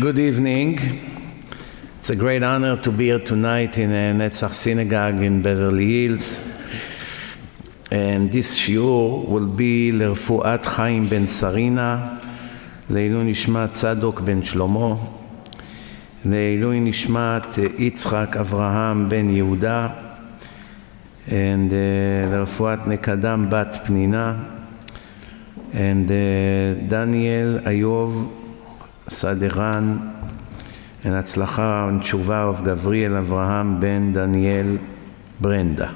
Good evening. It's a great honor to be here tonight in a Netzach synagogue in Beverly Hills. And this shiur will be לרפואת חיים בן שרינה, לעילוי נשמת צדוק בן שלמה, לעילוי נשמת יצחק אברהם בן יהודה, and לרפואת נקדם בת פנינה, and דניאל איוב סדרן, and הצלחה ותשובה of גבריאל אברהם בן דניאל ברנדה.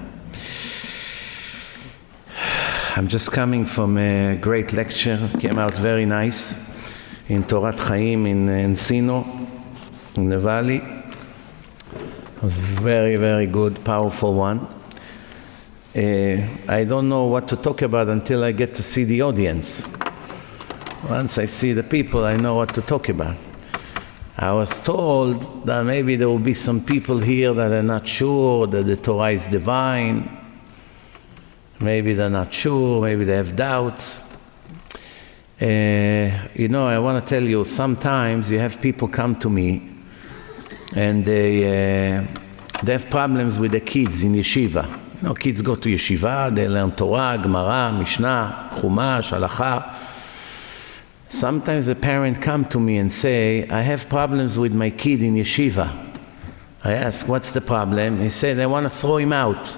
I'm just coming from a great lecture, came out very nice, in Torat Chaim in Encino, in the valley. It was very, very good, powerful one. I don't know what to talk about until I get to see the audience. Once I see the people, I know what to talk about. I was told that maybe there will be some people here that are not sure that the Torah is divine. Maybe they're not sure, maybe they have doubts. You know, I want to tell you, sometimes you have people come to me and they have problems with the kids in yeshiva. You know, kids go to yeshiva, they learn Torah, Gemara, Mishnah, Chumash, Halakha. Sometimes a parent come to me and say, I have problems with my kid in yeshiva. I ask, what's the problem? He said, I want to throw him out.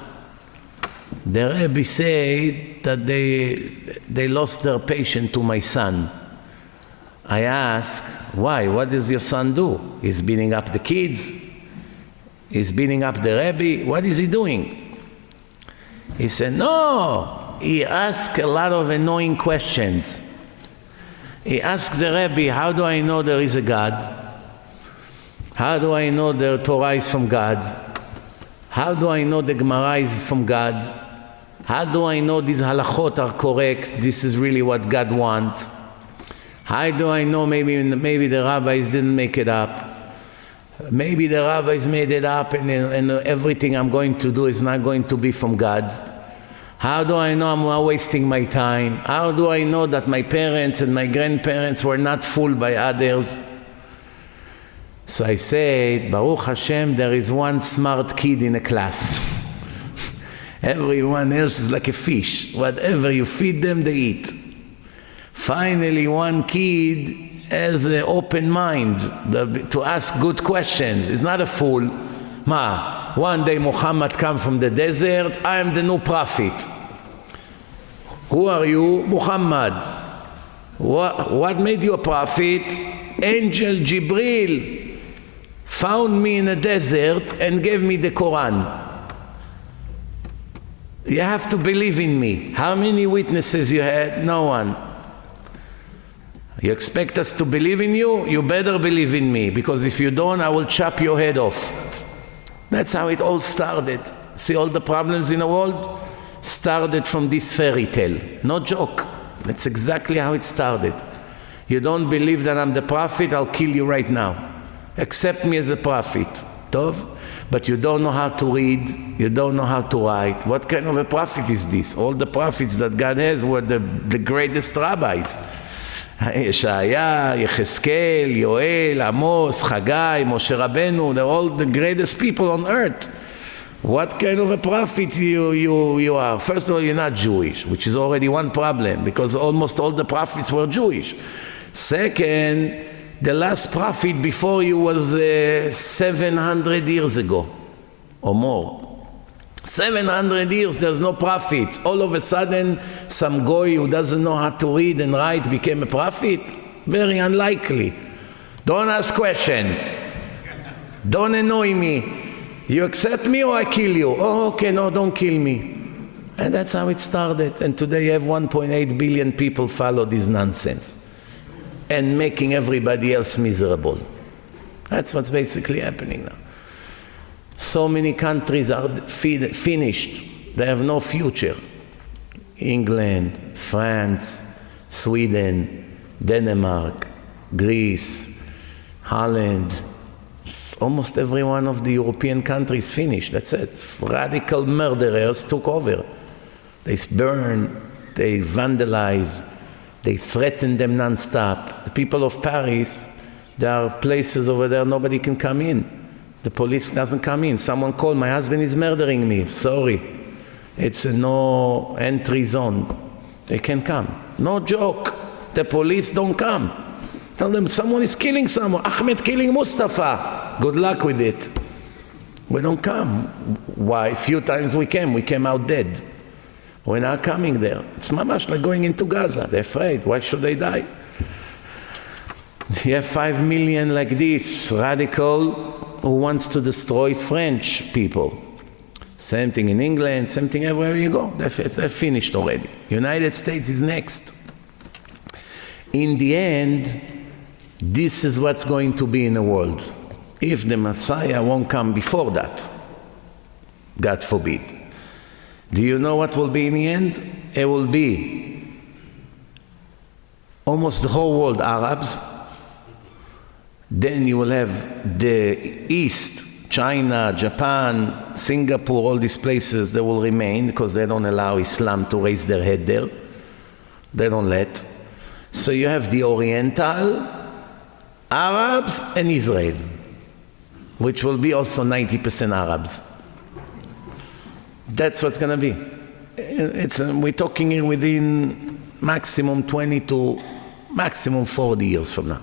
The Rabbi said that they lost their patience to my son. I ask, why? What does your son do? He's beating up the kids? He's beating up the Rabbi? What is he doing? He said, no. He asked a lot of annoying questions. He asked the Rabbi, how do I know there is a God? How do I know the Torah is from God? How do I know the Gemara is from God? How do I know these halachot are correct? This is really what God wants. How do I know maybe the rabbis didn't make it up? Maybe the rabbis made it up and everything I'm going to do is not going to be from God. How do I know I'm not wasting my time? How do I know that my parents and my grandparents were not fooled by others? So I said, Baruch Hashem, there is one smart kid in a class. Everyone else is like a fish. Whatever you feed them, they eat. Finally, one kid has an open mind to ask good questions. He's not a fool. One day Muhammad come from the desert, I am the new prophet. Who are you? Muhammad. What made you a prophet? Angel Jibril found me in a desert and gave me the Qran. You have to believe in me. How many witnesses you had? No one. You expect us to believe in you? You better believe in me, because if you don't, I will chop your head off. That's how it all started. See, all the problems in the world started from this fairy tale. No joke. That's exactly how it started. You don't believe that I'm the prophet, I'll kill you right now. Accept me as a prophet. Tov? But you don't know how to read, you don't know how to write. What kind of a prophet is this? All the prophets that God has were the greatest rabbis. Yeshaya, Yecheskel, Yoel, Amos, Chagai, Moshe Rabbeinu, they're all the greatest people on earth. What kind of a prophet you are? First of all, you're not Jewish, which is already one problem, because almost all the prophets were Jewish. Second, the last prophet before you was 700 years ago, or more. 700 years, there's no prophets. All of a sudden, some goy who doesn't know how to read and write became a prophet? Very unlikely. Don't ask questions. Don't annoy me. You accept me or I kill you? Oh, okay, no, don't kill me. And that's how it started. And today you have 1.8 billion people follow this nonsense and making everybody else miserable. That's what's basically happening now. So many countries are finished. They have no future. England, France, Sweden, Denmark, Greece, Holland. Almost every one of the European countries finished. That's it. Radical murderers took over. They burn, they vandalize, they threaten them non-stop. The people of Paris There are places over there nobody can come in. The police doesn't come in. Someone called, my husband is murdering me. Sorry. It's a no entry zone. They can come. No joke. The police don't come. Tell them someone is killing someone. Ahmed killing Mustafa. Good luck with it. We don't come. Why? A few times we came out dead. We're not coming there. It's mamash like going into Gaza. They're afraid. Why should they die? You have 5 million like this, radical, who wants to destroy French people. Same thing in England, same thing everywhere you go. They're finished already. United States is next. In the end, this is what's going to be in the world. If the Messiah won't come before that, God forbid. Do you know what will be in the end? It will be almost the whole world Arabs. Then you will have the East, China, Japan, Singapore, all these places that will remain because they don't allow Islam to raise their head there. They don't let. So you have the Oriental, Arabs, and Israel, which will be also 90% Arabs. That's what's going to be. We're talking in within maximum 20 to maximum 40 years from now.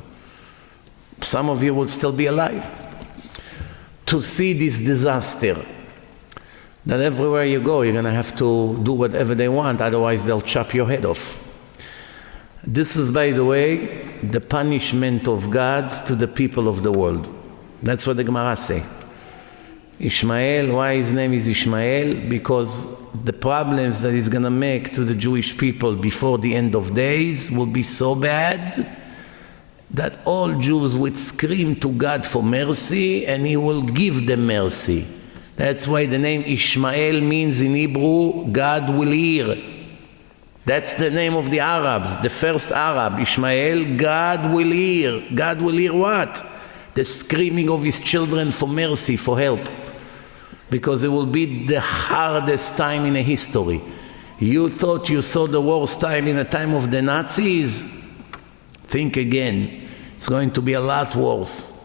Some of you will still be alive to see this disaster. That everywhere you go, you're going to have to do whatever they want, otherwise they'll chop your head off. This is, by the way, the punishment of God to the people of the world. That's what the Gemara say. Ishmael, why his name is Ishmael? Because the problems that he's going to make to the Jewish people before the end of days will be so bad that all Jews would scream to God for mercy and he will give them mercy. That's why the name Ishmael means in Hebrew, God will hear. That's the name of the Arabs, the first Arab, Ishmael, God will hear. God will hear what? The screaming of his children for mercy, for help. Because it will be the hardest time in history. You thought you saw the worst time in the time of the Nazis? Think again. It's going to be a lot worse.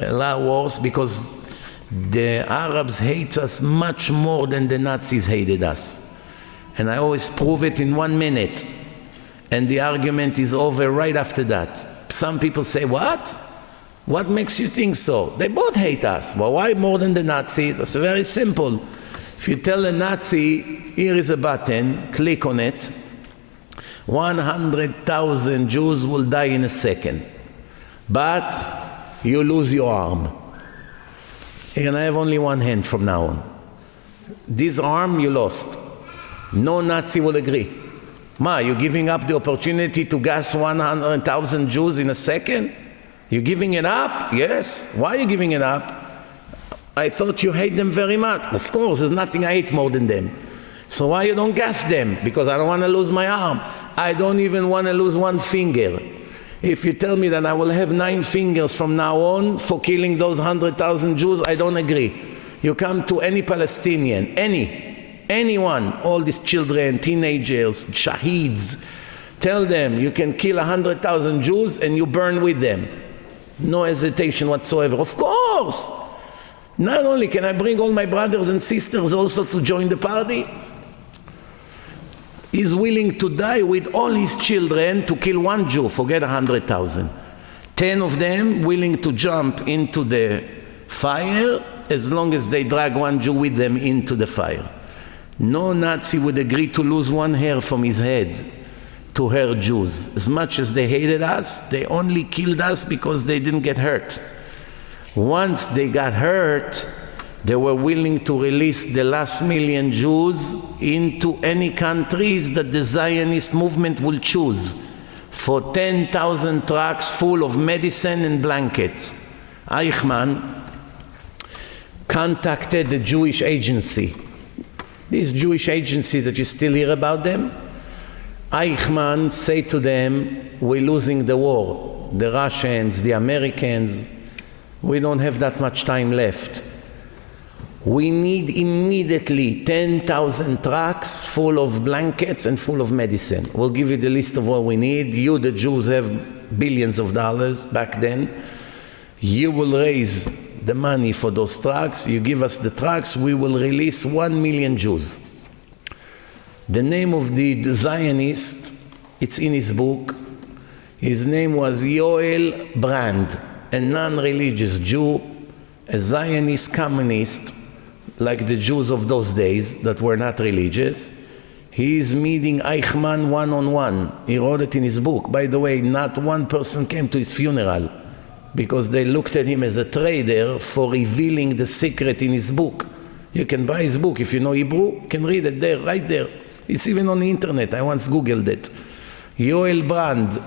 A lot worse because the Arabs hate us much more than the Nazis hated us. And I always prove it in 1 minute. And the argument is over right after that. Some people say, what? What makes you think so? They both hate us. Well, why more than the Nazis? It's very simple. If you tell a Nazi, here is a button, click on it, 100,000 Jews will die in a second. But you lose your arm. You're going to have only one hand from now on. This arm you lost. No Nazi will agree. Ma, you're giving up the opportunity to gas 100,000 Jews in a second? You're giving it up? Yes. Why are you giving it up? I thought you hate them very much. Of course, there's nothing I hate more than them. So why you don't gas them? Because I don't want to lose my arm. I don't even want to lose one finger. If you tell me that I will have 9 fingers from now on for killing those 100,000 Jews, I don't agree. You come to any Palestinian, anyone, all these children, teenagers, shahids, tell them you can kill 100,000 Jews and you burn with them. No hesitation whatsoever. Of course. Not only can I bring all my brothers and sisters also to join the party, he's willing to die with all his children to kill 1 Jew, forget 100,000. 10 of them willing to jump into the fire as long as they drag 1 Jew with them into the fire. No Nazi would agree to lose 1 hair from his head to hurt Jews. As much as they hated us, they only killed us because they didn't get hurt. Once they got hurt, they were willing to release the last 1 million Jews into any countries that the Zionist movement will choose for 10,000 trucks full of medicine and blankets. Eichmann contacted the Jewish agency. This Jewish agency that you still hear about them, Eichmann said to them, we're losing the war. The Russians, the Americans, we don't have that much time left. We need immediately 10,000 trucks full of blankets and full of medicine. We'll give you the list of what we need. You, the Jews, have billions of dollars back then. You will raise the money for those trucks, you give us the trucks, we will release 1 million Jews. The name of the Zionist, it's in his book. His name was Yoel Brand, a non-religious Jew, a Zionist communist, like the Jews of those days that were not religious. He is meeting Eichmann one-on-one. He wrote it in his book. By the way, not one person came to his funeral because they looked at him as a traitor for revealing the secret in his book. You can buy his book. If you know Hebrew, you can read it there, right there. It's even on the internet. I once Googled it. Yoel Brand.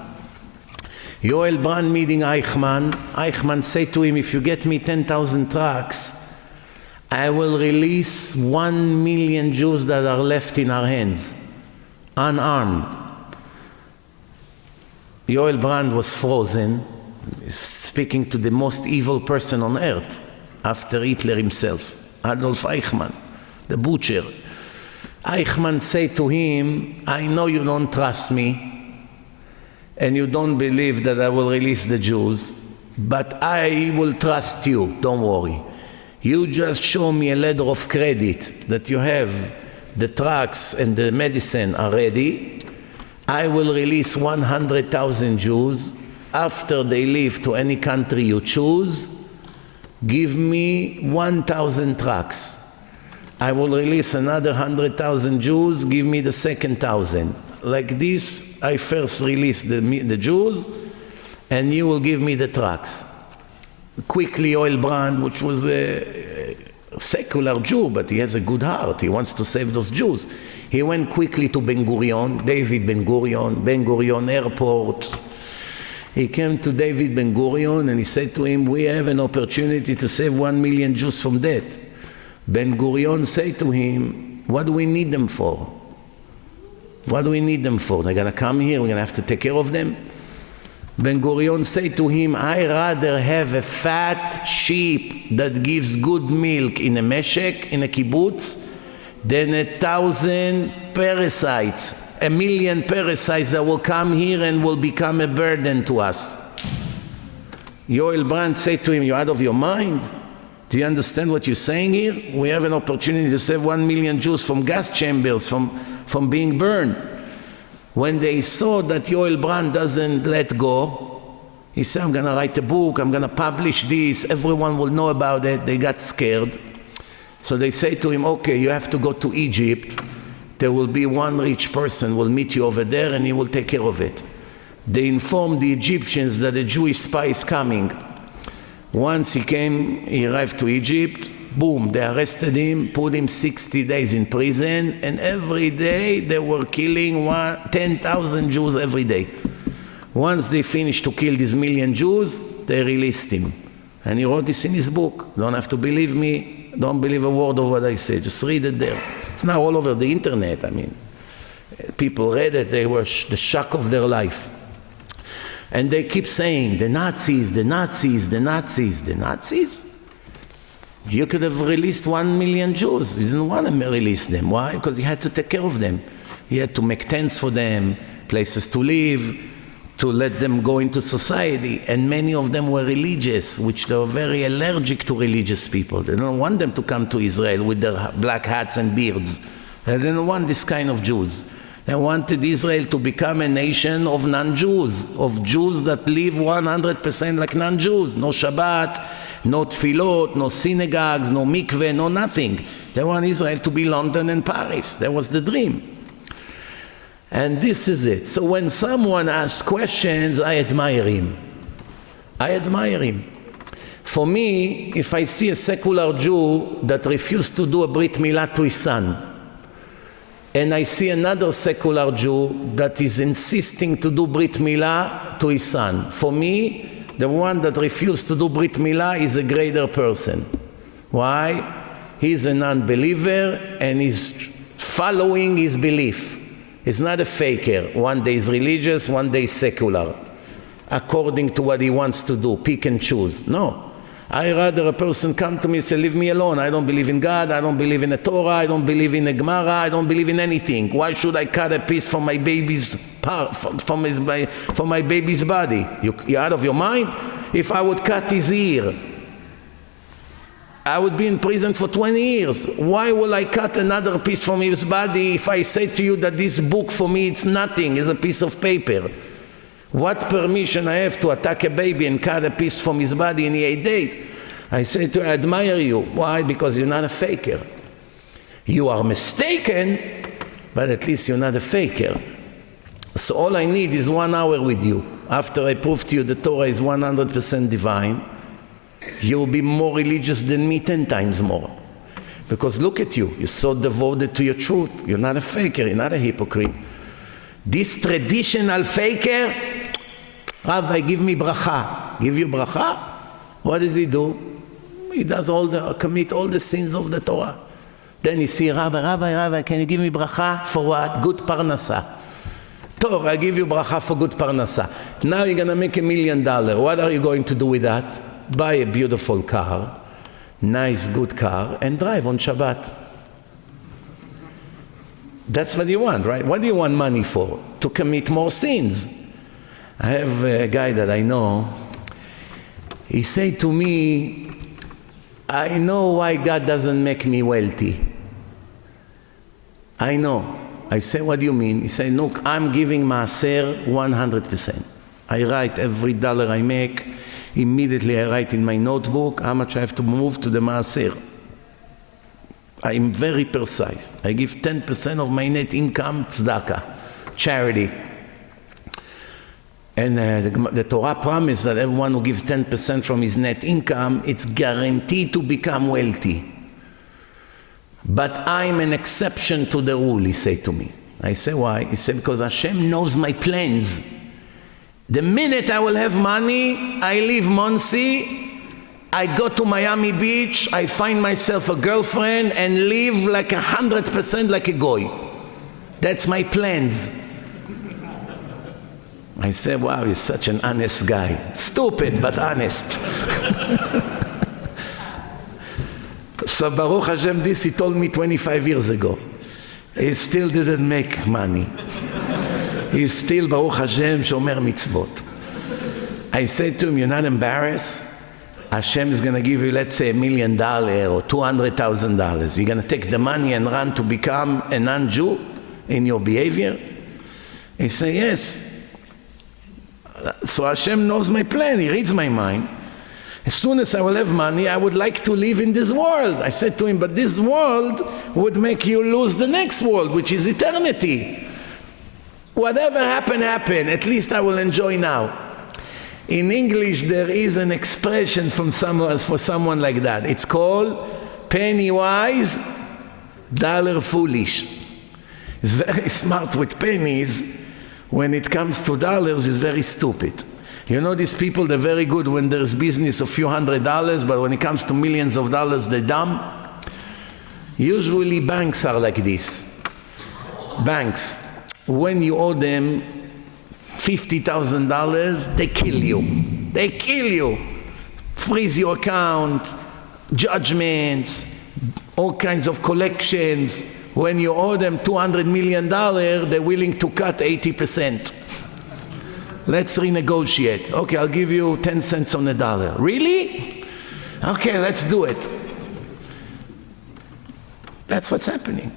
Yoel Brand meeting Eichmann. Eichmann said to him, if you get me 10,000 trucks, I will release 1 million Jews that are left in our hands, unarmed. Yoel Brand was frozen, speaking to the most evil person on earth, after Hitler himself, Adolf Eichmann, the butcher. Eichmann said to him, I know you don't trust me, and you don't believe that I will release the Jews, but I will trust you, don't worry. You just show me a letter of credit that you have the trucks and the medicine are ready. I will release 100,000 Jews. After they leave to any country you choose, give me 1,000 trucks. I will release another 100,000 Jews, give me the second 1,000. Like this, I first release the Jews, and you will give me the trucks. Quickly, Yoel Brand, which was a secular Jew, but he has a good heart. He wants to save those Jews. He went quickly to Ben Gurion, David Ben Gurion Airport. He came to David Ben Gurion and he said to him, we have an opportunity to save 1 million Jews from death. Ben Gurion said to him, what do we need them for? What do we need them for? They're going to come here, we're going to have to take care of them? Ben Gurion said to him, I'd rather have a fat sheep that gives good milk in a meshek, in a kibbutz, than 1,000 parasites, 1 million parasites that will come here and will become a burden to us. Yoel Brand said to him, you're out of your mind? Do you understand what you're saying here? We have an opportunity to save 1 million Jews from gas chambers, from being burned. When they saw that Yoel Brand doesn't let go, he said, I'm going to write a book, I'm going to publish this, everyone will know about it. They got scared. So they say to him, okay, you have to go to Egypt. There will be one rich person will meet you over there and he will take care of it. They informed the Egyptians that a Jewish spy is coming. Once he arrived to Egypt, boom, they arrested him, put him 60 days in prison, and every day they were killing 10,000 Jews every day. Once they finished to kill these 1 million Jews, they released him. And he wrote this in his book. Don't have to believe me, don't believe a word of what I say, just read it there. It's now all over the internet. I mean, people read it, they were the shock of their life. And they keep saying, the Nazis, the Nazis, the Nazis, the Nazis. You could have released 1 million Jews. You didn't want to release them. Why? Because you had to take care of them. You had to make tents for them, places to live, to let them go into society. And many of them were religious, which they were very allergic to religious people. They don't want them to come to Israel with their black hats and beards. They didn't want this kind of Jews. They wanted Israel to become a nation of non-Jews, of Jews that live 100% like non-Jews. No Shabbat, no tefillot, no synagogues, no mikveh, no nothing. They want Israel to be London and Paris. That was the dream. And this is it. So when someone asks questions, I admire him. I admire him. For me, if I see a secular Jew that refused to do a brit mila to his son, and I see another secular Jew that is insisting to do brit mila to his son, for me, the one that refused to do brit milah is a greater person. Why? He's a non-believer and he's following his belief. He's not a faker. One day he's religious, one day he's secular, according to what he wants to do, pick and choose. No. I rather a person come to me and say, leave me alone. I don't believe in God. I don't believe in the Torah. I don't believe in the Gemara. I don't believe in anything. Why should I cut a piece from my baby's from my baby's body? You're out of your mind? if I would cut his ear, I would be in prison for 20 years. Why will I cut another piece from his body if I say to you that this book for me it's nothing, it's a piece of paper? What permission I have to attack a baby and cut a piece from his body in 8 days? I say to her, I admire you. Why? Because you're not a faker. You are mistaken, but at least you're not a faker. So all I need is 1 hour with you. After I prove to you the Torah is 100% divine, you'll be more religious than me 10 times more. Because look at you, you're so devoted to your truth. You're not a faker, you're not a hypocrite. This traditional faker, Rabbi, give me bracha. Give you bracha? What does he do? He does commit all the sins of the Torah. Then you see, Rabbi, can you give me bracha? For what? Good parnasa. Tov, I give you bracha for good parnasa. Now you're going to make $1 million. What are you going to do with that? Buy a beautiful car, nice, good car, and drive on Shabbat. That's what you want, right? What do you want money for? To commit more sins. I have a guy that I know. He said to me, I know why God doesn't make me wealthy. I know. I say, what do you mean? He said, look, I'm giving massacre 100%. I write every dollar I make. Immediately I write in my notebook how much I have to move to the massacre. I'm very precise. I give 10% of my net income tzedakah, charity. And the Torah promised that everyone who gives 10% from his net income, it's guaranteed to become wealthy. But I'm an exception to the rule, he said to me. I say, why? He said, because Hashem knows my plans. The minute I will have money, I leave Muncie, I go to Miami Beach, I find myself a girlfriend and live like 100% like a goy. That's my plans. I said, wow, he's such an honest guy. Stupid, but honest. So Baruch Hashem, this he told me 25 years ago. He still didn't make money. He's still Baruch Hashem, shomer mitzvot. I said to him, you're not embarrassed? Hashem is going to give you, let's say, $1 million or $200,000. You're going to take the money and run to become a non-Jew in your behavior? He said, yes. So Hashem knows my plan. He reads my mind. As soon as I will have money, I would like to live in this world. I said to him, but this world would make you lose the next world, which is eternity. Whatever happened, happened. At least I will enjoy now. In English, there is an expression for someone like that. It's called penny wise, dollar foolish. It's very smart with pennies. When it comes to dollars, it's very stupid. You know, these people, they're very good when there's business of few $100s, but when it comes to millions of dollars, they're dumb. Usually banks are like this. Banks, when you owe them $50,000, they kill you. They kill you. Freeze your account, judgments, all kinds of collections. When you owe them $200 million, they're willing to cut 80%. Let's renegotiate. Okay, I'll give you 10 cents on the dollar. Really? Okay, let's do it. That's what's happening.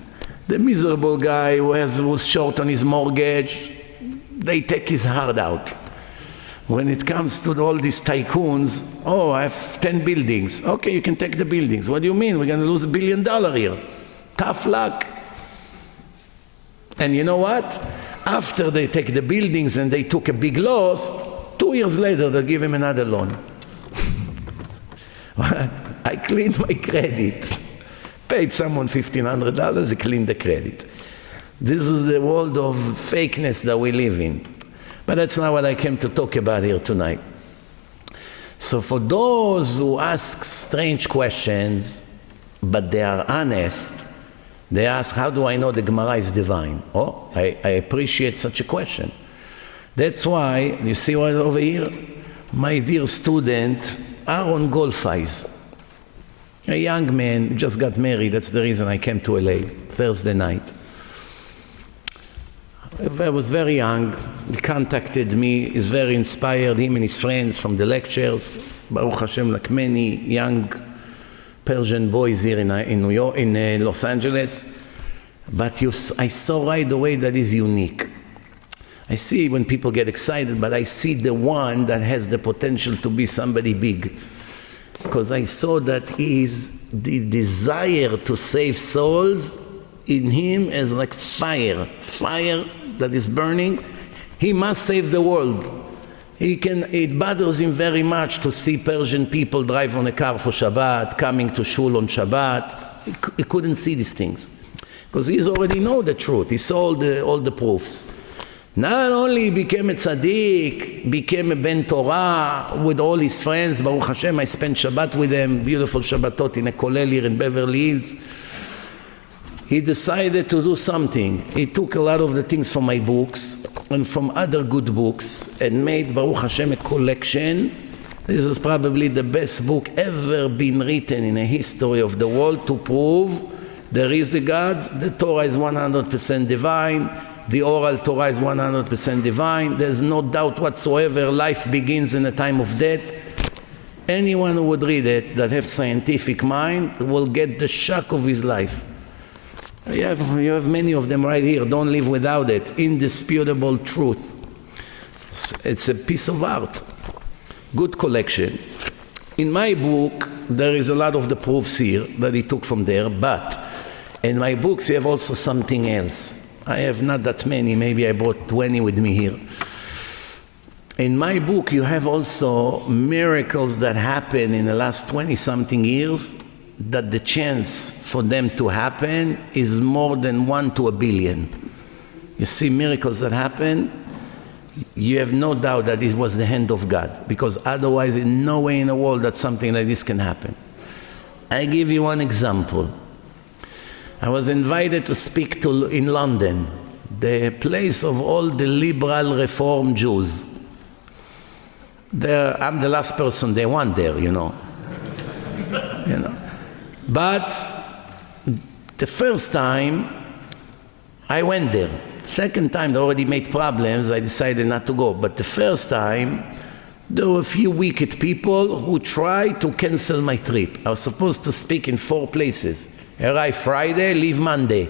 The miserable guy who's short on his mortgage, they take his heart out. When it comes to all these tycoons, oh, I have 10 buildings. Okay, you can take the buildings. What do you mean? We're going to lose $1 billion here. Tough luck. And you know what? After they take the buildings and they took a big loss, 2 years later they'll give him another loan. I cleaned my credit. Paid someone $1,500, I cleaned the credit. This is the world of fakeness that we live in. But that's not what I came to talk about here tonight. So for those who ask strange questions, but they are honest, they ask, how do I know the Gemara is divine? Oh, I appreciate such a question. That's why, you see what over here? My dear student, Aaron golf eyes. A young man, just got married, that's the reason I came to LA, Thursday night. I was very young. He contacted me. He's very inspired, him and his friends from the lectures. Baruch Hashem, like many young Persian boys here in New York, in Los Angeles. But I saw right away that he's unique. I see when people get excited, but I see the one that has the potential to be somebody big. Because I saw that the desire to save souls in him is like fire that is burning. He must save the world. It bothers him very much to see Persian people drive on a car for Shabbat, coming to shul on Shabbat. He couldn't see these things. Because he's already know the truth. He saw all the proofs. Not only became a tzaddik, became a ben Torah with all his friends. Baruch Hashem, I spent Shabbat with them, beautiful Shabbatot in a kollel here in Beverly Hills. He decided to do something. He took a lot of the things from my books and from other good books and made, Baruch Hashem, a collection. This is probably the best book ever been written in the history of the world to prove there is a God. The Torah is 100% divine. The oral Torah is 100% divine. There's no doubt whatsoever life begins in the time of death. Anyone who would read it that have scientific mind will get the shock of his life. You have many of them right here. Don't live without it. Indisputable truth. It's a piece of art. Good collection. In my book, there is a lot of the proofs here that he took from there, but in my books you have also something else. I have not that many, maybe I brought 20 with me here. In my book you have also miracles that happen in the last 20-something years that the chance for them to happen is more than 1 to a billion. You see miracles that happen, you have no doubt that it was the hand of God, because otherwise in no way in the world that something like this can happen. I give you one example. I was invited to speak in London, the place of all the liberal reform Jews. I'm the last person they want there, you know. But the first time I went there. Second time they already made problems, I decided not to go. But the first time there were a few wicked people who tried to cancel my trip. I was supposed to speak in 4 places. Arrive Friday, leave Monday.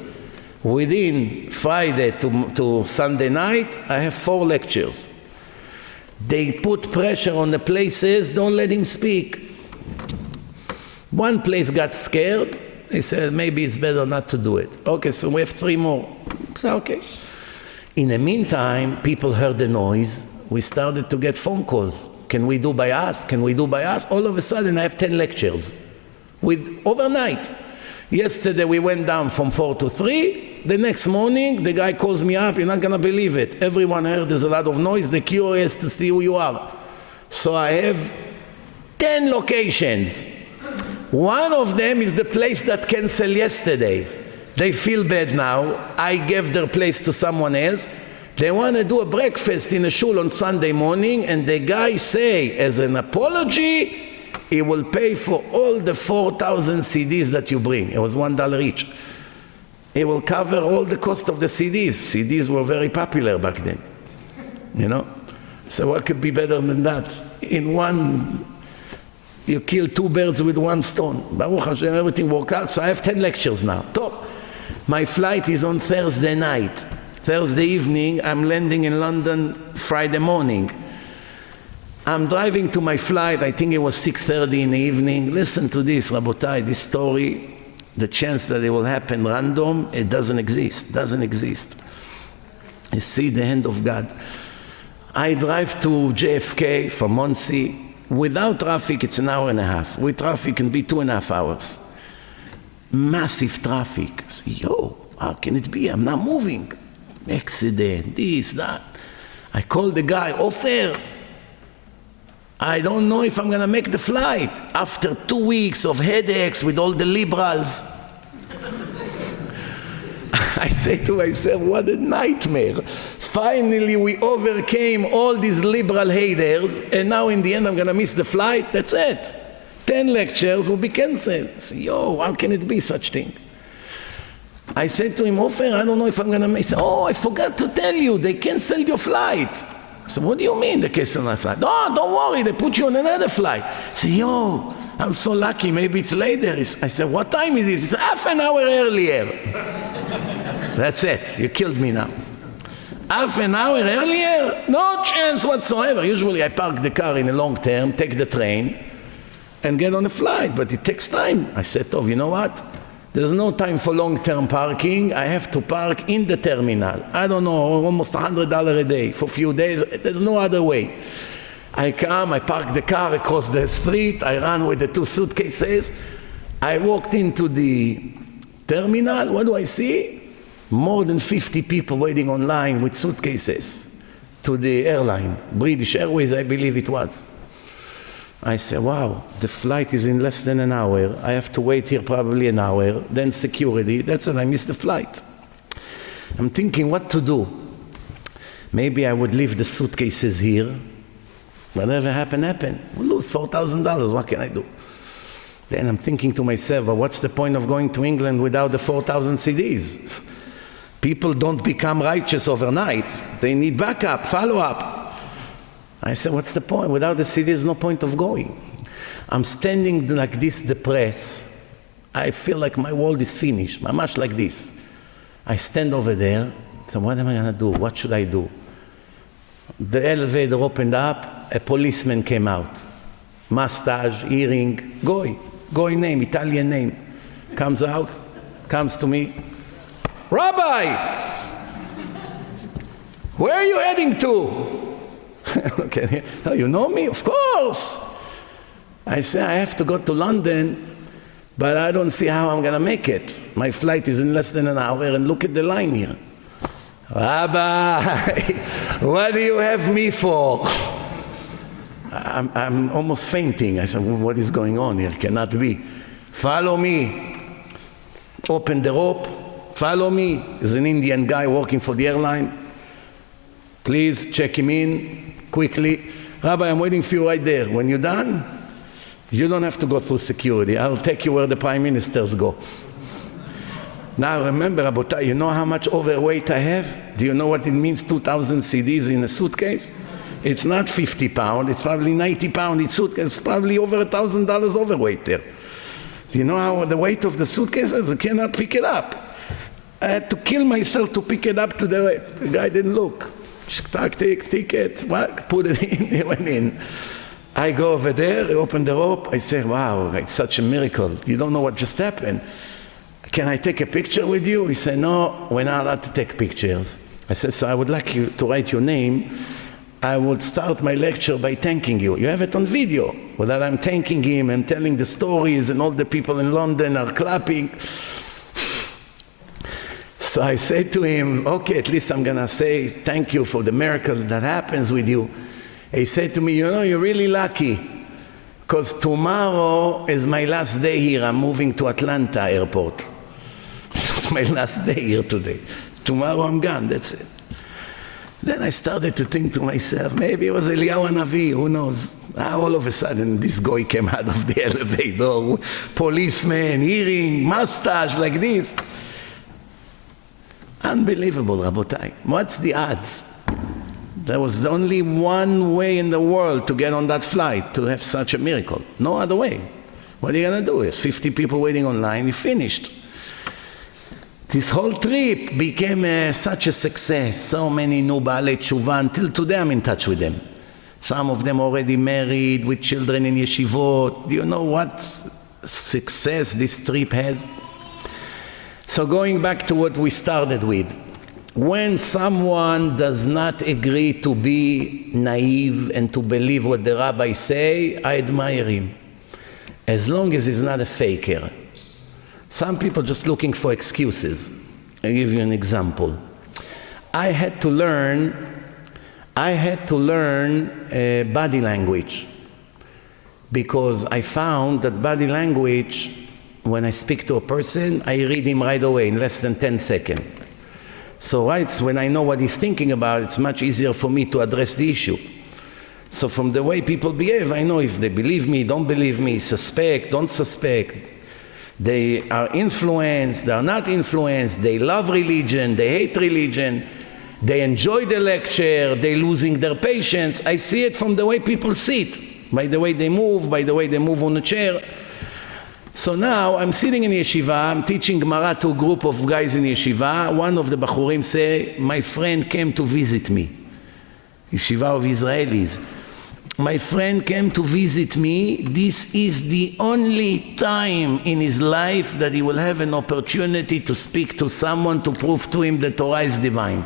Within Friday to Sunday night, I have 4 lectures. They put pressure on the places, don't let him speak. One place got scared. They said, maybe it's better not to do it. Okay, so we have 3 more. So, okay. In the meantime, people heard the noise. We started to get phone calls. Can we do by us? Can we do by us? All of a sudden, I have 10 lectures overnight. Yesterday we went down from 4 to 3. The next morning the guy calls me up, you're not going to believe it. Everyone heard there's a lot of noise, they're curious to see who you are. So I have 10 locations. One of them is the place that canceled yesterday. They feel bad now. I gave their place to someone else. They want to do a breakfast in a shul on Sunday morning, and the guy say, as an apology, he will pay for all the 4,000 CDs that you bring. It was $1 each. He will cover all the cost of the CDs. CDs were very popular back then, you know. So what could be better than that? In one, you kill 2 birds with 1 stone. Baruch Hashem, everything worked out. So I have 10 lectures now. Top. My flight is on Thursday night. Thursday evening, I'm landing in London Friday morning. I'm driving to my flight, I think it was 6:30 in the evening. Listen to this, Rabotai, this story, the chance that it will happen random, it doesn't exist, You see the hand of God. I drive to JFK from Monsey. Without traffic, it's 1.5 hours. With traffic, it can be 2.5 hours. Massive traffic. I say, yo, how can it be? I'm not moving. Accident, this, that. I call the guy, Ofer, I don't know if I'm going to make the flight after 2 weeks of headaches with all the liberals. I say to myself, what a nightmare. Finally, we overcame all these liberal haters, and now in the end, I'm going to miss the flight. That's it. 10 lectures will be canceled. I say, yo, how can it be such thing? I said to him, Ofer, I don't know if I'm going to make. He said, oh, I forgot to tell you, they canceled your flight. I said, what do you mean they canceled my flight? No, don't worry, they put you on another flight. I said, yo, I'm so lucky, maybe it's later. I said, what time is it? He said, half an hour earlier. That's it, you killed me now. Half an hour earlier? No chance whatsoever. Usually I park the car in a long term, take the train, and get on a flight, but it takes time. I said, Tov, you know what? There's no time for long-term parking. I have to park in the terminal. I don't know, almost $100 a day for a few days. There's no other way. I come, I park the car across the street. I run with the 2 suitcases. I walked into the terminal. What do I see? More than 50 people waiting online with suitcases to the airline. British Airways, I believe it was. I said, wow, the flight is in less than an hour. I have to wait here probably an hour. Then security. That's it, I missed the flight. I'm thinking what to do. Maybe I would leave the suitcases here. Whatever happened, happened. We'll lose $4,000. What can I do? Then I'm thinking to myself, well, what's the point of going to England without the 4,000 CDs? People don't become righteous overnight. They need backup, follow-up. I said, what's the point? Without the CD, there's no point of going. I'm standing like this, depressed. I feel like my world is finished, much like this. I stand over there. So what am I going to do? What should I do? The elevator opened up. A policeman came out. Mustache, earring, Goy name, Italian name. Comes out, comes to me. Rabbi, where are you heading to? Okay, oh, you know me? Of course. I say, I have to go to London, but I don't see how I'm going to make it. My flight is in less than an hour, and look at the line here. Rabbi, what do you have me for? I'm almost fainting. I said, well, what is going on here? Cannot be. Follow me. Open the rope. Follow me. There's an Indian guy working for the airline. Please check him in quickly. Rabbi, I'm waiting for you right there. When you're done, you don't have to go through security. I'll take you where the prime ministers go. Now remember, Rabotai, you know how much overweight I have? Do you know what it means, 2,000 CDs in a suitcase? It's not 50 pounds, it's probably 90 pounds in suitcase. It's probably over $1,000 overweight there. Do you know how the weight of the suitcase is? I cannot pick it up. I had to kill myself to pick it up to the guy didn't look. Ticket, what? Put it in, he went in. I go over there, I open the rope, I say, wow, it's such a miracle. You don't know what just happened. Can I take a picture with you? He said, no, we're not allowed to take pictures. I said, so I would like you to write your name. I would start my lecture by thanking you. You have it on video, where I'm thanking him and telling the stories, and all the people in London are clapping. So I said to him, okay, at least I'm going to say thank you for the miracle that happens with you. He said to me, you know, you're really lucky, because tomorrow is my last day here. I'm moving to Atlanta airport. It's my last day here today. Tomorrow I'm gone, that's it. Then I started to think to myself, maybe it was Eliyahu Hanavi, who knows? All of a sudden, this guy came out of the elevator, policeman, earring, mustache, like this. Unbelievable, Rabotai. What's the odds? There was only one way in the world to get on that flight, to have such a miracle. No other way. What are you going to do? There's 50 people waiting online, you finished. This whole trip became such a success. So many new Baalei Tshuva. Until today I'm in touch with them. Some of them already married, with children in yeshivot. Do you know what success this trip has? So going back to what we started with, when someone does not agree to be naive and to believe what the rabbis say, I admire him. As long as he's not a faker. Some people just looking for excuses. I'll give you an example. I had to learn body language, because I found that body language, when I speak to a person, I read him right away in less than 10 seconds. So when I know what he's thinking about, it's much easier for me to address the issue. So from the way people behave, I know if they believe me, don't believe me, suspect, don't suspect. They are influenced, they are not influenced, they love religion, they hate religion, they enjoy the lecture, they're losing their patience. I see it from the way people sit, by the way they move, by the way they move on the chair. So now I'm sitting in yeshiva, I'm teaching Gemara to a group of guys in yeshiva. One of the bachurim say, my friend came to visit me. Yeshiva of Israelis. My friend came to visit me. This is the only time in his life that he will have an opportunity to speak to someone to prove to him that Torah is divine.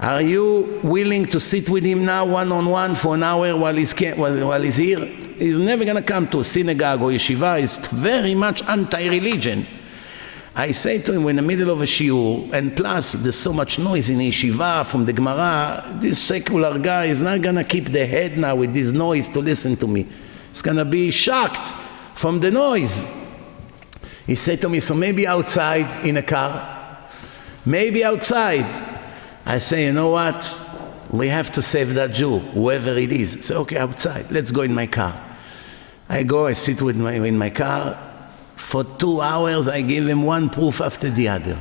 Are you willing to sit with him now one-on-one for an hour while he's here? He's never going to come to a synagogue or yeshiva. He's very much anti-religion. I say to him, we're in the middle of a shiur, and plus there's so much noise in yeshiva from the Gemara, this secular guy is not going to keep the head now with this noise to listen to me. He's going to be shocked from the noise. He said to me, so maybe outside in a car? Maybe outside. I say, you know what? We have to save that Jew, whoever it is. I say, okay, outside. Let's go in my car. I go, I sit in my car. For 2 hours, I give him one proof after the other.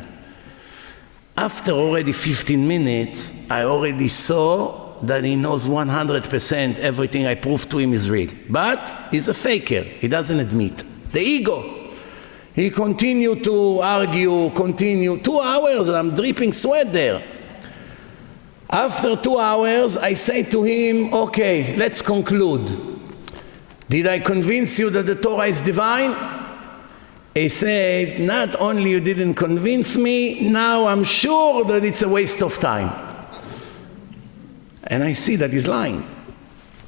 After already 15 minutes, I already saw that he knows 100% everything I proved to him is real. But he's a faker. He doesn't admit. The ego. He continued to argue, 2 hours, I'm dripping sweat there. After 2 hours, I say to him, okay, let's conclude. Did I convince you that the Torah is divine? He said, not only you didn't convince me, now I'm sure that it's a waste of time. And I see that he's lying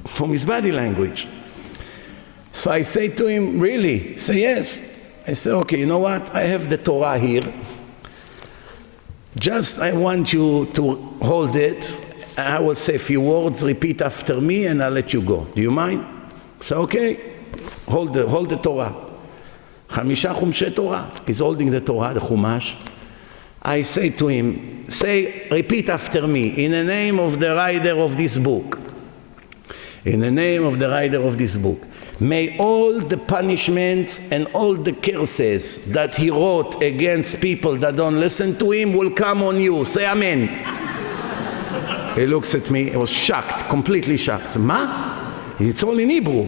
from his body language. So I say to him, really? He said, yes. I say, okay, you know what? I have the Torah here. Just I want you to hold it. I will say a few words, repeat after me, and I'll let you go. Do you mind? So okay, hold the Torah. 5 chumshei Torah. He's holding the Torah, the Chumash. I say to him, repeat after me, in the name of the writer of this book. In the name of the writer of this book. May all the punishments and all the curses that he wrote against people that don't listen to him will come on you. Say amen. He looks at me, he was shocked, completely shocked. I said, מה? It's all in Hebrew.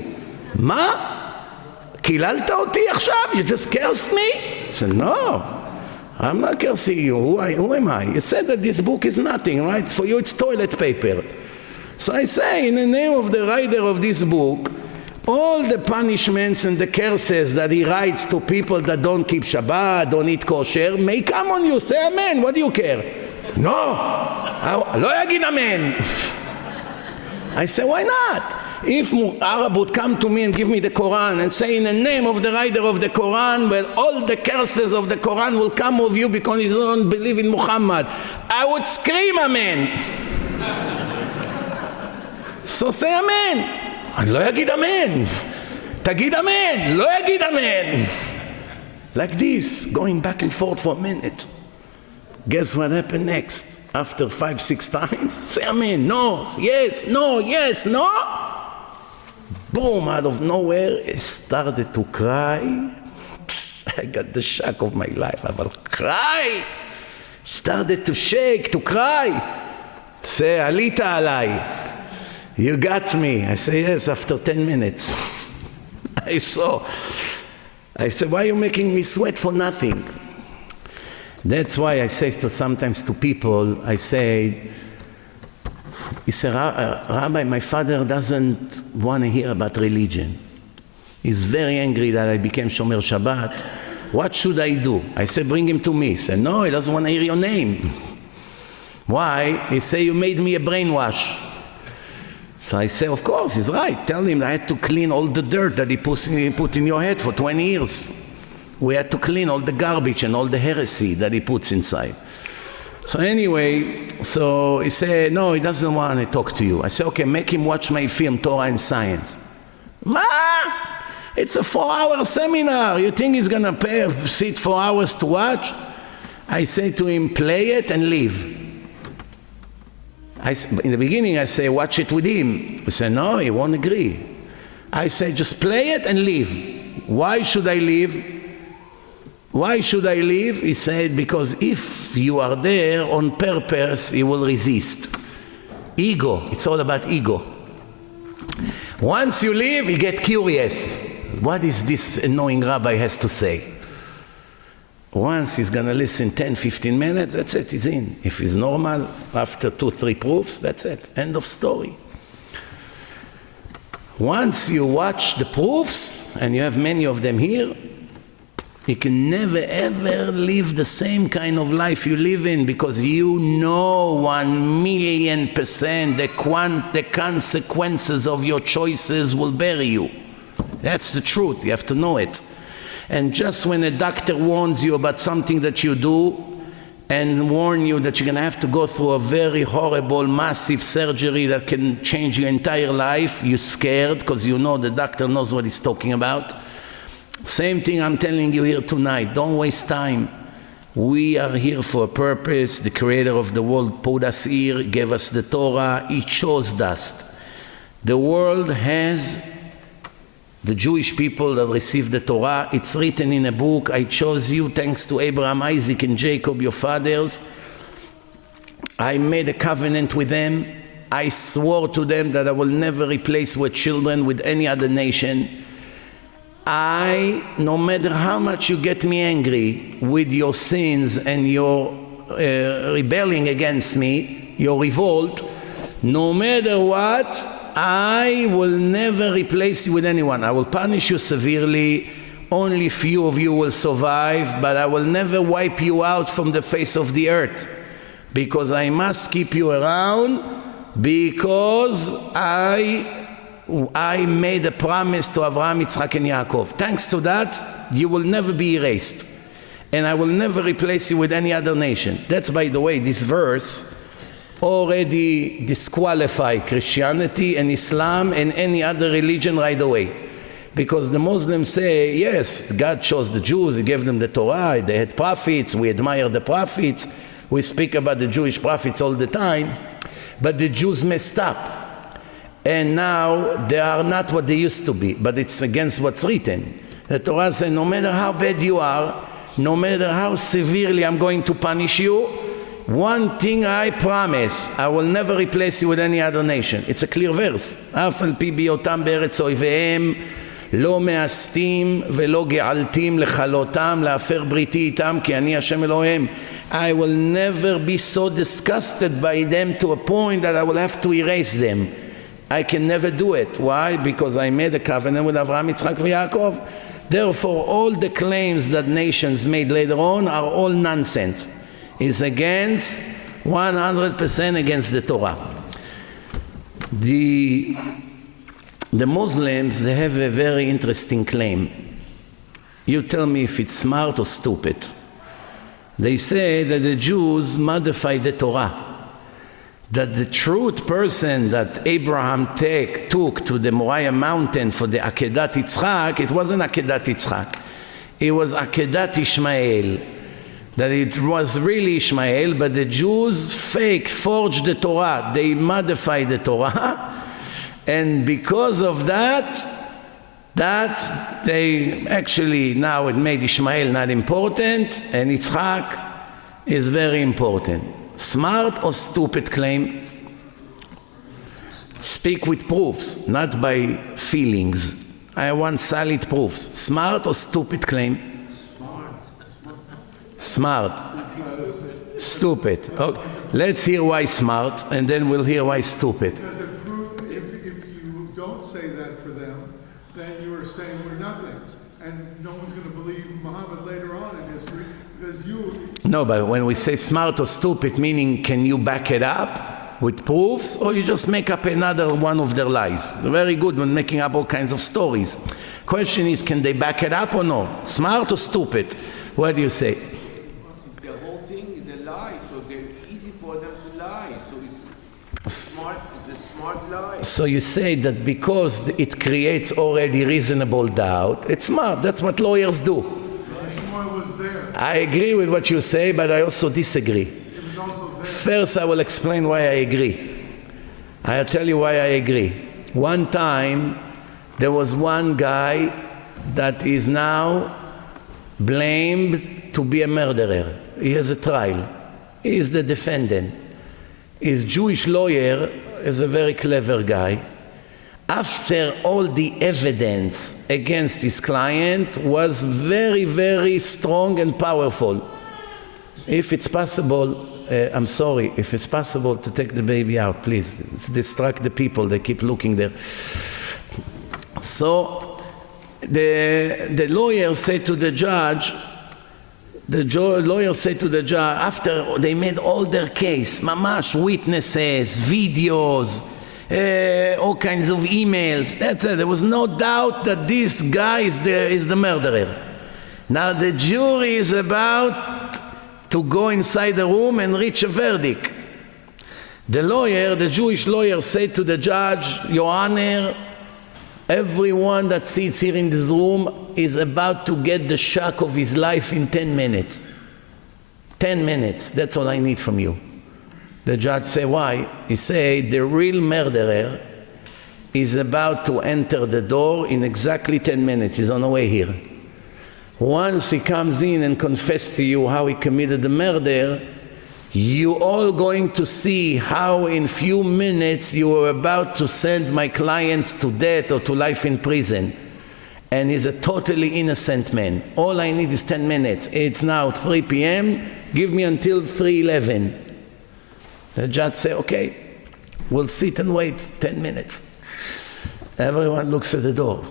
מה? קיללת אותי עכשיו? You just cursed me? I said, no. I'm not cursing you. Who am I? You said that this book is nothing, right? For you it's toilet paper. So I say, in the name of the writer of this book, all the punishments and the curses that he writes to people that don't keep Shabbat, don't eat kosher, may come on you. Say amen. What do you care? No. לא יגיד amen. I say, why not? If Arab would come to me and give me the Quran and say, in the name of the writer of the Quran, well, all the curses of the Quran will come of you because you don't believe in Muhammad, I would scream amen. So say amen. אני לא אגיד אמן. תגיד אמן. לא אגיד אמן. Like this, going back and forth for a minute. Guess what happened next? After 5-6 times, say amen. No, yes, no, yes, no. Boom, out of nowhere, I started to cry. I got the shock of my life. I will cry. Started to shake, to cry. Say, עלית עליי. You got me. I say, yes, after 10 minutes. I said, why are you making me sweat for nothing? That's why I say sometimes to people, I say, Rabbi, my father doesn't want to hear about religion. He's very angry that I became Shomer Shabbat. What should I do? I say, bring him to me. He said, no, he doesn't want to hear your name. Why? He said, you made me a brainwash. So I say, of course, he's right. Tell him I had to clean all the dirt that he put in your head for 20 years. We had to clean all the garbage and all the heresy that he puts inside. So anyway, so he said, no, he doesn't want to talk to you. I said, okay, make him watch my film, Torah and Science. Ma! It's a 4-hour seminar. You think he's going to sit 4 hours to watch? I say to him, play it and leave. In the beginning, I say, watch it with him. He said, no, he won't agree. I say, just play it and leave. Why should I leave? Why should I leave? He said, because if you are there on purpose, you will resist. Ego, it's all about ego. Once you leave, you get curious. What is this annoying rabbi has to say? Once he's going to listen 10, 15 minutes, that's it, he's in. If he's normal, after 2, 3 proofs, that's it, end of story. Once you watch the proofs, and you have many of them here, you can never ever live the same kind of life you live in, because you know 1,000,000% the consequences of your choices will bury you. That's the truth, you have to know it. And just when a doctor warns you about something that you do, and warn you that you're going to have to go through a very horrible, massive surgery that can change your entire life, you're scared because you know the doctor knows what he's talking about. Same thing I'm telling you here tonight. Don't waste time. We are here for a purpose. The creator of the world put us here, gave us the Torah. He chose us. The world has the Jewish people that received the Torah. It's written in a book. I chose you thanks to Abraham, Isaac, and Jacob, your fathers. I made a covenant with them. I swore to them that I will never replace your children with any other nation. No matter how much you get me angry with your sins and your rebelling against me, your revolt, no matter what, I will never replace you with anyone. I will punish you severely. Only few of you will survive, but I will never wipe you out from the face of the earth, because I must keep you around, because I made a promise to Avraham, Yitzchak, and Yaakov. Thanks to that, you will never be erased. And I will never replace you with any other nation. That's, by the way, this verse already disqualified Christianity and Islam and any other religion right away. Because the Muslims say, yes, God chose the Jews, He gave them the Torah, they had prophets, we admire the prophets, we speak about the Jewish prophets all the time, but the Jews messed up. And now they are not what they used to be, but it's against what's written. The Torah says, no matter how bad you are, no matter how severely I'm going to punish you, one thing I promise, I will never replace you with any other nation. It's a clear verse. אף על פי בהיותם בארץ אויביהם, לא מאסתים ולא געלתים לכלותם, להפר בריתי איתם, כי אני השם אלוהיהם. I will never be so disgusted by them to a point that I will have to erase them. I can never do it. Why? Because I made a covenant with Avraham, Yitzchak, and Yaakov. Therefore, all the claims that nations made later on are all nonsense. It's against 100% against the Torah. The Muslims, they have a very interesting claim. You tell me if it's smart or stupid. They say that the Jews modified the Torah. That the truth person that Abraham took to the Moriah mountain for the Akedat Yitzchak, it wasn't Akedat Yitzchak. It was Akedat Ishmael. That it was really Ishmael, but the Jews forged the Torah. They modified the Torah. And because of that they actually, now it made Ishmael not important, and Yitzchak is very important. Smart or stupid claim? Speak with proofs, not by feelings. I want solid proofs. Smart or stupid claim? Smart. Stupid. Okay. Let's hear why smart, and then we'll hear why stupid. Because if you don't say that for them, then you are saying we're nothing. And no one's going to believe Muhammad later on in history, because you... No, but when we say smart or stupid, meaning can you back it up with proofs, or you just make up another one of their lies? They're very good when making up all kinds of stories. Question is, can they back it up or no? Smart or stupid? What do you say? The whole thing is a lie, so it's easy for them to lie. So it's smart, it's a smart lie. So you say that because it creates already reasonable doubt, it's smart. That's what lawyers do. Ishmael was there. I agree with what you say, but I also disagree. It was also there. First, I will explain why I agree. I'll tell you why I agree. One time, there was one guy that is now blamed to be a murderer. He has a trial. He is the defendant. His Jewish lawyer is a very clever guy. After all the evidence against his client was very, very strong and powerful. If it's possible, I'm sorry, if it's possible to take the baby out, please. It's distract the people, they keep looking there. So the lawyer said to the judge, after they made all their case, mamash, witnesses, videos, all kinds of emails, that's it. There was no doubt that this guy is the murderer. Now the jury is about to go inside the room and reach a verdict. The Jewish lawyer said to the judge, Your Honor, everyone that sits here in this room is about to get the shock of his life in 10 minutes. 10 minutes, that's all I need from you. The judge said, why? He said, the real murderer is about to enter the door in exactly 10 minutes. He's on the way here. Once he comes in and confesses to you how he committed the murder, you all going to see how in few minutes you are about to send my clients to death or to life in prison. And he's a totally innocent man. All I need is 10 minutes. It's now 3 p.m. Give me until 3:11. The judge said, okay, we'll sit and wait 10 minutes. Everyone looks at the door.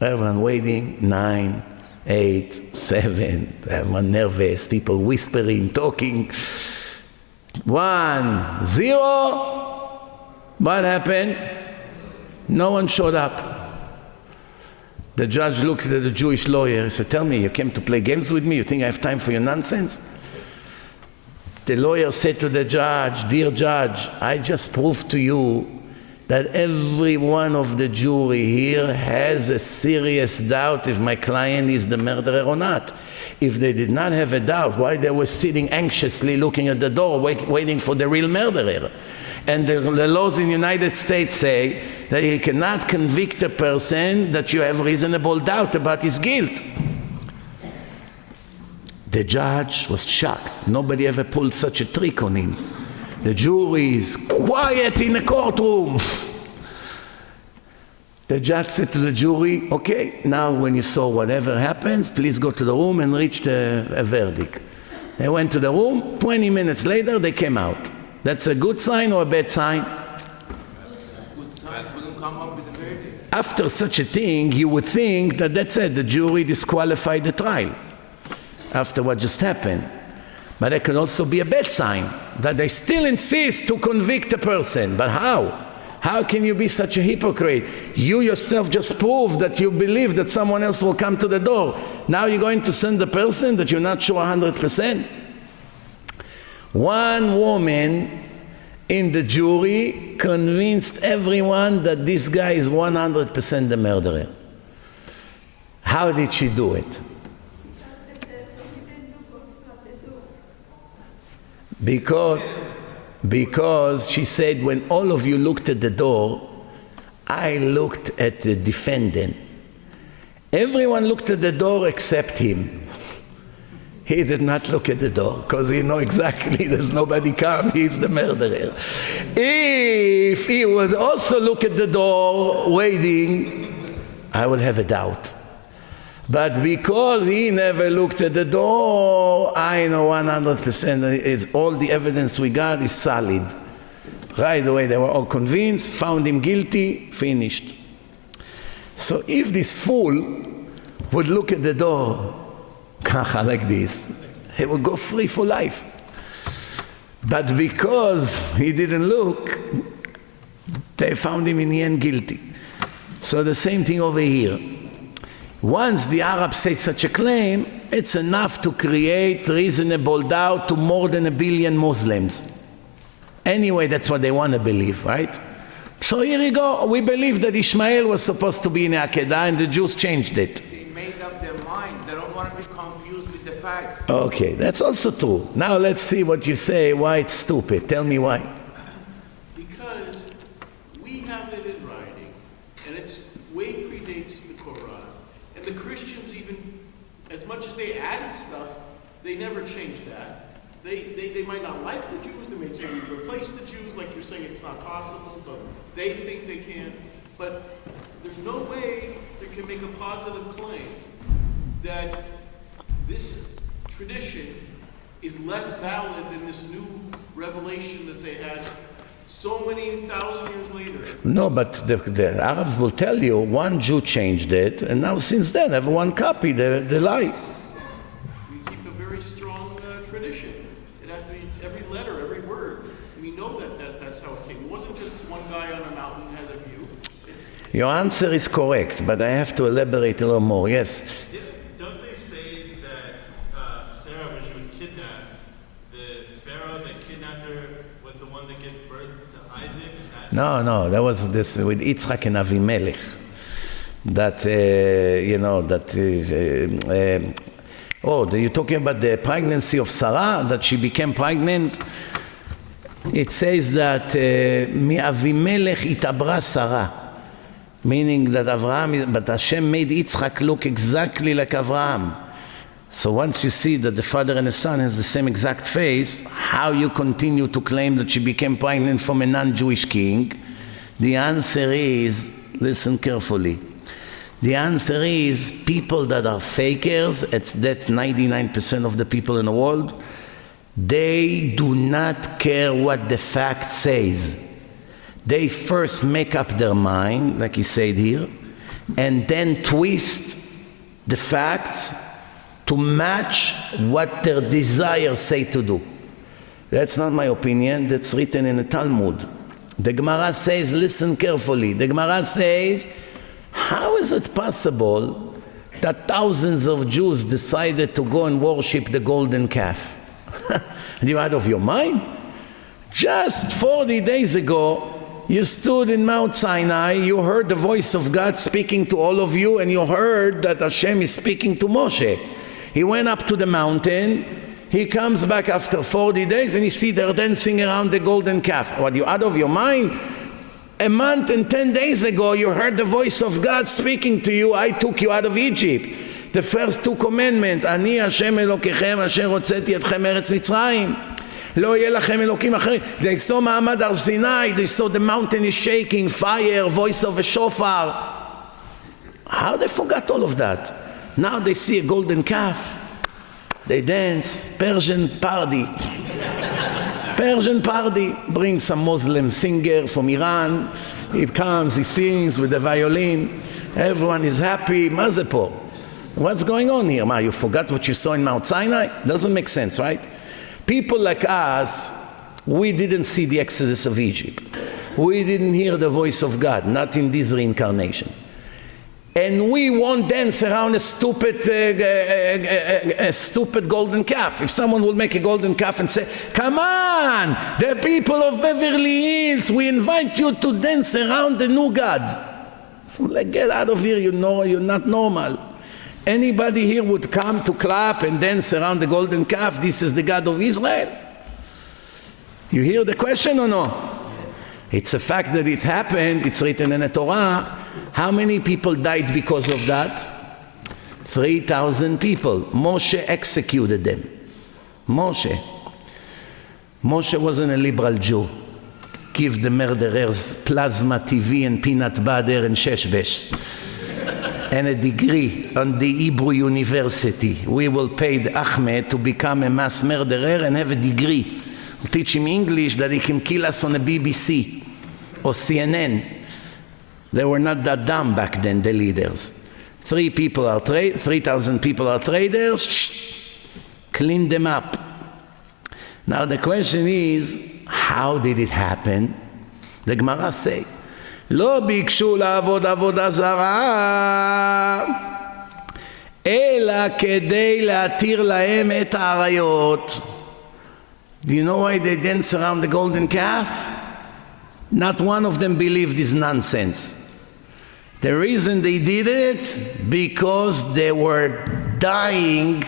Everyone waiting, 9, 8, 7, everyone nervous, people whispering, talking. 1, 0. What happened? No one showed up. The judge looked at the Jewish lawyer and said, tell me, you came to play games with me? You think I have time for your nonsense? The lawyer said to the judge, dear judge, I just proved to you that every one of the jury here has a serious doubt if my client is the murderer or not. If they did not have a doubt, why they were sitting anxiously looking at the door, waiting for the real murderer? And the laws in the United States say that you cannot convict a person that you have reasonable doubt about his guilt. The judge was shocked. Nobody ever pulled such a trick on him. The jury is quiet in the courtroom. The judge said to the jury, okay, now when you saw whatever happens, please go to the room and reach a verdict. They went to the room. 20 minutes later, they came out. That's a good sign or a bad sign? After such a thing, you would think that that's it, the jury disqualified the trial after what just happened. But it could also be a bad sign, that they still insist to convict a person. But how? How can you be such a hypocrite? You yourself just proved that you believe that someone else will come to the door. Now you're going to send the person that you're not sure 100%? One woman in the jury convinced everyone that this guy is 100% the murderer. How did she do it? Because she said, when all of you looked at the door, I looked at the defendant. Everyone looked at the door except him. He did not look at the door because he knew exactly there's nobody come, he's the murderer. If he would also look at the door waiting, I would have a doubt. But because he never looked at the door, I know 100% is all the evidence we got is solid. Right away they were all convinced, found him guilty, finished. So if this fool would look at the door, like this, he would go free for life. But because he didn't look, they found him in the end guilty. So the same thing over here. Once the Arabs say such a claim, it's enough to create reasonable doubt to more than 1 billion Muslims. Anyway, that's what they want to believe, right? So here you go. We believe that Ishmael was supposed to be in Akedah and the Jews changed it. They made up their mind. They don't want to be confused with the facts. Okay, that's also true. Now let's see what you say, why it's stupid. Tell me why. Because we have it in writing, and it's way predates the Qran. And the Christians, even as much much as they added stuff, they never changed that. They might not like the Jews. They may say we replace the Jews, like you're saying it's not possible, but they think they can. But there's no way they can make a positive claim that this tradition is less valid than this new revelation that they had so many thousand years later. No, but the Arabs will tell you one Jew changed it, and now since then everyone copied the lie. We keep a very strong tradition. It has to be every letter, every word. We know that's how it came. It wasn't just one guy on a mountain who had a view. Your answer is correct, but I have to elaborate a little more. Yes? Don't they say that Sarah, when she was kidnapped, the Pharaoh that kidnapped her was the one that gave birth to Isaac? No, that was this with Yitzchak and Avimelech. That, you're talking about the pregnancy of Sarah, that she became pregnant? It says that Mi Avimelech itabra Sarah. Meaning that but Hashem made Yitzchak look exactly like Avraham. So once you see that the father and the son has the same exact face, how you continue to claim that she became pregnant from a non-Jewish king? The answer is, listen carefully. The answer is people that are fakers, that's 99% of the people in the world, they do not care what the fact says. They first make up their mind, like he said here, and then twist the facts to match what their desires say to do. That's not my opinion, that's written in the Talmud. The Gemara says, listen carefully, the Gemara says, how is it possible that thousands of Jews decided to go and worship the golden calf? Are you out of your mind? Just 40 days ago, you stood in Mount Sinai, you heard the voice of God speaking to all of you, and you heard that Hashem is speaking to Moshe. He went up to the mountain, he comes back after 40 days, and you see they're dancing around the golden calf. What, you out of your mind? A month and 10 days ago, you heard the voice of God speaking to you, I took you out of Egypt. The first two commandments, Ani Hashem Elokechem, Asher Hotzeti Etchem Eretz Mitzrayim. לא יהיה לכם אלוקים אחרים. They saw Ma'amad Har Sinai, they saw the mountain is shaking, fire, voice of a shofar. How they forgot all of that? Now they see a golden calf. They dance, Persian party. Persian party. Bring some Muslim singer from Iran. He comes, he sings with the violin. Everyone is happy. Mazepo. What's going on here? Ma, you forgot what you saw in Mount Sinai? Doesn't make sense, right? People like us, we didn't see the exodus of Egypt. We didn't hear the voice of God, not in this reincarnation. And we won't dance around a stupid golden calf. If someone will make a golden calf and say, come on, the people of Beverly Hills, we invite you to dance around the new God. So like, get out of here, you know, you're not normal. Anybody here would come to clap and dance around the golden calf? This is the God of Israel? You hear the question or no? It's a fact that it happened. It's written in the Torah. How many people died because of that? 3,000 people. Moshe executed them. Moshe wasn't a liberal Jew. Give the murderers plasma TV and peanut butter and sheshbesh. And a degree on the Hebrew University. We will pay Ahmed to become a mass murderer and have a degree. We'll teach him English that he can kill us on the BBC or CNN. They were not that dumb back then, the leaders. 3,000 people are traders. Clean them up. Now the question is, how did it happen? The Gemara say, לא ביקשו לעבוד עבודה זרה, אלא כדי להתיר להם את העריות. Do you know why they dance around the golden calf? Not one of them believed this nonsense. The reason they did it, because they were dying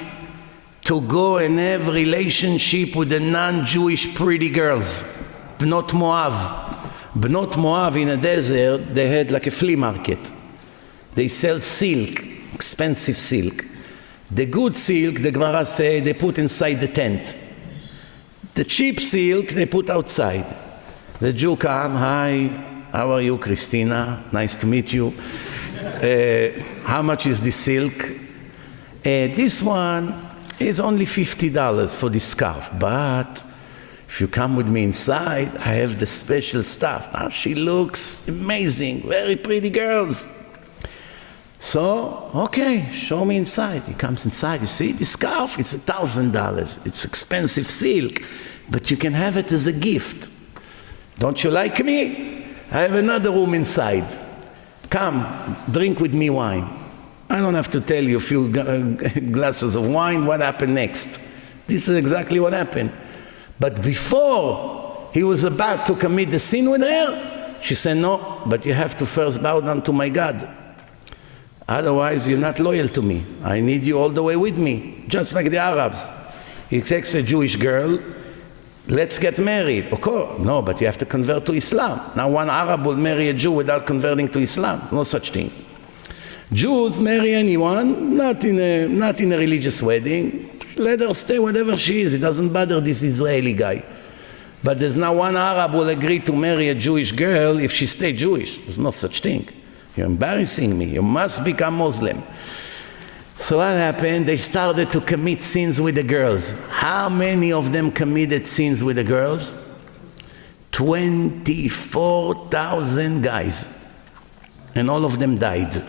to go and have relationship with the non-Jewish pretty girls, Bnot Moab. Bnot Moab in a desert, they had like a flea market. They sell silk, expensive silk. The good silk, the Gemara say, they put inside the tent. The cheap silk, they put outside. The Jew come, hi, how are you, Christina? Nice to meet you. How much is this silk? This one is only $50 for this scarf, but if you come with me inside, I have the special stuff. Now she looks amazing, very pretty girls. So, okay, show me inside. He comes inside, you see, this scarf, it's $1,000. It's expensive silk, but you can have it as a gift. Don't you like me? I have another room inside. Come, drink with me wine. I don't have to tell you a few glasses of wine, what happened next. This is exactly what happened. But before he was about to commit the sin with her, she said, no, but you have to first bow down to my God. Otherwise, you're not loyal to me. I need you all the way with me, just like the Arabs. He takes a Jewish girl, let's get married. Of course, no, but you have to convert to Islam. Now, one Arab will marry a Jew without converting to Islam. No such thing. Jews marry anyone, not in a religious wedding. Let her stay whatever she is. It doesn't bother this Israeli guy. But there's now one Arab will agree to marry a Jewish girl if she stays Jewish. There's no such thing. You're embarrassing me. You must become Muslim. So what happened? They started to commit sins with the girls. How many of them committed sins with the girls? 24,000 guys. And all of them died.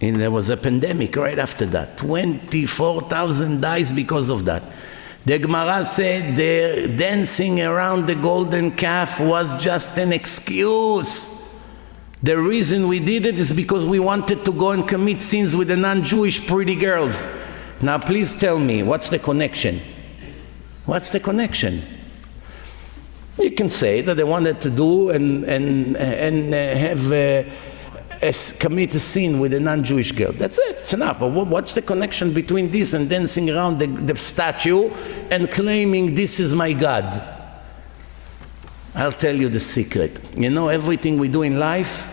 And there was a pandemic right after that. 24,000 dies because of that. The Gemara said their dancing around the golden calf was just an excuse. The reason we did it is because we wanted to go and commit sins with the non-Jewish pretty girls. Now please tell me, what's the connection? What's the connection? You can say that they wanted to do and commit a sin with a non-Jewish girl. That's it, it's enough. But what's the connection between this and dancing around the statue and claiming this is my God? I'll tell you the secret. You know, everything we do in life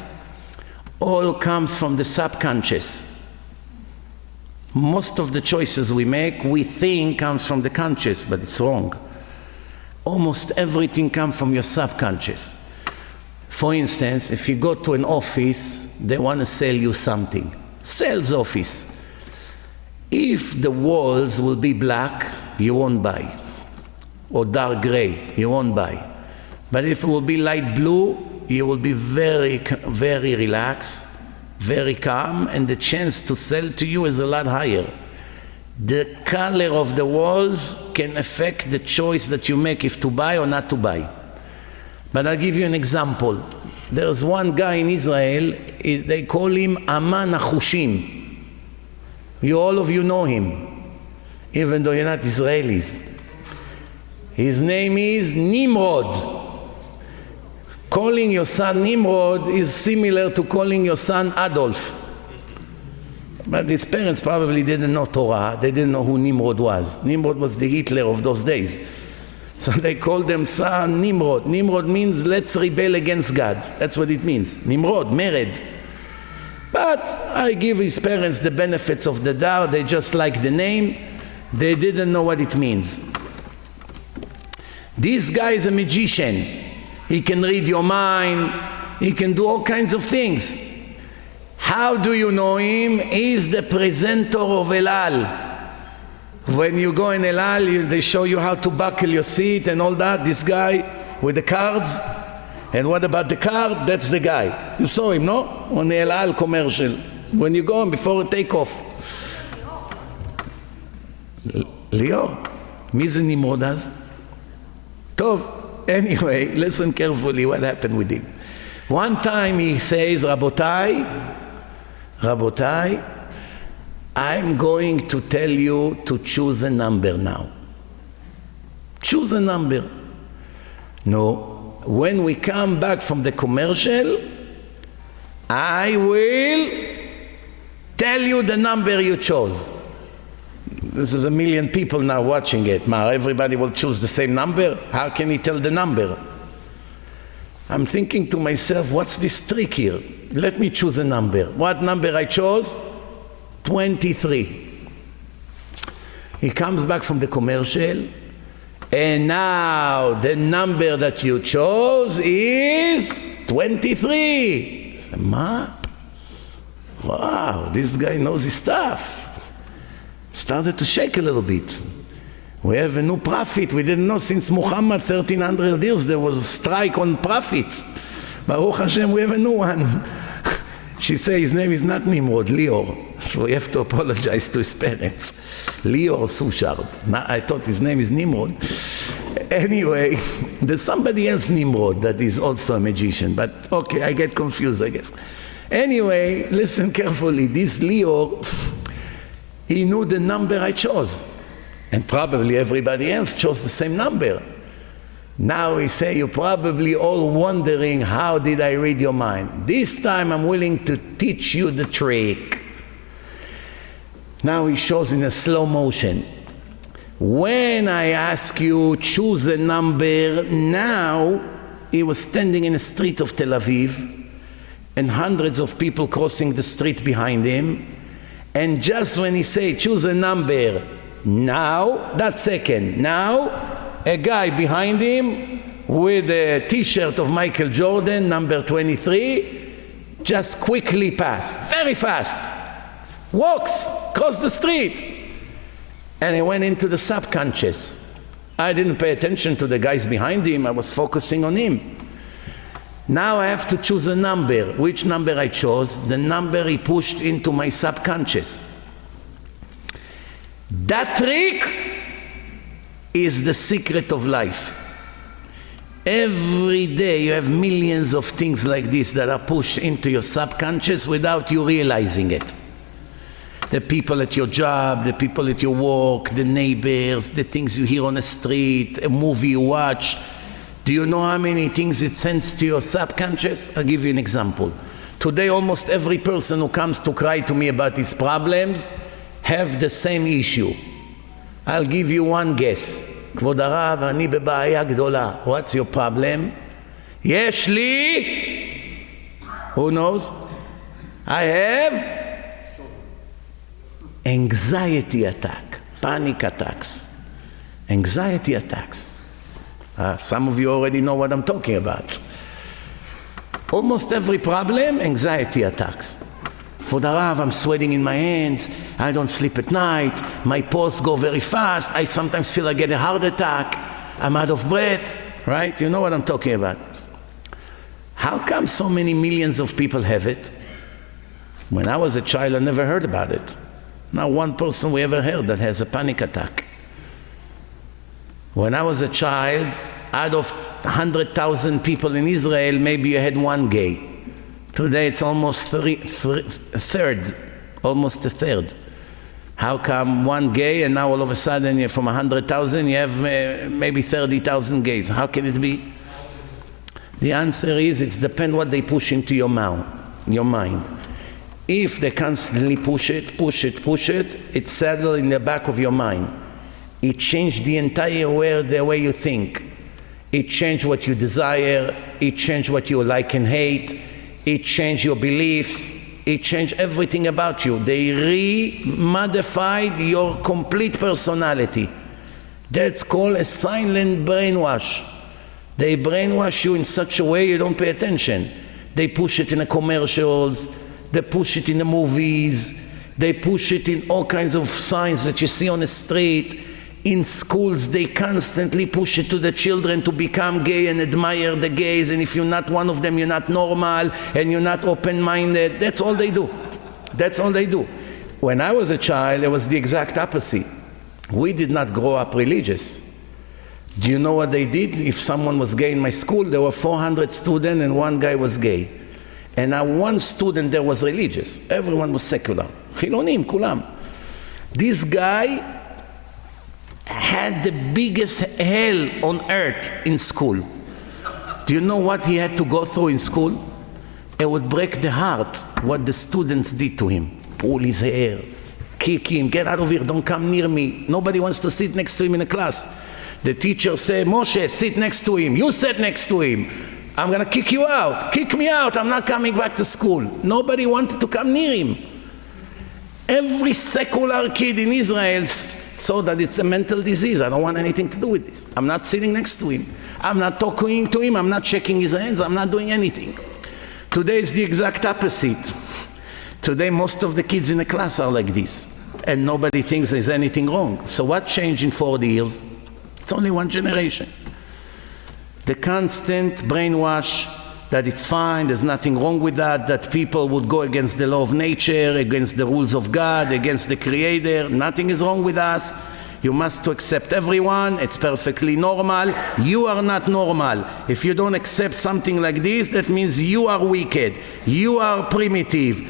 all comes from the subconscious. Most of the choices we make, we think comes from the conscious, but it's wrong. Almost everything comes from your subconscious. For instance, if you go to an office, they want to sell you something. Sales office. If the walls will be black, you won't buy. Or dark gray, you won't buy. But if it will be light blue, you will be very, very relaxed, very calm, and the chance to sell to you is a lot higher. The color of the walls can affect the choice that you make if to buy or not to buy. But I'll give you an example. There's one guy in Israel, they call him Aman Achushim. All of you know him, even though you're not Israelis. His name is Nimrod. Calling your son Nimrod is similar to calling your son Adolf. But his parents probably didn't know Torah. They didn't know who Nimrod was. Nimrod was the Hitler of those days. So they called them son Nimrod. Nimrod means let's rebel against God. That's what it means. Nimrod, Mered. But I give his parents the benefits of the doubt. They just like the name. They didn't know what it means. This guy is a magician. He can read your mind. He can do all kinds of things. How do you know him? He's the presenter of El Al. When you go in El Al, they show you how to buckle your seat and all that. This guy with the cards. And what about the card? That's the guy. You saw him, no? On the El Al commercial. When you go before takeoff. Leo? מי זה נמרוד אז? טוב, anyway, listen carefully what happened with him. One time he says, Rabotai, I'm going to tell you to choose a number now. Choose a number. No, when we come back from the commercial, I will tell you the number you chose. This is 1 million people now watching it. Everybody will choose the same number? How can he tell the number? I'm thinking to myself, what's this trick here? Let me choose a number. What number I chose? 23. He comes back from the commercial, and now the number that you chose is 23. I said, Ma? Wow, this guy knows his stuff. Started to shake a little bit. We have a new prophet. We didn't know since Muhammad 1300 years there was a strike on prophets. Baruch Hashem, we have a new one. She said his name is not Nimrod, Lior. So we have to apologize to his parents. Lior Sushard. I thought his name is Nimrod. Anyway, there's somebody else Nimrod that is also a magician. But okay, I get confused, I guess. Anyway, listen carefully. This Lior, he knew the number I chose. And probably everybody else chose the same number. Now he say, you're probably all wondering, how did I read your mind? This time I'm willing to teach you the trick. Now he shows in a slow motion. When I ask you, choose a number, now he was standing in the street of Tel Aviv, and hundreds of people crossing the street behind him. And just when he say, choose a number, now, that second, now, a guy behind him with a t-shirt of Michael Jordan, number 23, just quickly passed, very fast, walks across the street. And he went into the subconscious. I didn't pay attention to the guys behind him, I was focusing on him. Now I have to choose a number. Which number I chose? The number he pushed into my subconscious. That trick is the secret of life. Every day you have millions of things like this that are pushed into your subconscious without you realizing it. The people at your job, the people at your work, the neighbors, the things you hear on the street, a movie you watch. Do you know how many things it sends to your subconscious? I'll give you an example. Today almost every person who comes to cry to me about his problems have the same issue. I'll give you one guess. כבוד הרב, אני בבעיה גדולה. What's your problem? יש לי, who knows? I have anxiety attack, panic attacks, anxiety attacks. Some of you already know what I'm talking about. Almost every problem, anxiety attacks. כבוד הרב, I'm sweating in my hands, I don't sleep at night, my pulse go very fast, I sometimes feel I get a heart attack, I'm out of breath, right? You know what I'm talking about. How come so many millions of people have it? When I was a child, I never heard about it. Not one person we ever heard that has a panic attack. When I was a child, out of 100,000 people in Israel, maybe you had one gay. Today it's almost a third. How come one gay and now all of a sudden from 100,000 you have maybe 30,000 gays? How can it be? The answer is it depends what they push into your mind. If they constantly push it, it's settled in the back of your mind. It changed the entire way, the way you think. It changed what you desire. It changed what you like and hate. It changed your beliefs. It changed everything about you. They re-modified your complete personality. That's called a silent brainwash. They brainwash you in such a way you don't pay attention. They push it in the commercials. They push it in the movies. They push it in all kinds of signs that you see on the street. In schools, they constantly push it to the children to become gay and admire the gays, and if you're not one of them, you're not normal, and you're not open-minded. That's all they do. That's all they do. When I was a child, it was the exact opposite. We did not grow up religious. Do you know what they did? If someone was gay in my school, there were 400 students and one guy was gay. And now one student there was religious. Everyone was secular. Chilonim, kulam. This guy had the biggest hell on earth in school. Do you know what he had to go through in school? It would break the heart what the students did to him. Pull his hair, kick him, get out of here, don't come near me. Nobody wants to sit next to him in a class. The teacher said, Moshe, sit next to him. You sit next to him. I'm going to kick you out. Kick me out. I'm not coming back to school. Nobody wanted to come near him. Every secular kid in Israel saw that it's a mental disease. I don't want anything to do with this. I'm not sitting next to him. I'm not talking to him. I'm not shaking his hands. I'm not doing anything. Today is the exact opposite. Today, most of the kids in the class are like this, and nobody thinks there's anything wrong. So what changed in 40 years? It's only one generation. The constant brainwash that it's fine, there's nothing wrong with that, that people would go against the law of nature, against the rules of God, against the Creator. Nothing is wrong with us. You must accept everyone. It's perfectly normal. You are not normal. If you don't accept something like this, that means you are wicked. You are primitive.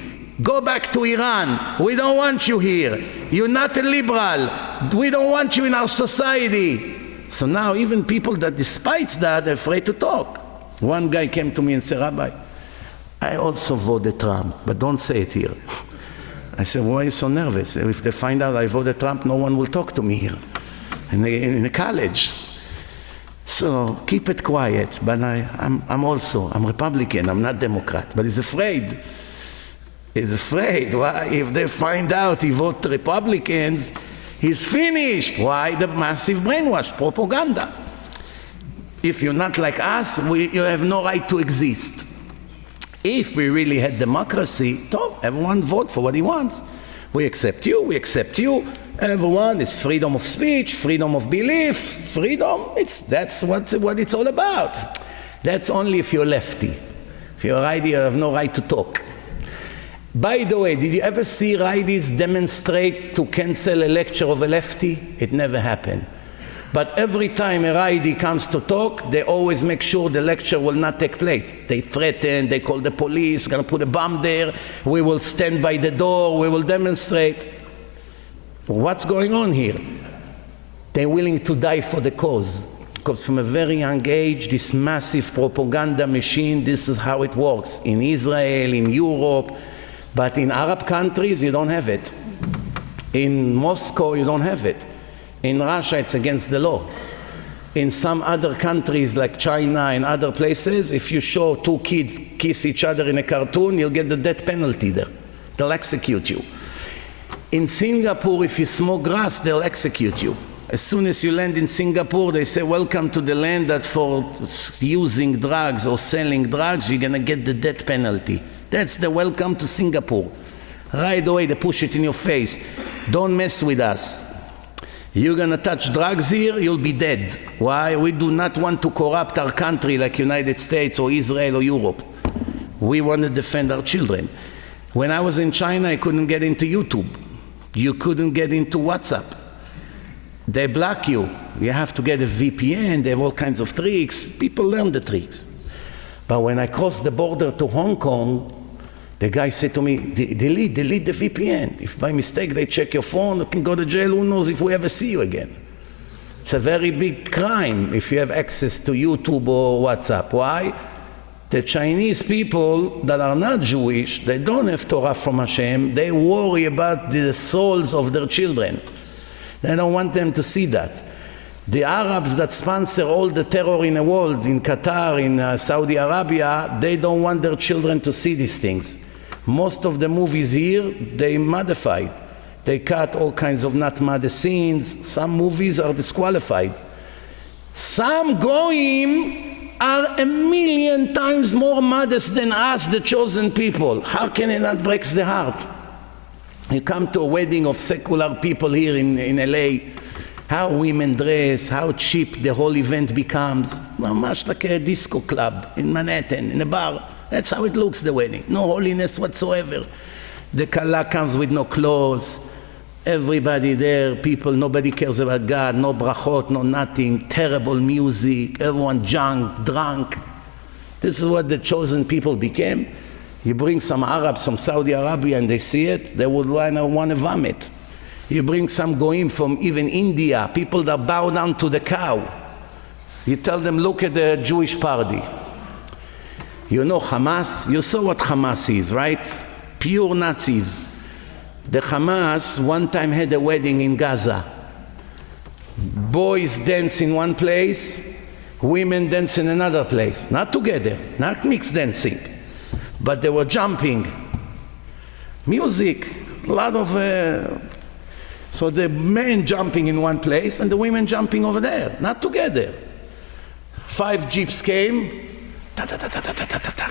Go back to Iran. We don't want you here. You're not a liberal. We don't want you in our society. So now even people that despite that are afraid to talk. One guy came to me and said, Rabbi, I also voted Trump, but don't say it here. I said, why are you so nervous? If they find out I voted Trump, no one will talk to me here in the college. So keep it quiet. But I'm Republican, I'm not Democrat. But he's afraid. He's afraid. Why? If they find out he voted Republicans, he's finished. Why? The massive brainwash, propaganda. If you're not like us, you have no right to exist. If we really had democracy, everyone vote for what he wants. We accept you, everyone, it's freedom of speech, freedom of belief, freedom, that's what it's all about. That's only if you're lefty. If you're a righty, you have no right to talk. By the way, did you ever see righties demonstrate to cancel a lecture of a lefty? It never happened. But every time a righty comes to talk, they always make sure the lecture will not take place. They threaten, they call the police, we're going to put a bomb there, we will stand by the door, we will demonstrate. What's going on here? They're willing to die for the cause. Because from a very young age, this massive propaganda machine, this is how it works. In Israel, in Europe, but in Arab countries, you don't have it. In Moscow, you don't have it. In Russia, it's against the law. In some other countries like China and other places, if you show two kids kiss each other in a cartoon, you'll get the death penalty there. They'll execute you. In Singapore, if you smoke grass, they'll execute you. As soon as you land in Singapore, they say, welcome to the land that for using drugs or selling drugs, you're going to get the death penalty. That's the welcome to Singapore. Right away, they push it in your face. Don't mess with us. You're going to touch drugs here, you'll be dead. Why? We do not want to corrupt our country like United States or Israel or Europe. We want to defend our children. When I was in China, I couldn't get into YouTube. You couldn't get into WhatsApp. They block you. You have to get a VPN. They have all kinds of tricks. People learn the tricks. But when I crossed the border to Hong Kong, the guy said to me, delete the VPN. If by mistake they check your phone, you can go to jail. Who knows if we ever see you again? It's a very big crime if you have access to YouTube or WhatsApp. Why? The Chinese people that are not Jewish, they don't have Torah from Hashem. They worry about the souls of their children. They don't want them to see that. The Arabs that sponsor all the terror in the world, in Qatar, in Saudi Arabia, they don't want their children to see these things. Most of the movies here, they modified. They cut all kinds of not modest scenes. Some movies are disqualified. Some goyim are 1,000,000 times more modest than us, the chosen people. How can it not break the heart? You come to a wedding of secular people here in LA, how women dress, how cheap the whole event becomes. Much like a disco club in Manhattan, in a bar. That's how it looks, the wedding. No holiness whatsoever. The kala comes with no clothes. Everybody there, people, nobody cares about God, no brachot, no nothing, terrible music, everyone drunk. This is what the chosen people became. You bring some Arabs from Saudi Arabia and they see it, they would want to vomit. You bring some goyim from even India, people that bow down to the cow. You tell them, look at the Jewish party. You know Hamas? You saw what Hamas is, right? Pure Nazis. The Hamas one time had a wedding in Gaza. Boys dance in one place, women dance in another place. Not together, not mixed dancing. But they were jumping. Music, A lot of... so the men jumping in one place and the women jumping over there, not together. 5 jeeps came,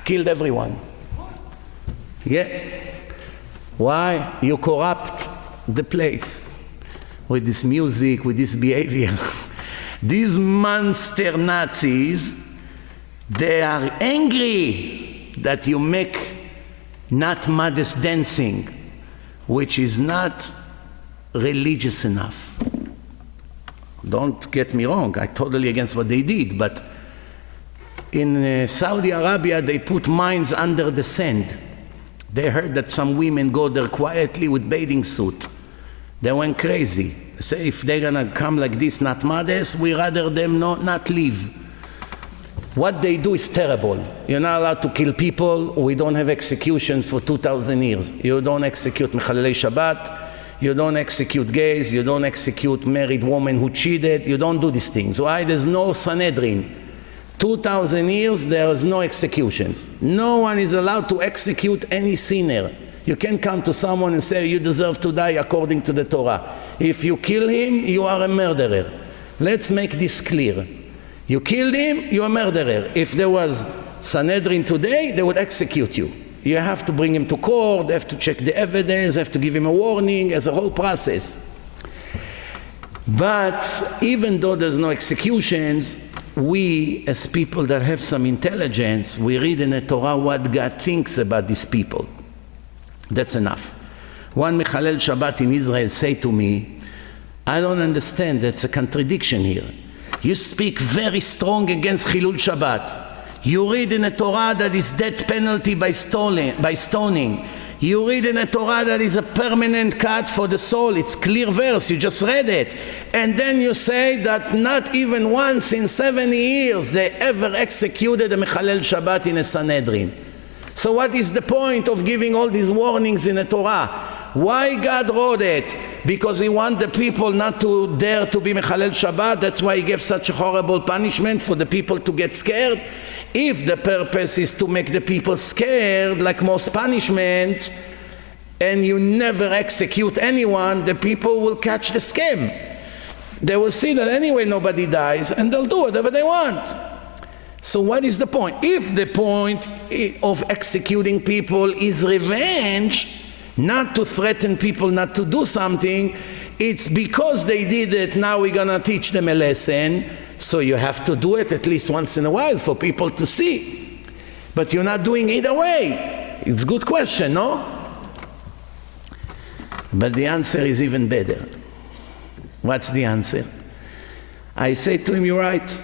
killed everyone. Yeah. Why? You corrupt the place with this music, with this behavior. These monster Nazis, they are angry that you make not modest dancing, which is not religious enough. Don't get me wrong, I'm totally against what they did, but in Saudi Arabia, they put mines under the sand. They heard that some women go there quietly with bathing suit. They went crazy. Say, if they're gonna come like this, not modest, we rather them not leave. What they do is terrible. You're not allowed to kill people. We don't have executions for 2,000 years. You don't execute Mechalelei Shabbat. You don't execute gays. You don't execute married women who cheated. You don't do these things. Why? There's no Sanhedrin. 2,000 years, there is no executions. No one is allowed to execute any sinner. You can't come to someone and say, you deserve to die according to the Torah. If you kill him, you are a murderer. Let's make this clear. You killed him, you're a murderer. If there was Sanhedrin today, they would execute you. You have to bring him to court, they have to check the evidence, have to give him a warning, as a whole process. But even though there's no executions, we, as people that have some intelligence, we read in the Torah what God thinks about these people. That's enough. One Mechalel Shabbat in Israel say to me, I don't understand, that's a contradiction here. You speak very strong against Chilul Shabbat. You read in the Torah that is death penalty by stoning. You read in the Torah that is a permanent cut for the soul. It's clear verse, you just read it. And then you say that not even once in 70 years they ever executed a Mechalel Shabbat in a Sanhedrin. So what is the point of giving all these warnings in the Torah? Why God wrote it? Because he wants the people not to dare to be Mechalel Shabbat. That's why he gave such a horrible punishment for the people to get scared. If the purpose is to make the people scared, like most punishments, and you never execute anyone, the people will catch the scam. They will see that anyway nobody dies, and they'll do whatever they want. So what is the point? If the point of executing people is revenge, not to threaten people not to do something, it's because they did it, now we're gonna teach them a lesson. So you have to do it at least once in a while for people to see. But you're not doing either way. It's a good question, no? But the answer is even better. What's the answer? I say to him, you're right.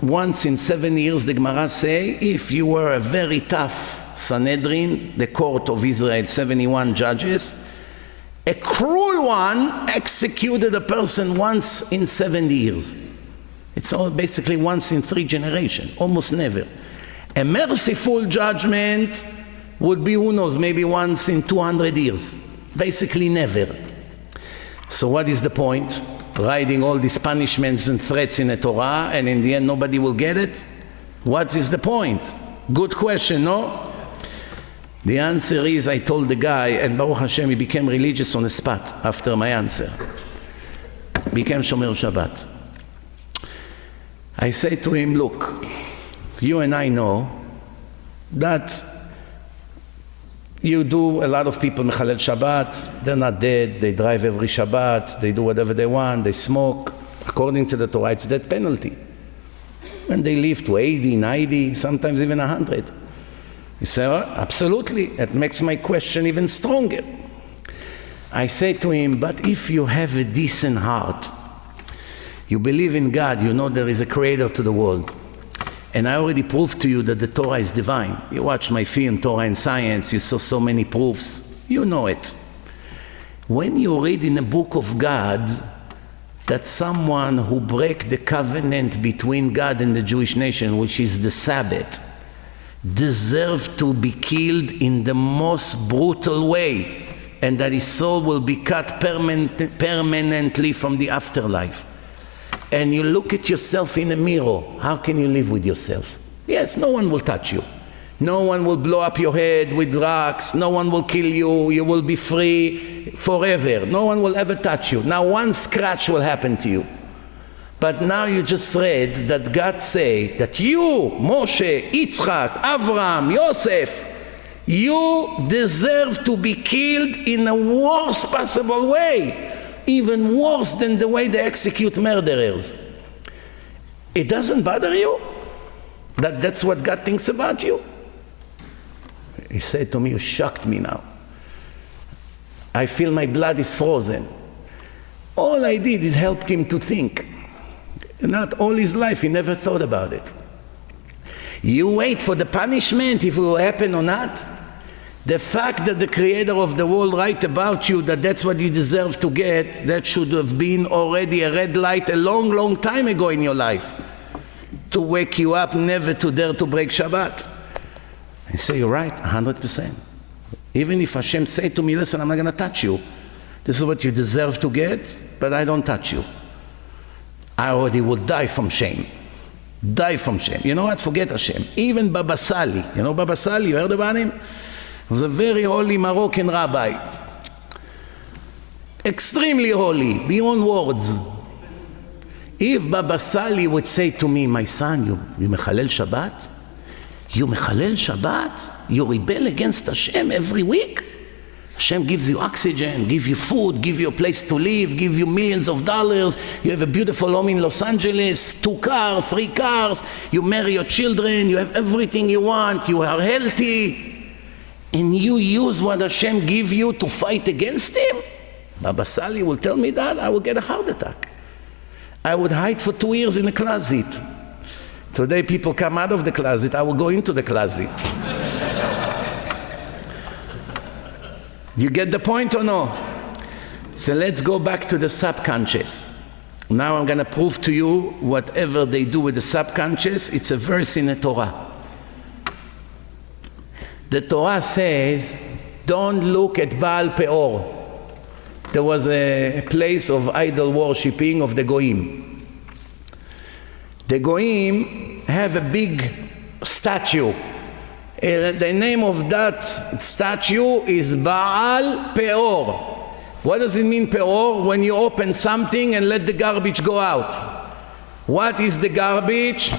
Once in 7 years, the Gemara say, if you were a very tough Sanhedrin, the court of Israel, 71 judges, a cruel one executed a person once in 70 years. It's all basically once in 3 generations, almost never. A merciful judgment would be, who knows, maybe once in 200 years. Basically never. So what is the point? Writing all these punishments and threats in the Torah, and in the end nobody will get it? What is the point? Good question, no? The answer is, I told the guy, and Baruch Hashem, he became religious on the spot after my answer. Became Shomer Shabbat. I say to him, look, you and I know that you do a lot of people Mechalel Shabbat, they're not dead, they drive every Shabbat, they do whatever they want, they smoke. According to the Torah, it's death penalty. And they live to 80, 90, sometimes even 100. You say, oh, absolutely, that makes my question even stronger. I say to him, but if you have a decent heart, you believe in God, you know there is a creator to the world. And I already proved to you that the Torah is divine. You watched my film, Torah and Science, you saw so many proofs. You know it. When you read in the book of God that someone who break the covenant between God and the Jewish nation, which is the Sabbath, deserves to be killed in the most brutal way, and that his soul will be cut permanently from the afterlife. And you look at yourself in a mirror, how can you live with yourself? Yes, no one will touch you. No one will blow up your head with rocks. No one will kill you. You will be free forever. No one will ever touch you. Now one scratch will happen to you. But now you just read that God say that you, Moshe, Yitzchak, Avraham, Yosef, you deserve to be killed in the worst possible way, even worse than the way they execute murderers. It doesn't bother you that that's what God thinks about you? He said to me, you shocked me now. I feel my blood is frozen. All I did is help him to think. Not all his life, he never thought about it. You wait for the punishment, if it will happen or not. The fact that the creator of the world write about you, that that's what you deserve to get, that should have been already a red light a long, long time ago in your life, to wake you up never to dare to break Shabbat. I say, you're right, 100%. Even if Hashem say to me, listen, I'm not going to touch you. This is what you deserve to get, but I don't touch you. I already will die from shame. Die from shame. You know what? Forget Hashem. Even Baba Sali. You know Baba Sali? You heard about him? He was a very holy Moroccan rabbi. Extremely holy, beyond words. If Baba Sali would say to me, my son, you mechalel Shabbat? You mechalel Shabbat? You rebel against Hashem every week? Hashem gives you oxygen, give you food, give you a place to live, give you millions of dollars. You have a beautiful home in Los Angeles, 2 cars, 3 cars. You marry your children, you have everything you want, you are healthy. And you use what Hashem give you to fight against Him? Baba Sali will tell me that, I will get a heart attack. I would hide for 2 years in a closet. Today people come out of the closet, I will go into the closet. You get the point or no? So let's go back to the subconscious. Now I'm going to prove to you whatever they do with the subconscious, it's a verse in the Torah. The Torah says, don't look at Baal Peor. There was a place of idol worshipping of the Goyim. The Goyim have a big statue. The name of that statue is Baal Peor. What does it mean, Peor? When you open something and let the garbage go out. What is the garbage?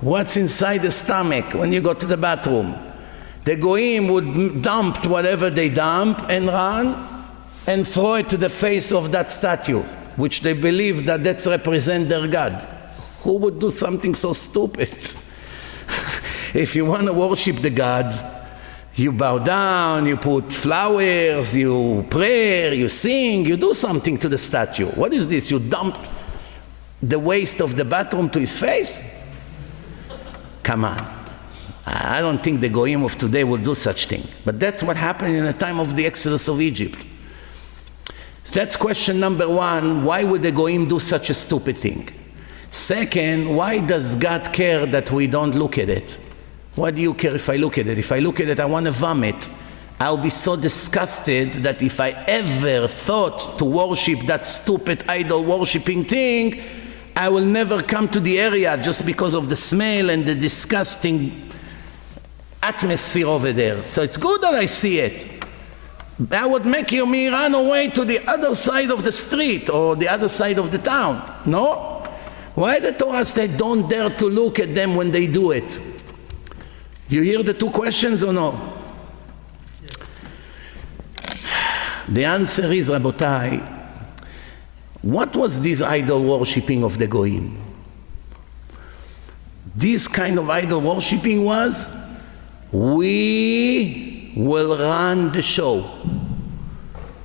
What's inside the stomach when you go to the bathroom? The Goyim would dump whatever they dump and run and throw it to the face of that statue, which they believe that that's represent their God. Who would do something so stupid? If you want to worship the God, you bow down, you put flowers, you pray, you sing, you do something to the statue. What is this? You dump the waste of the bathroom to his face? Come on. I don't think the Goyim of today will do such thing. But that's what happened in the time of the Exodus of Egypt. That's question number 1. Why would the Goyim do such a stupid thing? Second, why does God care that we don't look at it? Why do you care if I look at it? If I look at it, I want to vomit. I'll be so disgusted that if I ever thought to worship that stupid idol worshipping thing, I will never come to the area just because of the smell and the disgusting atmosphere over there. So it's good that I see it. That would make me run away to the other side of the street or the other side of the town. No? Why the Torah said don't dare to look at them when they do it? You hear the 2 questions or no? The answer is, Rabotai, what was this idol worshipping of the Goyim? This kind of idol worshipping was, we will run the show.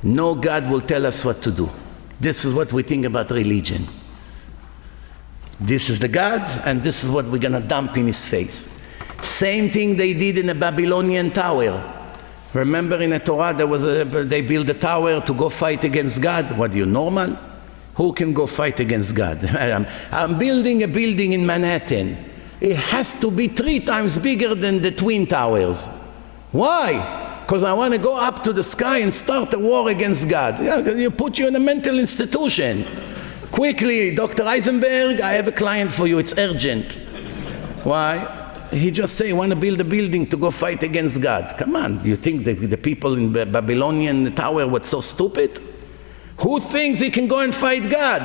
No God will tell us what to do. This is what we think about religion. This is the God, and this is what we're going to dump in his face. Same thing they did in the Babylonian tower. Remember in the Torah they built a tower to go fight against God. What are you, normal? Who can go fight against God? I'm building a building in Manhattan. It has to be 3 times bigger than the Twin Towers. Why? Because I want to go up to the sky and start a war against God. You put you in a mental institution. Quickly, Dr. Eisenberg, I have a client for you. It's urgent. Why? He just say, want to build a building to go fight against God. Come on, you think the people in the Babylonian tower were so stupid? Who thinks he can go and fight God?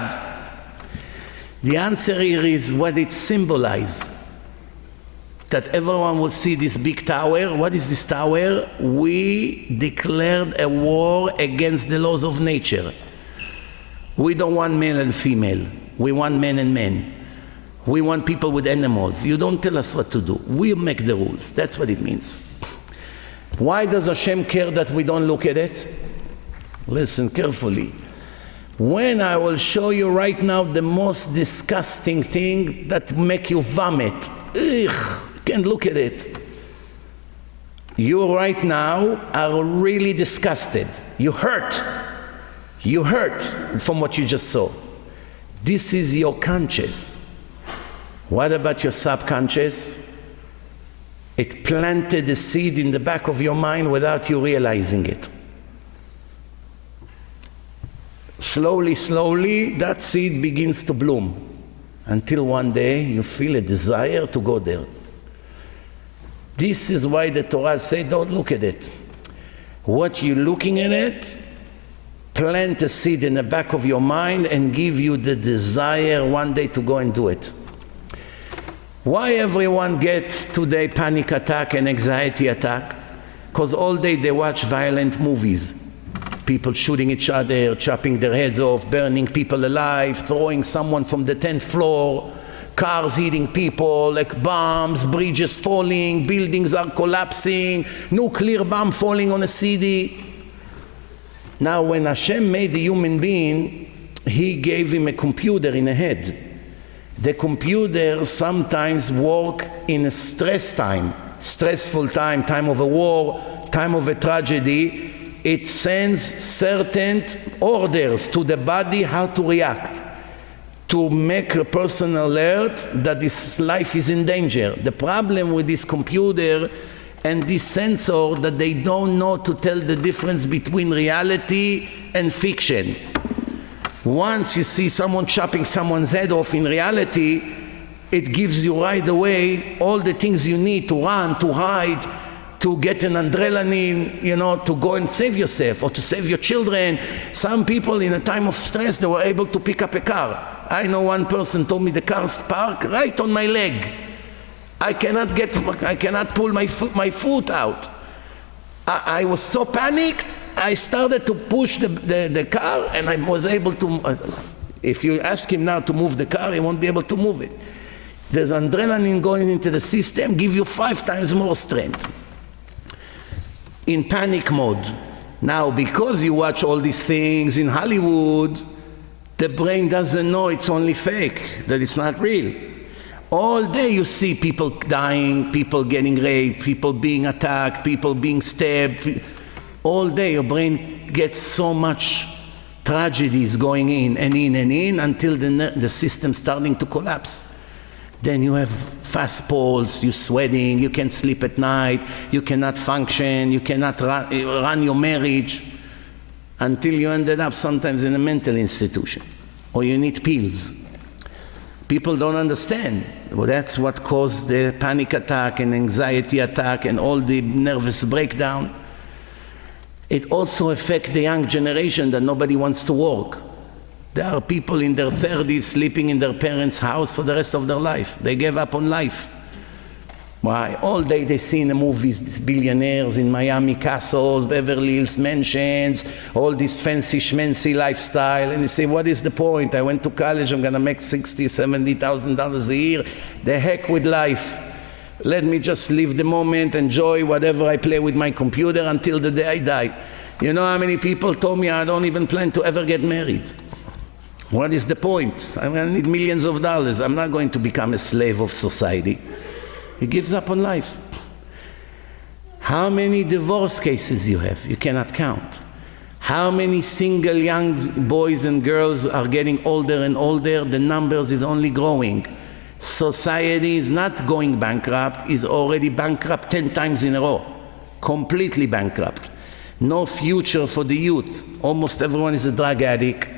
The answer here is what it symbolizes. That everyone will see this big tower. What is this tower? We declared a war against the laws of nature. We don't want male and female. We want men and men. We want people with animals. You don't tell us what to do. We make the rules. That's what it means. Why does Hashem care that we don't look at it? Listen carefully. When I will show you right now the most disgusting thing that make you vomit. Ugh, can't look at it. You right now are really disgusted. You hurt. You hurt from what you just saw. This is your conscious. What about your subconscious? It planted a seed in the back of your mind without you realizing it. Slowly, slowly, that seed begins to bloom until one day you feel a desire to go there. This is why the Torah says, don't look at it. What you're looking at it, plant a seed in the back of your mind and give you the desire one day to go and do it. Why everyone gets today panic attack and anxiety attack? Because all day they watch violent movies. People shooting each other, chopping their heads off, burning people alive, throwing someone from the 10th floor, cars hitting people, like bombs, bridges falling, buildings are collapsing, nuclear bomb falling on a city. Now when Hashem made the human being, He gave him a computer in a head. The computer sometimes works in a stress time, stressful time, time of a war, time of a tragedy. It sends certain orders to the body how to react, to make a person alert that his life is in danger. The problem with this computer and this sensor that they don't know to tell the difference between reality and fiction. Once you see someone chopping someone's head off in reality, it gives you right away all the things you need to run, to hide, to get an adrenaline, to go and save yourself or to save your children. Some people in a time of stress, they were able to pick up a car. I know one person told me the car's parked right on my leg. I cannot pull my foot out. I was so panicked, I started to push the car and I was able to, if you ask him now to move the car, he won't be able to move it. There's adrenaline going into the system, give you 5 times more strength. In panic mode. Now, because you watch all these things in Hollywood, the brain doesn't know it's only fake, that it's not real. All day you see people dying, people getting raped, people being attacked, people being stabbed. All day your brain gets so much tragedies going in and in and in until the system starting to collapse. Then you have fast pulse, you're sweating, you can't sleep at night, you cannot function, you cannot run your marriage, until you ended up sometimes in a mental institution, or you need pills. People don't understand. Well, that's what caused the panic attack and anxiety attack and all the nervous breakdown. It also affects the young generation that nobody wants to work. There are people in their 30s sleeping in their parents' house for the rest of their life. They gave up on life. Why? All day they see in the movies these billionaires in Miami castles, Beverly Hills mansions, all this fancy schmancy lifestyle, and they say, what is the point? I went to college, I'm gonna make $60,000, $70,000 a year. The heck with life. Let me just live the moment, enjoy whatever I play with my computer until the day I die. You know how many people told me I don't even plan to ever get married? What is the point? I'm going to need millions of dollars. I'm not going to become a slave of society. He gives up on life. How many divorce cases you have? You cannot count. How many single young boys and girls are getting older and older? The numbers is only growing. Society is not going bankrupt, is already bankrupt 10 times in a row. Completely bankrupt. No future for the youth. Almost everyone is a drug addict.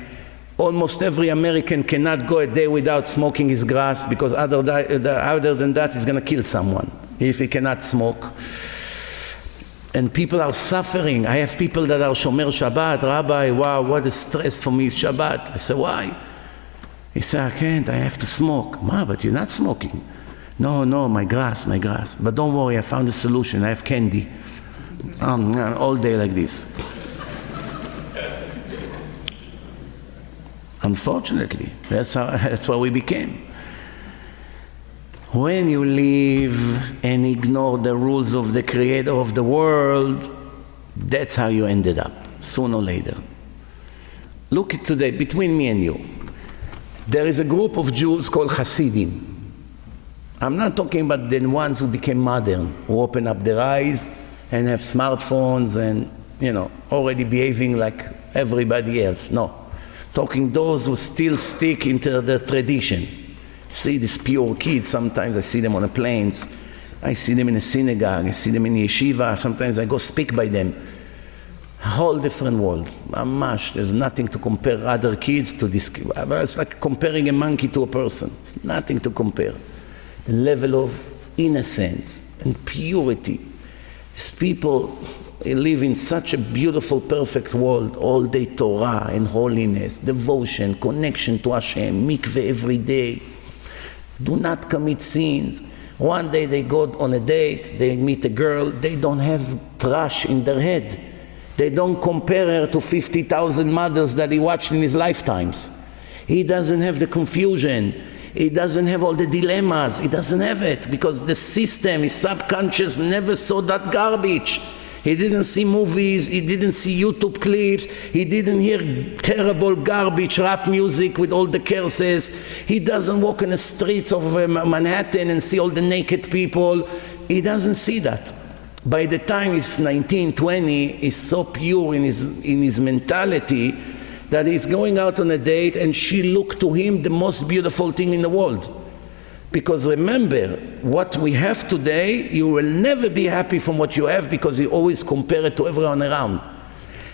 Almost every American cannot go a day without smoking his grass, because other than that, he's going to kill someone if he cannot smoke. And people are suffering. I have people that are Shomer Shabbat. Rabbi, wow, what a stress for me, Shabbat. I say, why? He said, I can't, I have to smoke. Ma, but you're not smoking. No, my grass. But don't worry, I found a solution. I have candy. All day like this. Unfortunately, that's what we became. When you live and ignore the rules of the creator of the world, that's how you ended up, sooner or later. Look at today, between me and you. There is a group of Jews called chassidim. I'm not talking about the ones who became modern, who open up their eyes and have smartphones and, already behaving like everybody else. No. Talking those who still stick into the tradition. See these pure kids, sometimes I see them on the planes. I see them in a synagogue, I see them in yeshiva, sometimes I go speak by them. A whole different world. Mamash, there's nothing to compare other kids to this. It's like comparing a monkey to a person. It's nothing to compare. The level of innocence and purity. These people live in such a beautiful, perfect world. All day Torah and holiness, devotion, connection to Hashem, mikveh every day. Do not commit sins. One day they go on a date, they meet a girl, they don't have trash in their head. They don't compare her to 50,000 models that he watched in his lifetimes. He doesn't have the confusion. He doesn't have all the dilemmas. He doesn't have it because the system, his subconscious never saw that garbage. He didn't see movies, he didn't see YouTube clips, he didn't hear terrible garbage rap music with all the curses. He doesn't walk in the streets of Manhattan and see all the naked people. He doesn't see that. By the time he's 19, 20, he's so pure in his mentality that he's going out on a date and she looked to him the most beautiful thing in the world. Because remember, what we have today, you will never be happy from what you have because you always compare it to everyone around.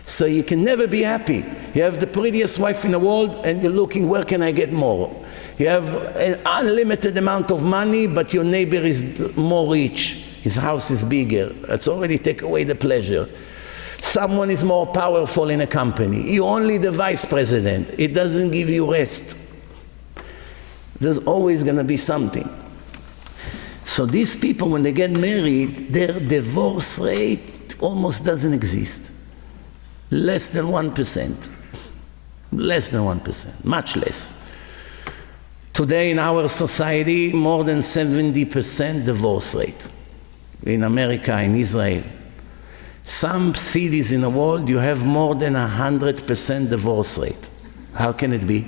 So you can never be happy. You have the prettiest wife in the world and you're looking, where can I get more? You have an unlimited amount of money, but your neighbor is more rich. His house is bigger. It's already take away the pleasure. Someone is more powerful in a company. You're only the vice president. It doesn't give you rest. There's always going to be something. So these people, when they get married, their divorce rate almost doesn't exist. Less than 1%. Less than 1%. Much less. Today in our society, more than 70% divorce rate. In America, in Israel. Some cities in the world, you have more than 100% divorce rate. How can it be?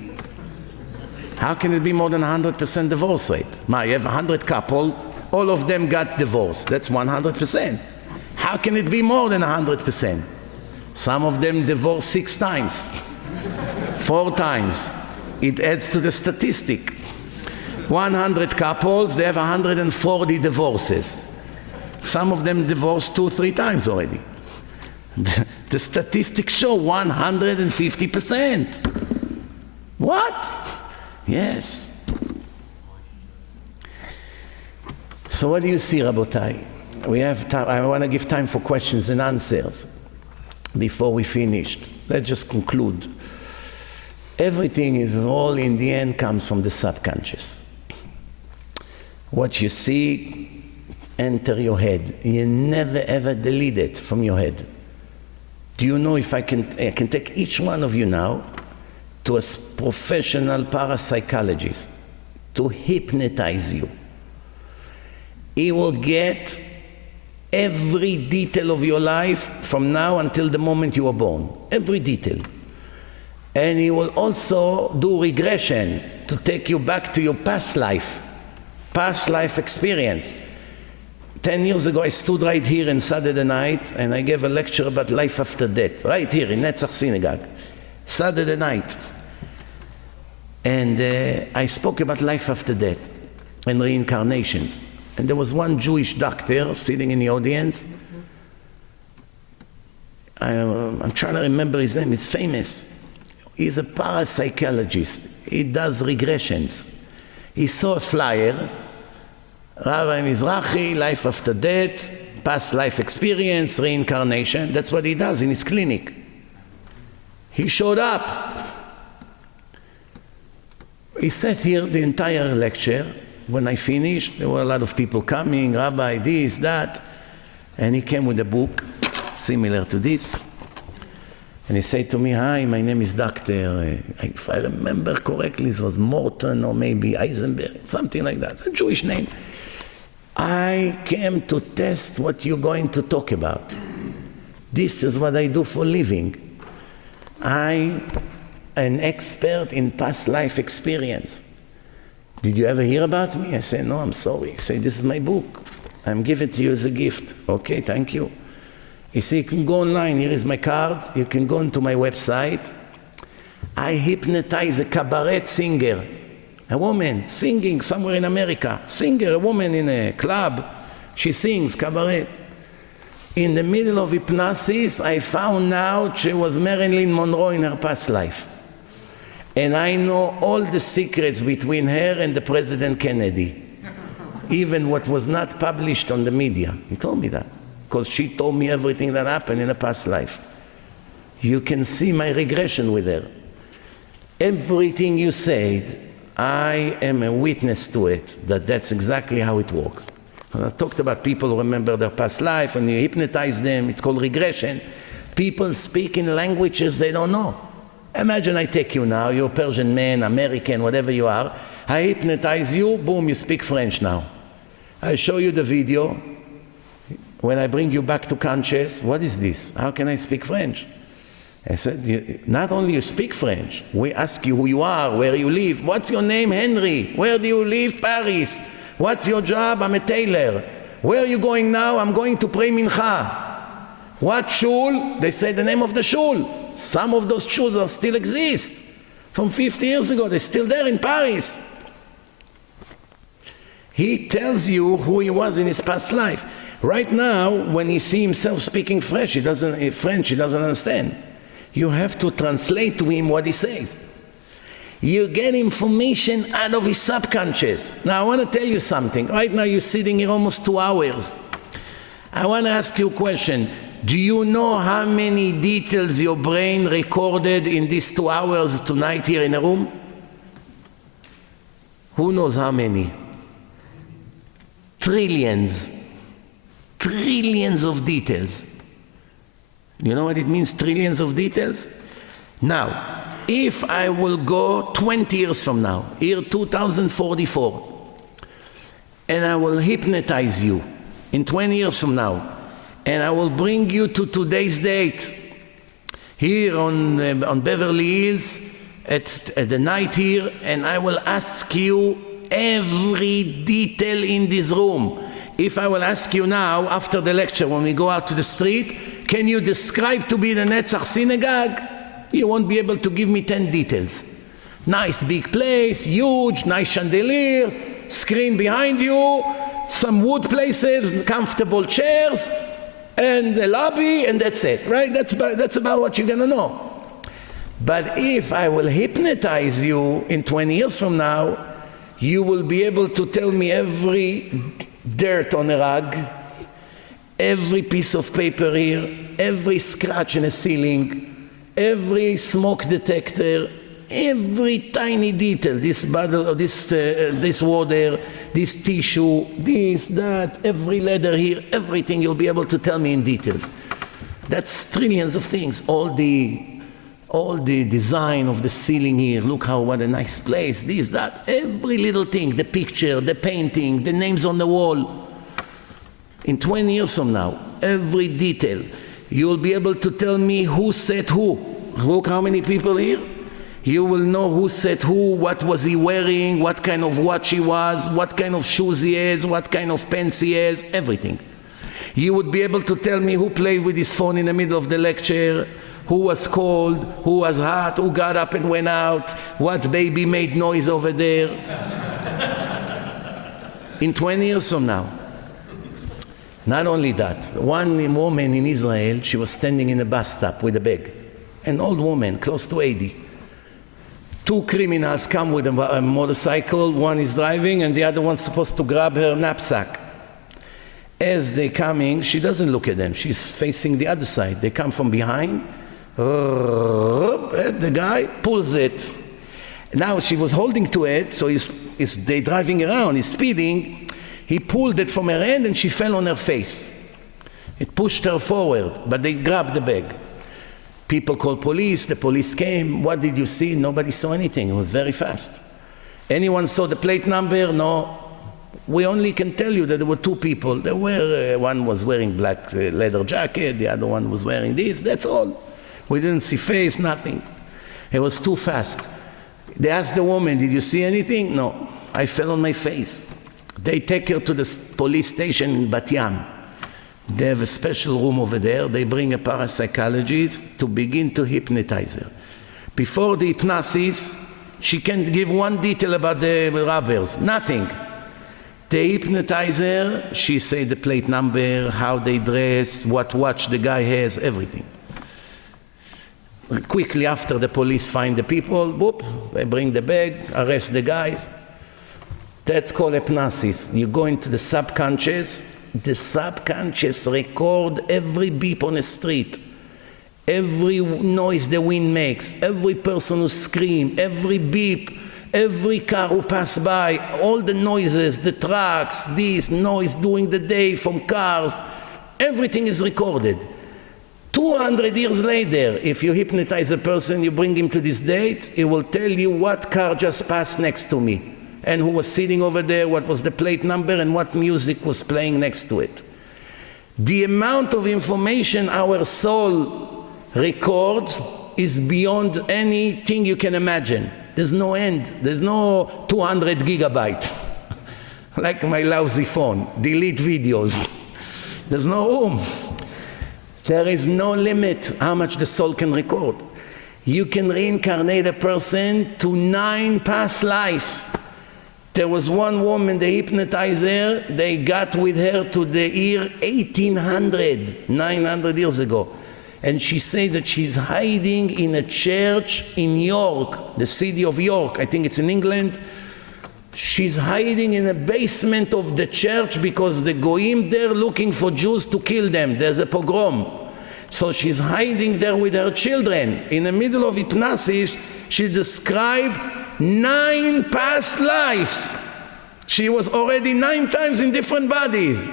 How can it be more than 100% divorce rate? You have 100 couple, all of them got divorced. That's 100%. How can it be more than 100%? Some of them divorced 6 times, 4 times. It adds to the statistic. 100 couples, they have 140 divorces. Some of them divorced 2-3 times already. The statistics show 150%. What? Yes. So what do you see, Rabotai? We have time. I want to give time for questions and answers before we finished. Let's just conclude. Everything is all in the end comes from the subconscious. What you see enter your head. You never ever delete it from your head. Do you know if I can take each one of you now to a professional parapsychologist to hypnotize you. He will get every detail of your life from now until the moment you were born. Every detail. And he will also do regression to take you back to your past life experience. 10 years ago, I stood right here on Saturday night and I gave a lecture about life after death, right here in Netzach Synagogue, Saturday night. And I spoke about life after death and reincarnations. And there was one Jewish doctor sitting in the audience. I'm trying to remember his name. He's famous. He's a parapsychologist. He does regressions. He saw a flyer, Rabbi Mizrachi, life after death, past life experience, reincarnation. That's what he does in his clinic. He showed up. He sat here the entire lecture. When I finished, there were a lot of people coming, Rabbi, this, that. And he came with a book similar to this. And he said to me, hi, my name is Dr. If I remember correctly, it was Morton or maybe Eisenberg, something like that, a Jewish name. I came to test what you're going to talk about. This is what I do for a living. I'm an expert in past life experience. Did you ever hear about me? I said, no, I'm sorry. He said, this is my book. I'm giving it to you as a gift. Okay, thank you. He said, you can go online. Here is my card. You can go into my website. I hypnotize a cabaret singer, a woman singing somewhere in America. Singer, a woman in a club. She sings cabaret. In the middle of hypnosis, I found out she was Marilyn Monroe in her past life. And I know all the secrets between her and the President Kennedy. Even what was not published on the media. He told me that. Because she told me everything that happened in a past life. You can see my regression with her. Everything you said, I am a witness to it, that that's exactly how it works. I talked about people who remember their past life, and you hypnotize them, it's called regression. People speak in languages they don't know. Imagine I take you now, you're a Persian man, American, whatever you are. I hypnotize you, boom, you speak French now. I show you the video. When I bring you back to conscious, what is this? How can I speak French? I said, not only you speak French, we ask you who you are, where you live. What's your name? Henry. Where do you live? Paris. What's your job? I'm a tailor. Where are you going now? I'm going to pray mincha. What shul? They say the name of the shul. Some of those shuls are still exist. From 50 years ago, they're still there in Paris. He tells you who he was in his past life. Right now, when he sees himself speaking French, he doesn't understand. You have to translate to him what he says. You get information out of his subconscious. Now, I want to tell you something. Right now, you're sitting here almost 2 hours. I want to ask you a question. Do you know how many details your brain recorded in these 2 hours tonight here in a room? Who knows how many? Trillions. Trillions of details. You know what it means, trillions of details? Now, if I will go 20 years from now, year 2044, and I will hypnotize you in 20 years from now, and I will bring you to today's date, here on Beverly Hills, at the night here, and I will ask you every detail in this room. If I will ask you now, after the lecture, when we go out to the street, can you describe to me the Netzach synagogue? You won't be able to give me 10 details. Nice big place, huge, nice chandeliers, screen behind you, some wood places, comfortable chairs, and the lobby, and that's it, right? That's about what you're gonna know. But if I will hypnotize you in 20 years from now, you will be able to tell me every dirt on a rug, every piece of paper here, every scratch in a ceiling, every smoke detector, every tiny detail, this bottle, this water, this tissue, this, that, every leather here, everything you'll be able to tell me in details. That's trillions of things. All the design of the ceiling here, look what a nice place, this, that, every little thing, the picture, the painting, the names on the wall. In 20 years from now, every detail, you'll be able to tell me who said who. Look how many people here. You will know who said who, what was he wearing, what kind of watch he was, what kind of shoes he has, what kind of pants he has, everything. You would be able to tell me who played with his phone in the middle of the lecture, who was cold, who was hot, who got up and went out, what baby made noise over there. In 20 years from now. Not only that, one woman in Israel, she was standing in a bus stop with a bag. An old woman, close to 80. Two criminals come with a motorcycle. One is driving and the other one's supposed to grab her knapsack. As they're coming, she doesn't look at them. She's facing the other side. They come from behind. The guy pulls it. Now she was holding to it, so they're driving around, he's speeding. He pulled it from her hand and she fell on her face. It pushed her forward, but they grabbed the bag. People called police, the police came. What did you see? Nobody saw anything. It was very fast. Anyone saw the plate number? No. We only can tell you that there were two people. There were, one was wearing black leather jacket, the other one was wearing this, that's all. We didn't see face, nothing. It was too fast. They asked the woman, did you see anything? No, I fell on my face. They take her to the police station in Bat Yam. They have a special room over there. They bring a parapsychologist to begin to hypnotize her. Before the hypnosis, she can't give one detail about the robbers, nothing. They hypnotize her, she say the plate number, how they dress, what watch the guy has, everything. Quickly after the police find the people, whoop, they bring the bag, arrest the guys. That's called hypnosis. You go into the subconscious record every beep on the street, every noise the wind makes, every person who screams, every beep, every car who pass by, all the noises, the trucks, this noise during the day from cars, everything is recorded. 200 years later, if you hypnotize a person, you bring him to this date, he will tell you what car just passed next to me, and who was sitting over there, what was the plate number, and what music was playing next to it. The amount of information our soul records is beyond anything you can imagine. There's no end. There's no 200 gigabytes, like my lousy phone. Delete videos. There's no room. There is no limit how much the soul can record. You can reincarnate a person to 9 past lives. There was one woman, they hypnotized her, they got with her to the year 1800, 900 years ago. And she said that she's hiding in a church in York, the city of York, I think it's in England. She's hiding in a basement of the church because the goyim there looking for Jews to kill them. There's a pogrom. So she's hiding there with her children. In the middle of hypnosis, she described 9 past lives. She was already 9 times in different bodies.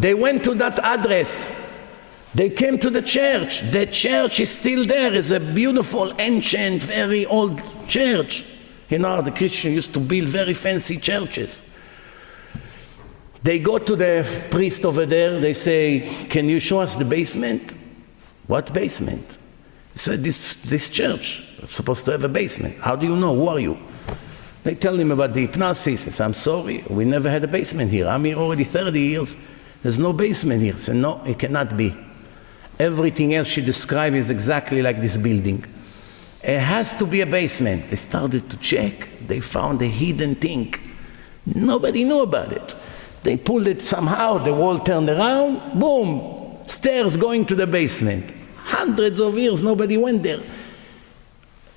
They went to that address. They came to the church. The church is still there. It's a beautiful, ancient, very old church. You know, the Christians used to build very fancy churches. They go to the priest over there. They say, can you show us the basement? What basement? He said, this church is supposed to have a basement. How do you know? Who are you? They tell him about the hypnosis. He said, I'm sorry, we never had a basement here. I'm here already 30 years. There's no basement here. He said, no, it cannot be. Everything else she described is exactly like this building. It has to be a basement. They started to check. They found a hidden thing. Nobody knew about it. They pulled it somehow. The wall turned around. Boom! Stairs going to the basement. Hundreds of years, nobody went there.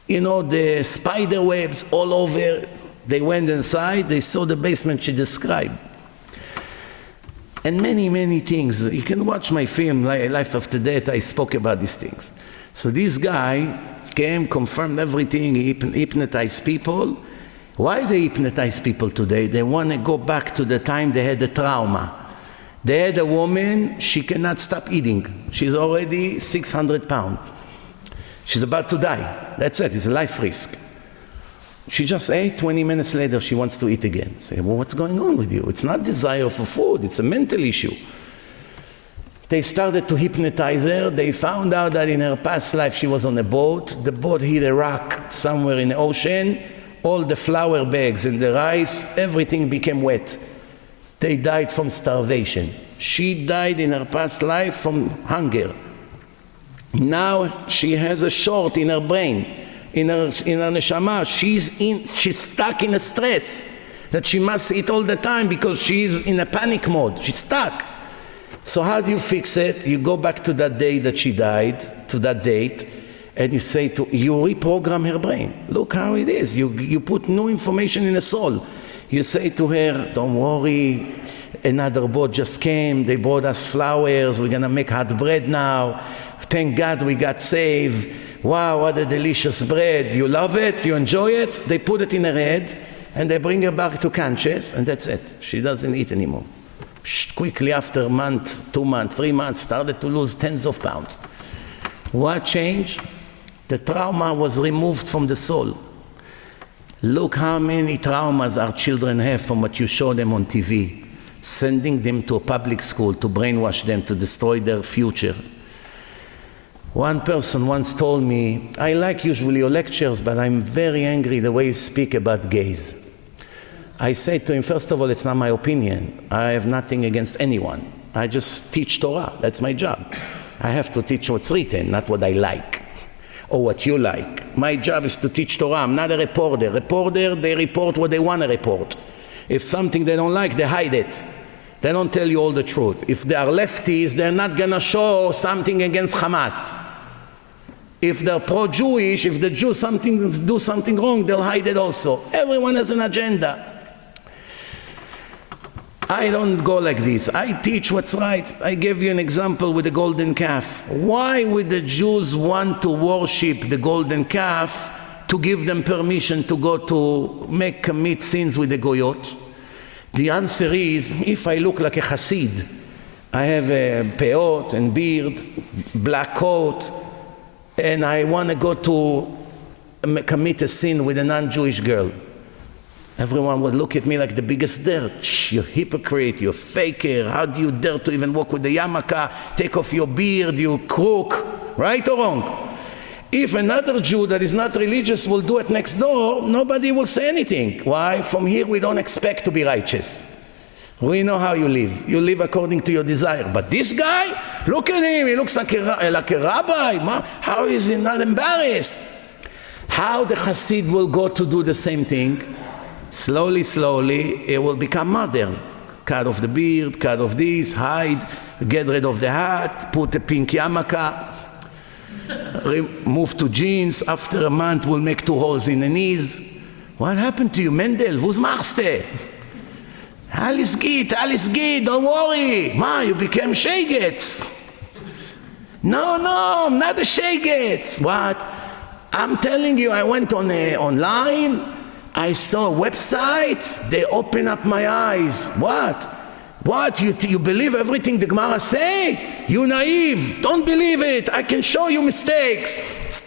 You know, the spider webs all over. They went inside. They saw the basement she described. And many, many things. You can watch my film, Life After Death. I spoke about these things. So this guy came, confirmed everything, he hypnotized people. Why they hypnotize people today? They want to go back to the time they had a trauma. They had a woman, she cannot stop eating. She's already 600 pounds. She's about to die. That's it, it's a life risk. She just ate, 20 minutes later she wants to eat again. Say, well, what's going on with you? It's not desire for food, it's a mental issue. They started to hypnotize her. They found out that in her past life she was on a boat. The boat hit a rock somewhere in the ocean. All the flour bags and the rice, everything became wet. They died from starvation. She died in her past life from hunger. Now she has a short in her brain, in her neshama. She's stuck in a stress that she must eat all the time because she's in a panic mode. She's stuck. So how do you fix it? You go back to that day that she died, to that date, and you say you reprogram her brain. Look how it is. You put new information in the soul. You say to her, don't worry, another boat just came, they brought us flowers, we're gonna make hot bread now. Thank God we got saved. Wow, what a delicious bread. You love it, you enjoy it. They put it in her head, and they bring her back to conscious, and that's it. She doesn't eat anymore. Quickly after a month, 2 months, 3 months, started to lose tens of pounds. What changed? The trauma was removed from the soul. Look how many traumas our children have from what you show them on TV, sending them to a public school to brainwash them, to destroy their future. One person once told me, I like usually your lectures, but I'm very angry the way you speak about gays. I say to him, first of all, it's not my opinion. I have nothing against anyone. I just teach Torah. That's my job. I have to teach what's written, not what I like or what you like. My job is to teach Torah. I'm not a reporter. Reporter, they report what they want to report. If something they don't like, they hide it. They don't tell you all the truth. If they are lefties, they're not going to show something against Hamas. If they're pro-Jewish, if the Jews do something wrong, they'll hide it also. Everyone has an agenda. I don't go like this. I teach what's right. I gave you an example with the golden calf. Why would the Jews want to worship the golden calf to give them permission to go to commit sins with the goyot? The answer is, if I look like a chassid, I have a peot and beard, black coat, and I want to go to commit a sin with a non-Jewish girl. Everyone would look at me like the biggest dirt. You hypocrite, you faker. How do you dare to even walk with the yarmulke? Take off your beard, you crook. Right or wrong? If another Jew that is not religious will do it next door, nobody will say anything. Why? From here we don't expect to be righteous. We know how you live. You live according to your desire. But this guy, look at him. He looks like a rabbi. How is he not embarrassed? How the chassid will go to do the same thing? Slowly, slowly, it will become modern. Cut off the beard, cut off this, hide, get rid of the hat, put a pink yarmulke, move to jeans. After a month, we'll make 2 holes in the knees. What happened to you, Mendel? Who's machste? Alles geht, don't worry. Ma, you became shagets. No, I'm not a shagets. What? I'm telling you, I went on online. I saw a website, they opened up my eyes. What? You believe everything the Gemara say? You naive, don't believe it. I can show you mistakes.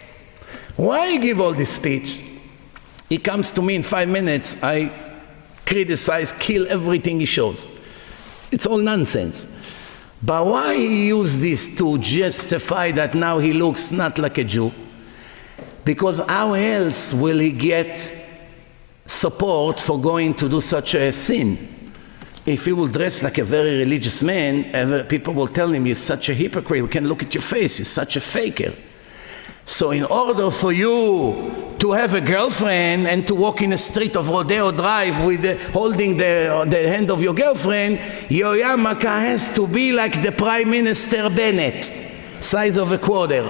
Why you give all this speech? He comes to me in 5 minutes, I criticize, kill everything he shows. It's all nonsense. But why he use this to justify that now he looks not like a Jew? Because how else will he get support for going to do such a sin? If he will dress like a very religious man, people will tell him, you're such a hypocrite, we can look at your face, you're such a faker. So in order for you to have a girlfriend and to walk in the street of Rodeo Drive with holding the hand of your girlfriend, your yarmulke has to be like the Prime Minister Bennett, size of a quarter.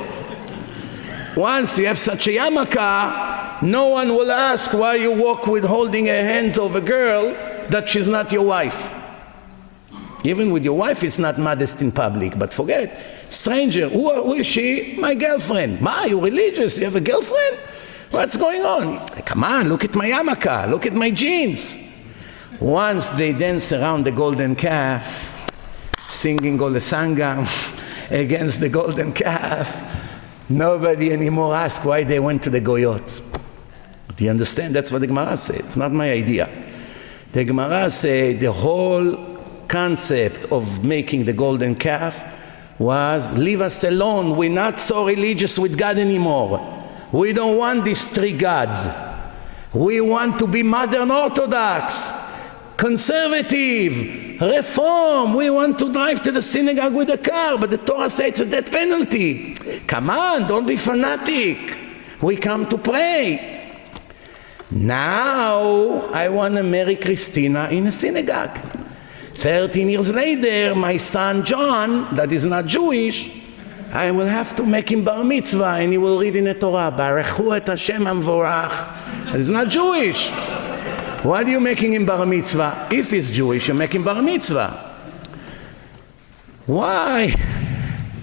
Once you have such a yarmulke, no one will ask why you walk with holding a hands of a girl that she's not your wife. Even with your wife, it's not modest in public, but forget. Stranger, who is she? My girlfriend. Ma, you religious? You have a girlfriend? What's going on? Come on, look at my yarmulke, look at my jeans. Once they dance around the golden calf, singing Golesanga against the golden calf, nobody anymore asks why they went to the goyot. Do you understand? That's what the Gemara says. It's not my idea. The Gemara says the whole concept of making the golden calf was, leave us alone. We're not so religious with God anymore. We don't want these 3 gods. We want to be modern Orthodox, conservative, reform. We want to drive to the synagogue with a car, but the Torah says it's a death penalty. Come on, don't be fanatic. We come to pray. Now I want to marry Christina in a synagogue. 13 years later, my son John, that is not Jewish, I will have to make him bar mitzvah, and he will read in the Torah, Barechu et Hashem hamvorach. It's not Jewish. Why are you making him bar mitzvah? If he's Jewish, you make him bar mitzvah. Why?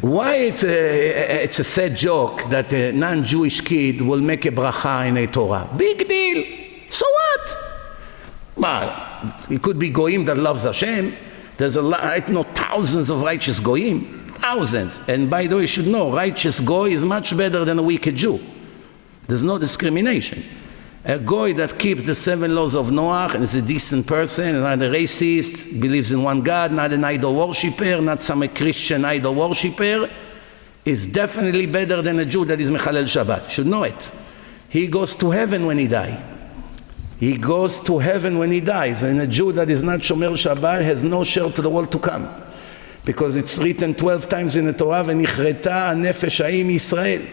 Why it's a sad joke that a non-Jewish kid will make a bracha in a Torah? Big deal. So what? Well, it could be goyim that loves Hashem. There's a lot, I know thousands of righteous goyim. Thousands. And by the way, you should know, righteous goy is much better than a wicked Jew. There's no discrimination. A goy that keeps the 7 laws of Noah and is a decent person, not a racist, believes in one God, not an idol worshipper, not some Christian idol worshipper, is definitely better than a Jew that is mechalel Shabbat. You should know it. He goes to heaven when he dies. He goes to heaven when he dies. And a Jew that is not shomer Shabbat has no share to the world to come. Because it's written 12 times in the Torah, v'nichreta hanefesh ha'im Yisrael.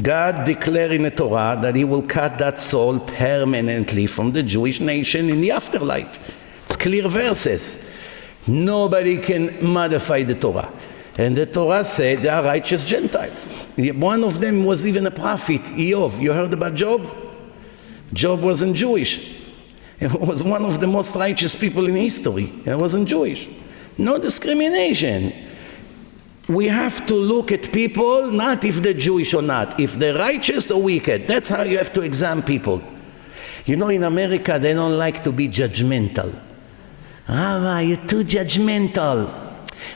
God declared in the Torah that he will cut that soul permanently from the Jewish nation in the afterlife. It's clear verses. Nobody can modify the Torah. And the Torah said they are righteous Gentiles. One of them was even a prophet, Eov. You heard about Job? Job wasn't Jewish. He was one of the most righteous people in history. He wasn't Jewish. No discrimination. We have to look at people not if they're Jewish or not, if they're righteous or wicked. That's how you have to examine people. You know, in America, they don't like to be judgmental. Rabbi, you're too judgmental.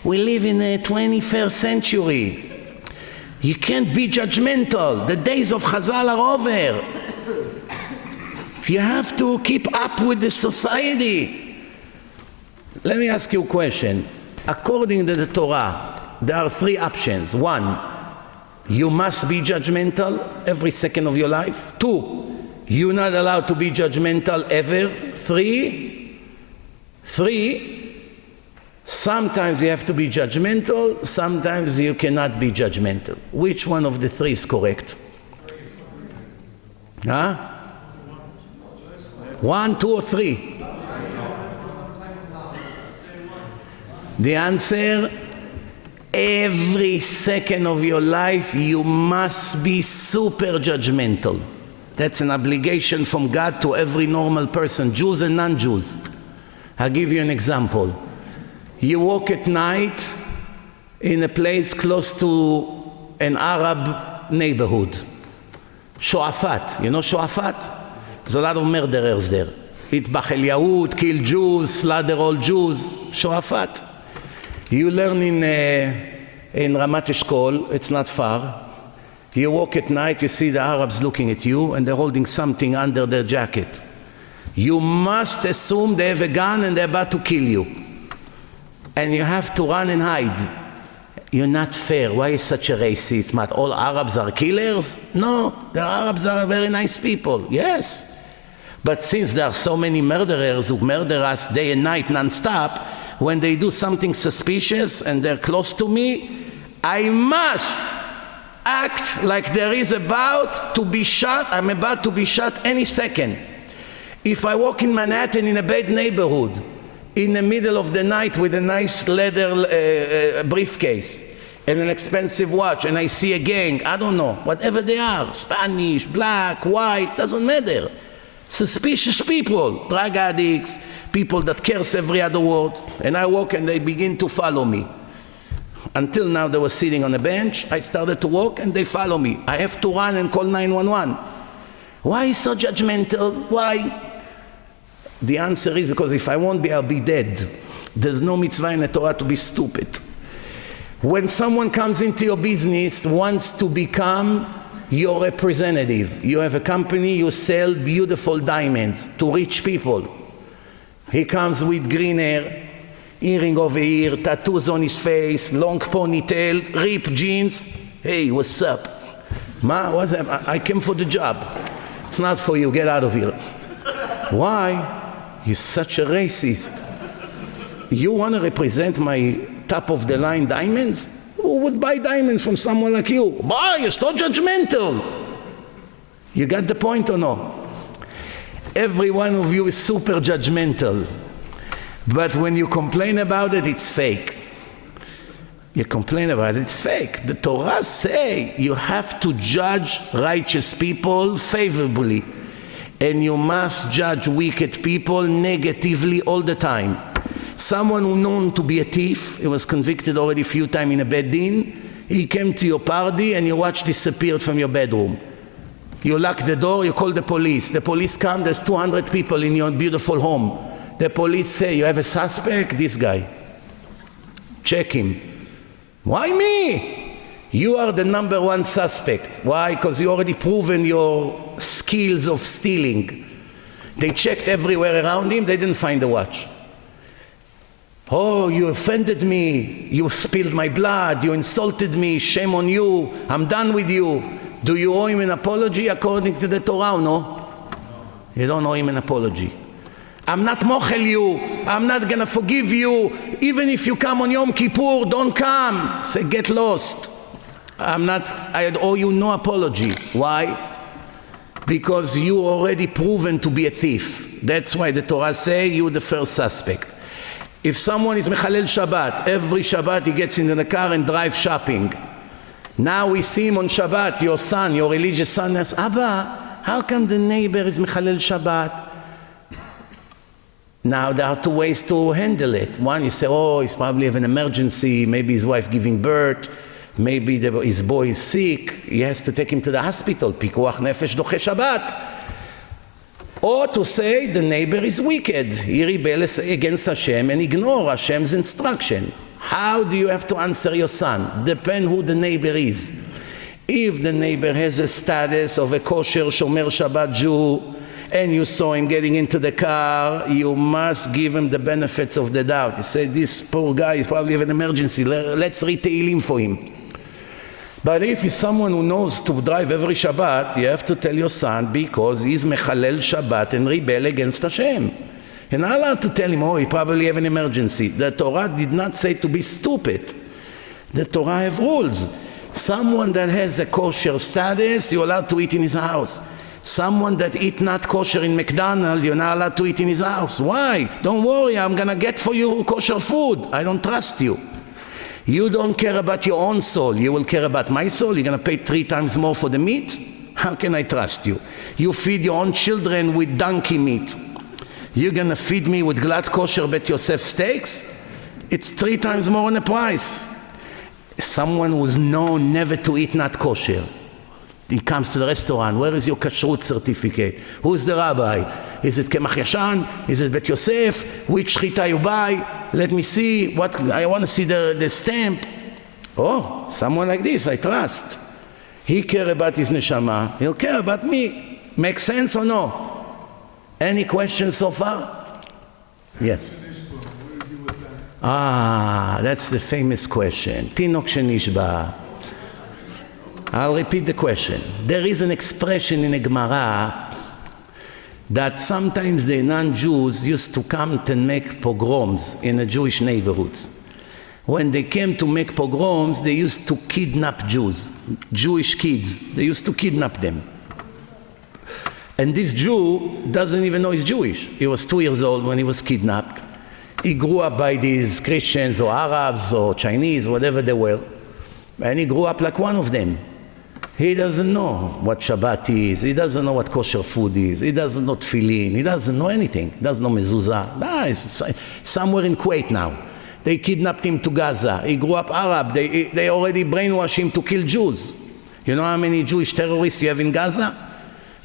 We live in the 21st century. You can't be judgmental. The days of Chazal are over. You have to keep up with the society. Let me ask you a question. According to the Torah, there are 3 options. 1, you must be judgmental every second of your life. 2, you're not allowed to be judgmental ever. 3, sometimes you have to be judgmental, sometimes you cannot be judgmental. Which one of the 3 is correct? Huh? 1, 2, or 3? The answer, every second of your life you must be super judgmental. That's an obligation from God to every normal person, Jews and non-Jews. I'll give you an example. You walk at night in a place close to an Arab neighborhood. Shoafat. You know Shoafat? There's a lot of murderers there. Itbach el Yahud, kill Jews, slaughter all Jews. Shoafat. You learn in Ramat Eshkol, it's not far. You walk at night, you see the Arabs looking at you, and they're holding something under their jacket. You must assume they have a gun and they're about to kill you. And you have to run and hide. You're not fair. Why is such a racist? Not all Arabs are killers? No, the Arabs are very nice people, yes. But since there are so many murderers who murder us day and night non-stop, when they do something suspicious and they're close to me, I must act like there is about to be shot. I'm about to be shot any second. If I walk in Manhattan in a bad neighborhood, in the middle of the night with a nice leather briefcase and an expensive watch, and I see a gang, I don't know, whatever they are, Spanish, black, white, doesn't matter. Suspicious people, drug addicts, people that curse every other word, and I walk and they begin to follow me. Until now they were sitting on a bench, I started to walk and they follow me. I have to run and call 911. Why so judgmental? Why? The answer is because if I won't be, I'll be dead. There's no mitzvah in the Torah to be stupid. When someone comes into your business, wants to become your representative, you have a company, you sell beautiful diamonds to rich people. He comes with green hair, earring over here, tattoos on his face, long ponytail, ripped jeans. Hey, what's up? Ma, what's up? I came for the job. It's not for you, get out of here. Why? You're such a racist. You want to represent my top-of-the-line diamonds? Who would buy diamonds from someone like you? Boy, you're so judgmental. You got the point or no? Every one of you is super judgmental. But when you complain about it, it's fake. You complain about it, it's fake. The Torah say you have to judge righteous people favorably, and you must judge wicked people negatively all the time. Someone who known to be a thief, he was convicted already a few times in a bed din, he came to your party and your watch disappeared from your bedroom. You lock the door, you call the police come, there's 200 people in your beautiful home. The police say, you have a suspect? This guy. Check him. Why me? You are the number one suspect. Why? Because you already proven your skills of stealing. They checked everywhere around him, they didn't find the watch. Oh, you offended me, you spilled my blood, you insulted me, shame on you, I'm done with you. Do you owe him an apology according to the Torah or no? You don't owe him an apology. I'm not mochel you, I'm not gonna forgive you. Even if you come on Yom Kippur, don't come. Say, get lost. I owe you no apology. Why? Because you already proven to be a thief. That's why the Torah say you're the first suspect. If someone is mechalel Shabbat, every Shabbat he gets in the car and drives shopping. Now we see him on Shabbat, your son, your religious son says, Abba, how come the neighbor is mechalel Shabbat? Now there are two ways to handle it. One, you say, oh, he's probably have an emergency, maybe his wife giving birth, maybe his boy is sick, he has to take him to the hospital, pikuach nefesh doche Shabbat. Or to say the neighbor is wicked, he rebels against Hashem and ignore Hashem's instruction. How do you have to answer your son? Depend who the neighbor is. If the neighbor has a status of a kosher Shomer Shabbat Jew, and you saw him getting into the car, you must give him the benefits of the doubt. You say, this poor guy is probably have an emergency, let's read Tehillim for him. But if he's someone who knows to drive every Shabbat, you have to tell your son because he's mechalel Shabbat and rebel against Hashem. You're not allowed to tell him, oh, he probably have an emergency. The Torah did not say to be stupid. The Torah have rules. Someone that has a kosher status, you're allowed to eat in his house. Someone that eat not kosher in McDonald's, you're not allowed to eat in his house. Why? Don't worry, I'm going to get for you kosher food. I don't trust you. You don't care about your own soul. You will care about my soul. You're going to pay 3 times more for the meat? How can I trust you? You feed your own children with donkey meat. You're going to feed me with glad kosher Bet Yosef steaks? It's 3 times more on the price. Someone who's known never to eat not kosher. He comes to the restaurant. Where is your kashrut certificate? Who's the rabbi? Is it Kemach Yashan? Is it Bet Yosef? Which shchita you buy? Let me see. I want to see the stamp. Oh, someone like this, I trust. He cares about his neshama. He'll care about me. Makes sense or no? Any questions so far? Yes. That's the famous question. Tinok shenishba. I'll repeat the question. There is an expression in the Gemara that sometimes the non-Jews used to come and make pogroms in the Jewish neighborhoods. When they came to make pogroms, they used to kidnap Jews, Jewish kids. They used to kidnap them. And this Jew doesn't even know he's Jewish. He was 2 years old when he was kidnapped. He grew up by these Christians or Arabs or Chinese, whatever they were. And he grew up like one of them. He doesn't know what Shabbat is. He doesn't know what kosher food is. He doesn't know tefillin. He doesn't know anything. He doesn't know mezuzah. He's somewhere in Kuwait now. They kidnapped him to Gaza. He grew up Arab. They already brainwashed him to kill Jews. You know how many Jewish terrorists you have in Gaza?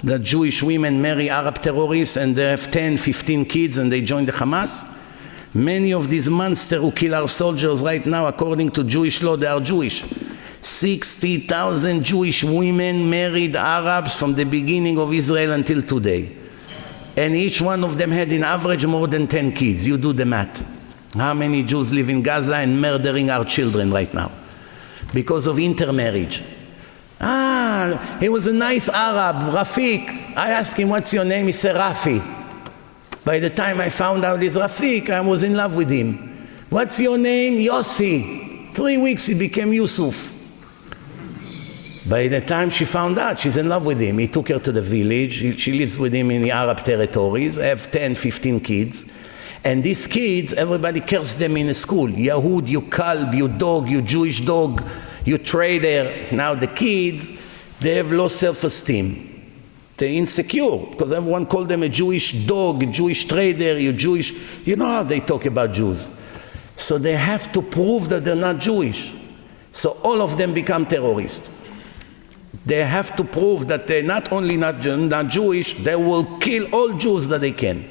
The Jewish women marry Arab terrorists and they have 10, 15 kids and they join the Hamas. Many of these monsters who kill our soldiers right now, according to Jewish law, they are Jewish. 60,000 Jewish women married Arabs from the beginning of Israel until today. And each one of them had in average more than 10 kids. You do the math. How many Jews live in Gaza and murdering our children right now? Because of intermarriage. He was a nice Arab, Rafik. I asked him, what's your name? He said, Rafi. By the time I found out he's Rafik, I was in love with him. What's your name? Yossi. 3 weeks he became Yusuf. By the time she found out, she's in love with him. He took her to the village. She lives with him in the Arab territories, have 10, 15 kids. And these kids, everybody cursed them in a school. Yahud, you kalb, you dog, you Jewish dog, you traitor. Now the kids, they have low self-esteem. They're insecure because everyone called them a Jewish dog, a Jewish traitor, you Jewish. You know how they talk about Jews. So they have to prove that they're not Jewish. So all of them become terrorists. They have to prove that they're not only not Jewish, they will kill all Jews that they can.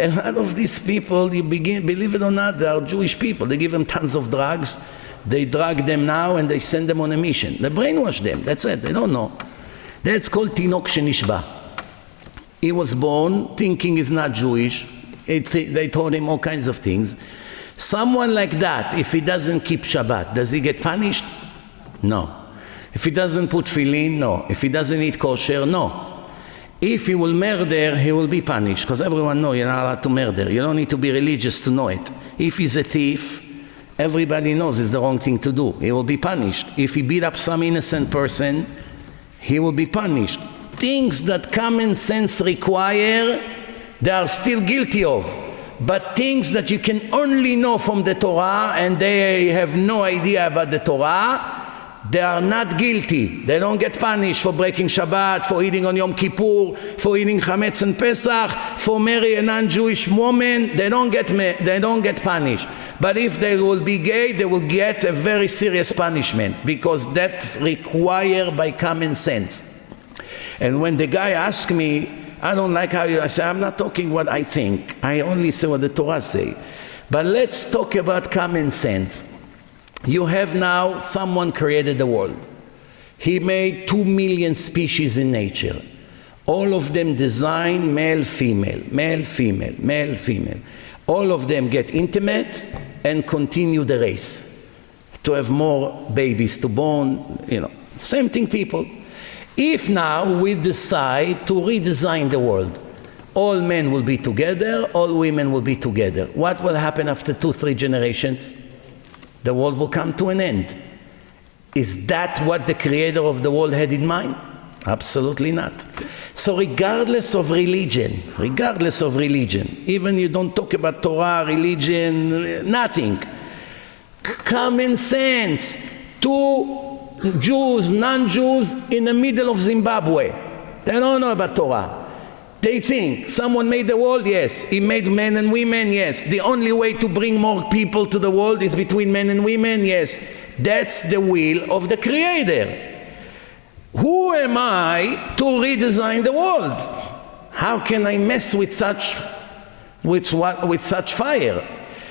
And a lot of these people, you begin, believe it or not, they are Jewish people. They give them tons of drugs. They drug them now and they send them on a mission. They brainwash them. That's it. They don't know. That's called tinok shenishba. He was born thinking he's not Jewish. They told him all kinds of things. Someone like that, if he doesn't keep Shabbat, does he get punished? No. If he doesn't put tefillin, no. If he doesn't eat kosher, no. If he will murder, he will be punished, because everyone knows you're not allowed to murder. You don't need to be religious to know it. If he's a thief, everybody knows it's the wrong thing to do. He will be punished. If he beat up some innocent person, he will be punished. Things that common sense require, they are still guilty of. But things that you can only know from the Torah, and they have no idea about the Torah, they are not guilty. They don't get punished for breaking Shabbat, for eating on Yom Kippur, for eating Chametz and Pesach, for marrying a non-Jewish woman. They don't get punished. But if they will be gay, they will get a very serious punishment, because that's required by common sense. And when the guy asked me, I don't like how you, I say, I'm not talking what I think. I only say what the Torah say. But let's talk about common sense. You have now someone created the world. He made 2 million species in nature. All of them designed male, female, male, female, male, female. All of them get intimate and continue the race to have more babies to born, you know. Same thing, people. If now we decide to redesign the world, all men will be together, all women will be together. What will happen after 2-3 generations? The world will come to an end. Is that what the creator of the world had in mind? Absolutely not. So regardless of religion, even you don't talk about Torah, religion, nothing. Common sense. 2 Jews, non-Jews in the middle of Zimbabwe. They don't know about Torah. They think someone made the world, yes. He made men and women, yes. The only way to bring more people to the world is between men and women, yes. That's the will of the Creator. Who am I to redesign the world? How can I mess with such fire?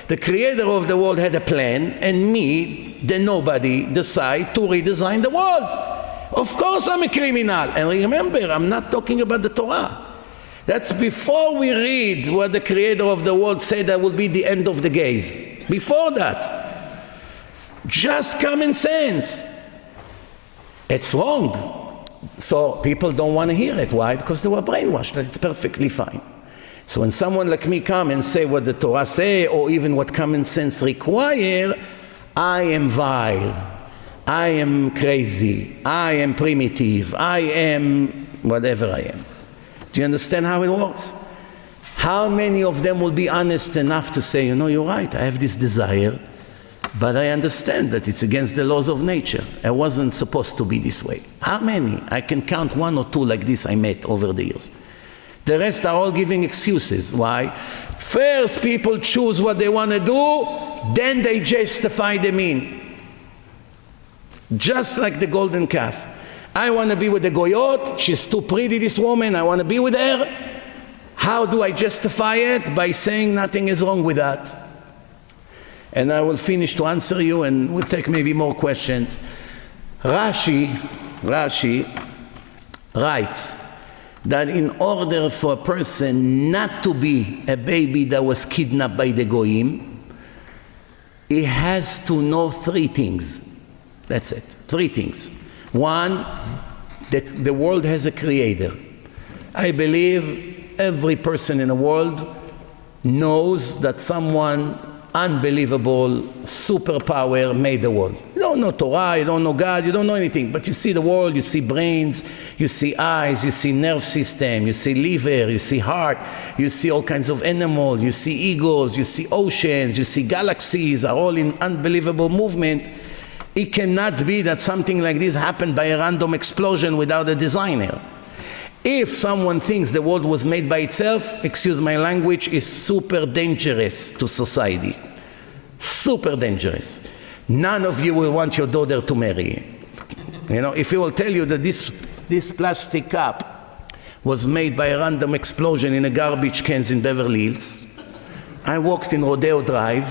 The Creator of the world had a plan, and me, the nobody, decide to redesign the world. Of course I'm a criminal. And remember, I'm not talking about the Torah. That's before we read what the Creator of the world said that will be the end of the gays. Before that. Just common sense. It's wrong. So people don't want to hear it. Why? Because they were brainwashed that it's perfectly fine. So when someone like me come and say what the Torah say, or even what common sense require, I am vile, I am crazy, I am primitive, I am whatever I am. Do you understand how it works? How many of them will be honest enough to say, you know, you're right, I have this desire, but I understand that it's against the laws of nature. I wasn't supposed to be this way. How many? I can count 1 or 2 like this I met over the years. The rest are all giving excuses. Why? First, people choose what they want to do, then they justify the mean. Just like the golden calf. I want to be with the goyot. She's too pretty, this woman. I want to be with her. How do I justify it? By saying nothing is wrong with that. And I will finish to answer you, and we'll take maybe more questions. Rashi writes that in order for a person not to be a baby that was kidnapped by the goyim, he has to know 3 things. That's it, 3 things. 1, the world has a creator. I believe every person in the world knows that someone unbelievable superpower made the world. You don't know Torah, you don't know God, you don't know anything. But you see the world, you see brains, you see eyes, you see nerve system, you see liver, you see heart, you see all kinds of animals, you see eagles, you see oceans, you see galaxies are all in unbelievable movement. It cannot be that something like this happened by a random explosion without a designer. If someone thinks the world was made by itself, excuse my language, is super dangerous to society. Super dangerous. None of you will want your daughter to marry. You know, if he will tell you that this plastic cup was made by a random explosion in a garbage cans in Beverly Hills. I walked in Rodeo Drive,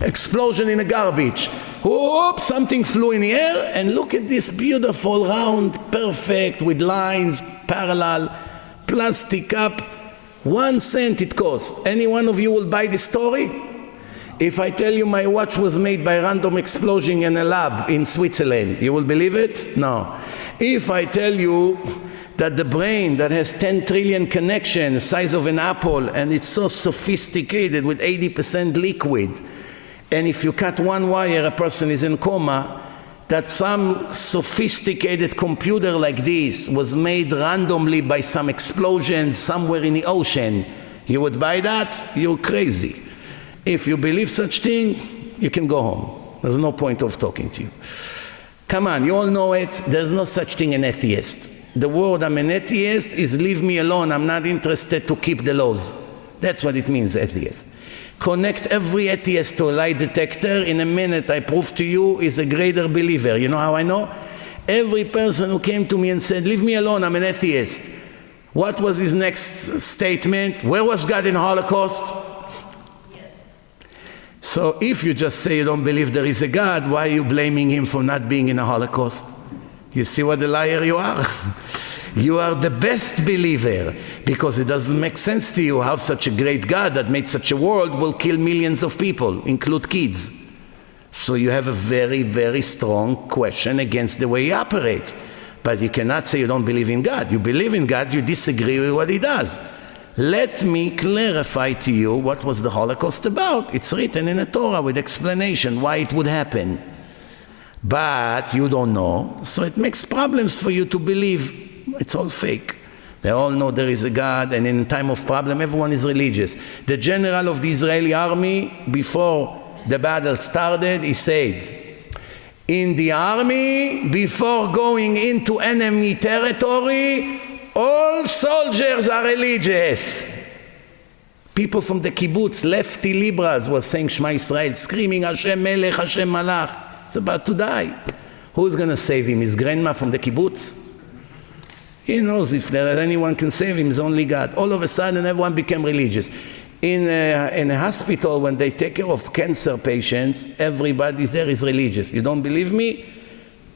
explosion in a garbage. Whoop, something flew in the air, and look at this beautiful, round, perfect, with lines, parallel, plastic cup. 1 cent it cost. Any one of you will buy this story? If I tell you my watch was made by a random explosion in a lab in Switzerland, you will believe it? No. If I tell you that the brain that has 10 trillion connections, the size of an apple, and it's so sophisticated with 80% liquid, and if you cut one wire, a person is in coma, that some sophisticated computer like this was made randomly by some explosion somewhere in the ocean, you would buy that? You're crazy. If you believe such thing, you can go home. There's no point of talking to you. Come on, you all know it. There's no such thing an atheist. The word I'm an atheist is leave me alone. I'm not interested to keep the laws. That's what it means, atheist. Connect every atheist to a lie detector. In a minute, I prove to you is a greater believer. You know how I know? Every person who came to me and said, leave me alone, I'm an atheist. What was his next statement? Where was God in the Holocaust? So if you just say you don't believe there is a God, why are you blaming him for not being in a Holocaust? You see what a liar you are? You are the best believer, because it doesn't make sense to you how such a great God that made such a world will kill millions of people, include kids. So you have a very, very strong question against the way he operates. But you cannot say you don't believe in God. You believe in God, you disagree with what he does. Let me clarify to you what was the Holocaust about. It's written in the Torah with explanation why it would happen. But you don't know, so it makes problems for you to believe. It's all fake. They all know there is a God, and in time of problem, everyone is religious. The general of the Israeli army, before the battle started, he said, in the army, before going into enemy territory, all soldiers are religious. People from the kibbutz, lefty liberals, were saying Shema Israel, screaming Hashem Melech, Hashem Malach. He's about to die. Who's going to save him? His grandma from the kibbutz? He knows if there anyone can save him, it's only God. All of a sudden, everyone became religious. In a hospital, when they take care of cancer patients, everybody there is religious. You don't believe me?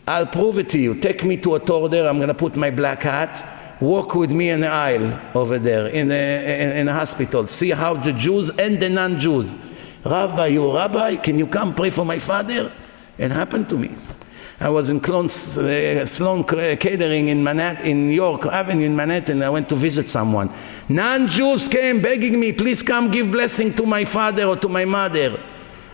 I'll prove it to you. Take me to a Torah there. I'm going to put my black hat. Walk with me in the aisle over there in a hospital. See how the Jews and the non-Jews. Rabbi, you Rabbi, can you come pray for my father? It happened to me. I was in Sloan Catering in Manhattan, in York Avenue in Manhattan. I went to visit someone. Non-Jews came begging me, please come give blessing to my father or to my mother.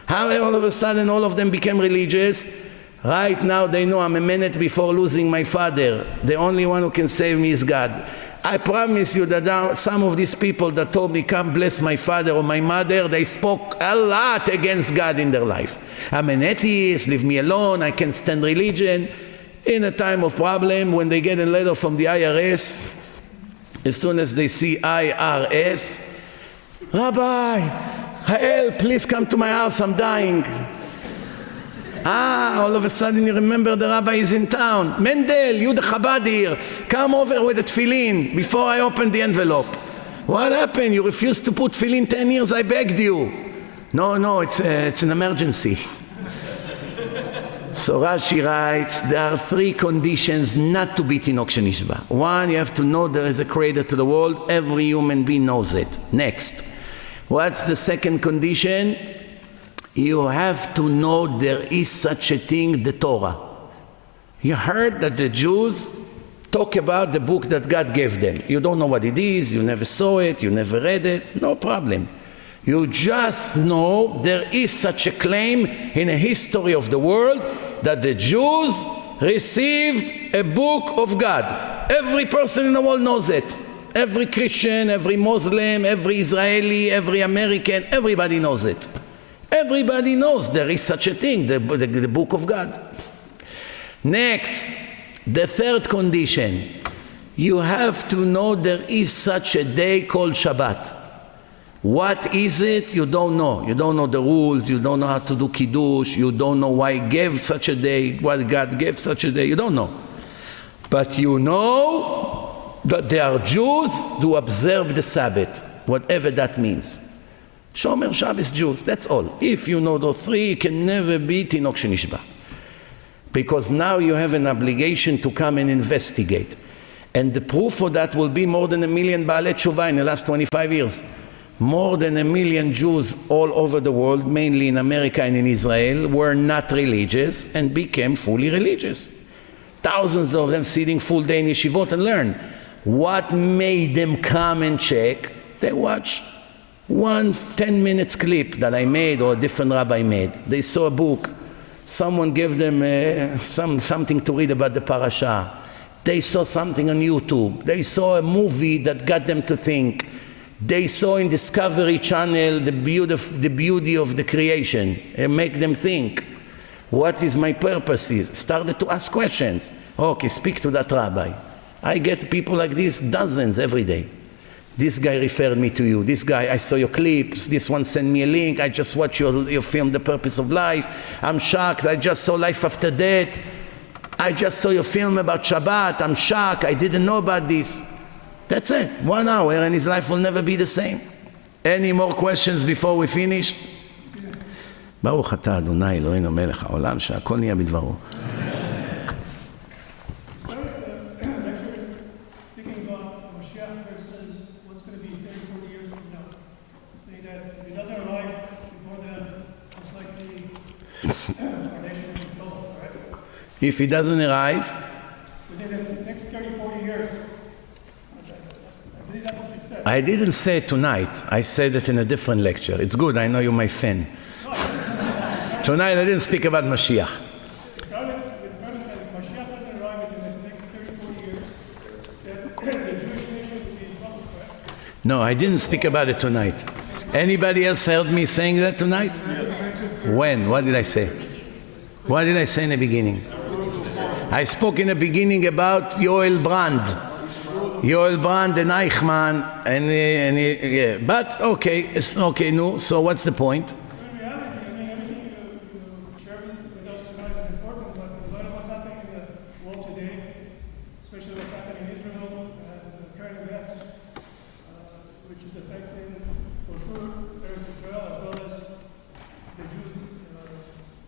How all of a sudden all of them became religious? Right now they know I'm a minute before losing my father. The only one who can save me is God. I promise you that some of these people that told me, come bless my father or my mother, they spoke a lot against God in their life. I'm an atheist, leave me alone, I can't stand religion. In a time of problem, when they get a letter from the IRS, as soon as they see IRS, Rabbi, help, please come to my house, I'm dying. All of a sudden you remember the rabbi is in town. Mendel, you the Chabad here, come over with the tefillin before I open the envelope. What happened? You refused to put tefillin 10 years, I begged you. No, it's an emergency. So Rashi writes, there are 3 conditions not to be tinok shenishba. 1, you have to know there is a creator to the world. Every human being knows it. Next. What's the second condition? You have to know there is such a thing, the Torah. You heard that the Jews talk about the book that God gave them. You don't know what it is, you never saw it, you never read it, no problem. You just know there is such a claim in the history of the world that the Jews received a book of God. Every person in the world knows it. Every Christian, every Muslim, every Israeli, every American, everybody knows it. Everybody knows there is such a thing, the book of God. Next, the third condition. You have to know there is such a day called Shabbat. What is it? You don't know. You don't know the rules. You don't know how to do Kiddush. You don't know why He gave such a day, why God gave such a day. You don't know. But you know that there are Jews who observe the Sabbath, whatever that means. Shomer Shabbos Jews, that's all. If you know those three, you can never be tinok shenishba. Because now you have an obligation to come and investigate. And the proof for that will be more than 1 million Baalei Tshuva in the last 25 years. More than 1 million Jews all over the world, mainly in America and in Israel, were not religious and became fully religious. Thousands of them sitting full day in yeshivot and learn. What made them come and check? They watch one 10 minutes clip that I made or a different rabbi made. They saw a book. Someone gave them something to read about the parasha. They saw something on YouTube. They saw a movie that got them to think. They saw in Discovery Channel the beauty of the creation and make them think. What is my purpose? Started to ask questions. Okay, speak to that rabbi. I get people like this, dozens every day. This guy referred me to you. This guy, I saw your clips. This one sent me a link. I just watched your film, The Purpose of Life. I'm shocked. I just saw Life After Death. I just saw your film about Shabbat. I'm shocked. I didn't know about this. That's it. 1 hour and his life will never be the same. Any more questions before we finish? ברוך אתה אדוני אלוהינו מלך העולם שהכל נהיה בדברו. If he doesn't arrive, within the next 30, 40 years. I believe that's what you said. I didn't say it tonight. I said it in a different lecture. It's good. I know you're my fan. Tonight I didn't speak about Mashiach. No, I didn't speak about it tonight. Anybody else heard me saying that tonight? When? What did I say? What did I say in the beginning? I spoke in the beginning about Yoel Brand and Eichmann, yeah. But okay, it's okay. No. So what's the point? In reality, I mean, everything you shared with us tonight is important, but a lot of what's happening in the world today, especially what's happening in Israel and the current events, which is affecting, for sure, Eretz Israel as well as the Jews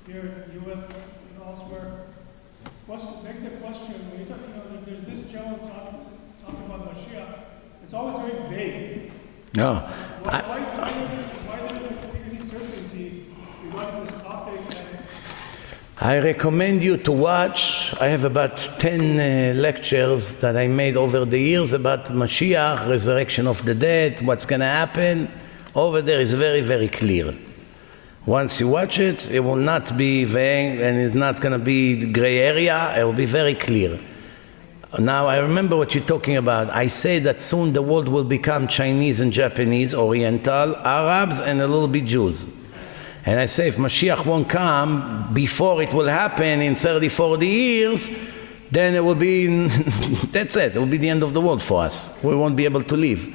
here in the U.S. and elsewhere. Makes the question, when you talk, there's this general talk about Mashiach, it's always very vague. No. Why is there any certainty regarding this topic? I recommend you to watch. I have about 10 lectures that I made over the years about Mashiach, resurrection of the dead, what's going to happen. Over there is very, very clear. Once you watch it, it will not be vague and it's not going to be gray area. It will be very clear. Now, I remember what you're talking about. I say that soon the world will become Chinese and Japanese, Oriental, Arabs, and a little bit Jews. And I say if Mashiach won't come before it will happen in 30, 40 years, then it will be, that's it. It will be the end of the world for us. We won't be able to live.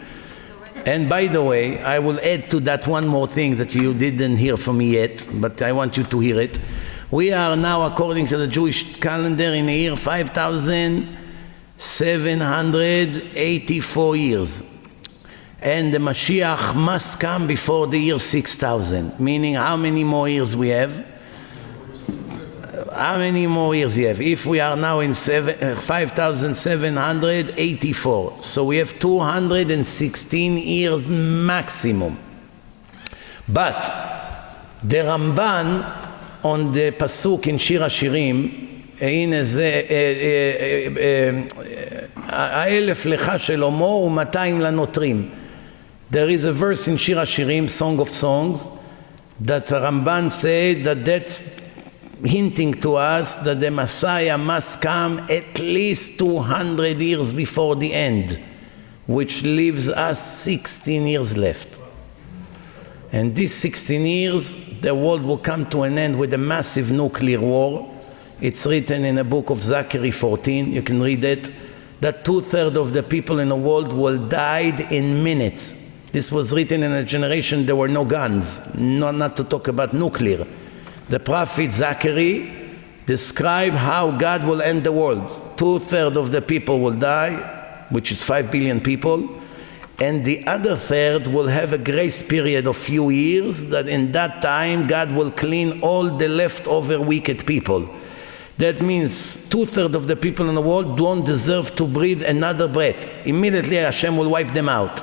And by the way, I will add to that one more thing that you didn't hear from me yet, but I want you to hear it. We are now, according to the Jewish calendar, in the year 5,784 years. And the Mashiach must come before the year 6,000, meaning how many more years we have? How many more years you have? If we are now in 5,784, so we have 216 years maximum. But the Ramban on the pasuk in Shir Hashirim, הנה זה האלף לך של הומו ו200 לנותרים. There is a verse in Shir HaShirim, Song of Songs, that Ramban said that that's hinting to us that the Messiah must come at least 200 years before the end, which leaves us 16 years left. And these 16 years, the world will come to an end with a massive nuclear war. It's written in a book of Zachary 14, you can read it, that 2/3 of the people in the world will die in minutes. This was written in a generation there were no guns, not to talk about nuclear. The prophet Zachary described how God will end the world. 2/3 of the people will die, which is 5 billion people, and the other third will have a grace period of few years, that in that time God will clean all the leftover wicked people. That means 2/3 of the people in the world don't deserve to breathe another breath. Immediately Hashem will wipe them out.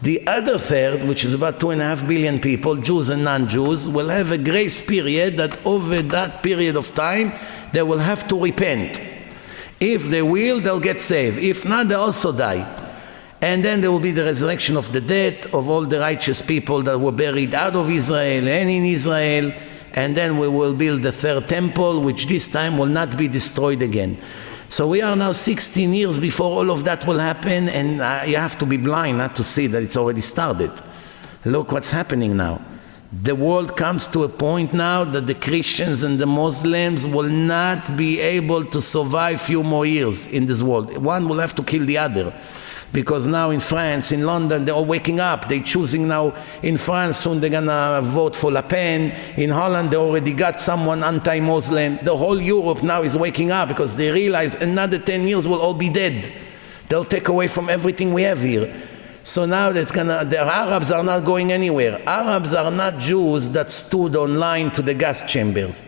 The other third, which is about 2.5 billion people, Jews and non-Jews, will have a grace period that over that period of time they will have to repent. If they will, they'll get saved. If not, they'll also die. And then there will be the resurrection of the dead of all the righteous people that were buried out of Israel and in Israel. And then we will build the third temple, which this time will not be destroyed again. So we are now 16 years before all of that will happen, and you have to be blind not to see that it's already started. Look what's happening now. The world comes to a point now that the Christians and the Muslims will not be able to survive few more years in this world. One will have to kill the other. Because now in France, in London, they're all waking up. They're choosing now in France, soon they're gonna vote for Le Pen. In Holland, they already got someone anti-Muslim. The whole Europe now is waking up because they realize another 10 years we'll all be dead. They'll take away from everything we have here. So now the Arabs are not going anywhere. Arabs are not Jews that stood online to the gas chambers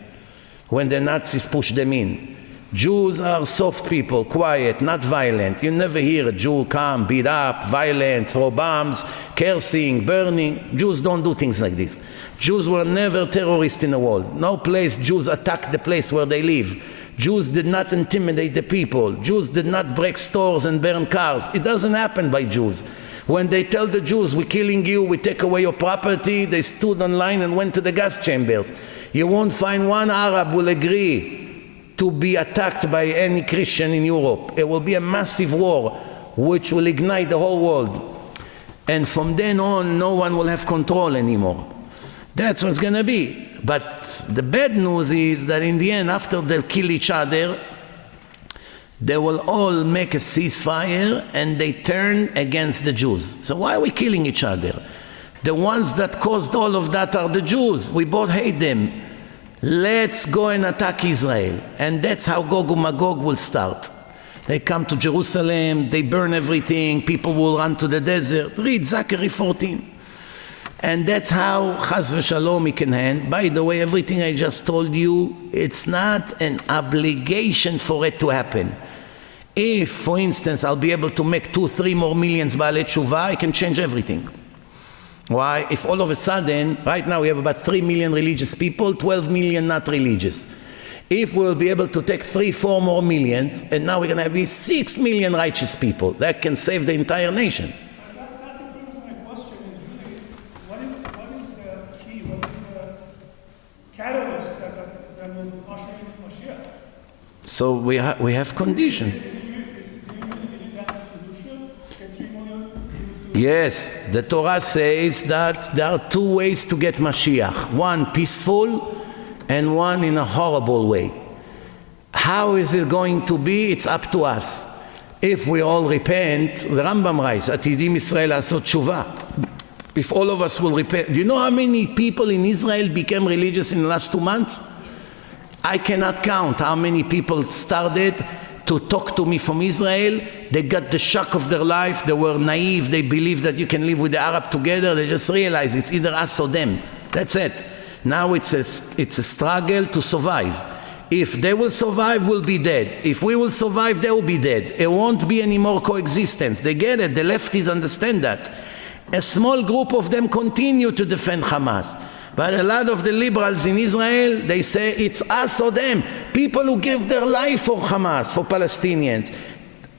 when the Nazis pushed them in. Jews are soft people, quiet, not violent. You never hear a Jew come, beat up, violent, throw bombs, cursing, burning. Jews don't do things like this. Jews were never terrorists in the world. No place Jews attacked the place where they live. Jews did not intimidate the people. Jews did not break stores and burn cars. It doesn't happen by Jews. When they tell the Jews, we're killing you, we take away your property, they stood online and went to the gas chambers. You won't find one Arab will agree to be attacked by any Christian in Europe. It will be a massive war which will ignite the whole world. And from then on, no one will have control anymore. That's what's going to be. But the bad news is that in the end, after they'll kill each other, they will all make a ceasefire and they turn against the Jews. So why are we killing each other? The ones that caused all of that are the Jews. We both hate them. Let's go and attack Israel. And that's how Gog and Magog will start. They come to Jerusalem, they burn everything, people will run to the desert. Read Zachary 14. And that's how Chas v'Shalom it can end. By the way, everything I just told you, it's not an obligation for it to happen. If, for instance, I'll be able to make 2-3 more millions Baalei Tshuva, I can change everything. Why? If all of a sudden, right now we have about 3 million religious people, 12 million not religious. If we'll be able to take 3-4 more millions, and now we're going to have 6 million righteous people, that can save the entire nation. That's the premise of my question is really, what is the key, what is the catalyst that will usher in Mashiach? So we have conditions. Yes, the Torah says that there are 2 ways to get Mashiach. One peaceful and one in a horrible way. How is it going to be? It's up to us. If we all repent, the Rambam writes, Atidim Israel asot tshuva. If all of us will repent. Do you know how many people in Israel became religious in the last 2 months? I cannot count how many people started to talk to me from Israel. They got the shock of their life. They were naive. They believed that you can live with the Arab together. They just realized it's either us or them. That's it. Now it's a struggle to survive. If they will survive, we'll be dead. If we will survive, they will be dead. It won't be any more coexistence. They get it. The lefties understand that. A small group of them continue to defend Hamas. But a lot of the liberals in Israel, they say it's us or them. People who give their life for Hamas, for Palestinians.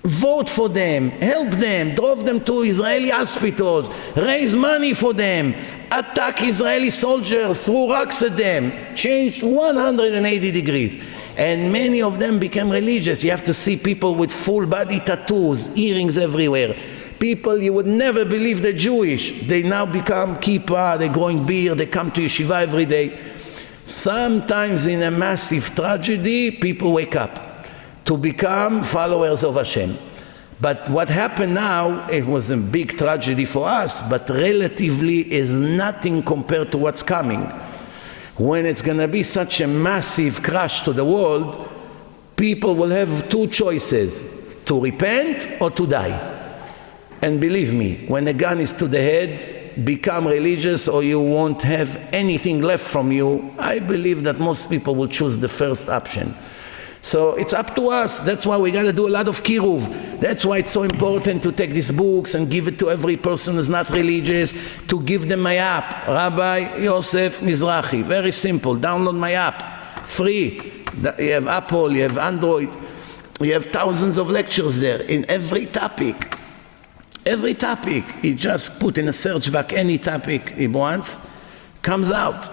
vote for them, help them, drove them to Israeli hospitals, raise money for them, attack Israeli soldiers, threw rocks at them, changed 180 degrees. And many of them became religious. You have to see people with full body tattoos, earrings everywhere. People you would never believe they're Jewish. They now become kippah, they're growing beard, they come to yeshiva every day. Sometimes in a massive tragedy, people wake up to become followers of Hashem. But what happened now, it was a big tragedy for us, but relatively is nothing compared to what's coming. When it's going to be such a massive crash to the world, people will have two choices, to repent or to die. And believe me, when a gun is to the head, become religious or you won't have anything left from you. I believe that most people will choose the first option. So it's up to us. That's why we got to do a lot of kiruv. That's why it's so important to take these books and give it to every person who's not religious, to give them my app, Rabbi Yosef Mizrachi. Very simple. Download my app, free. You have Apple, you have Android, you have thousands of lectures there in every topic. Every topic. He just put in a search box any topic he wants, comes out.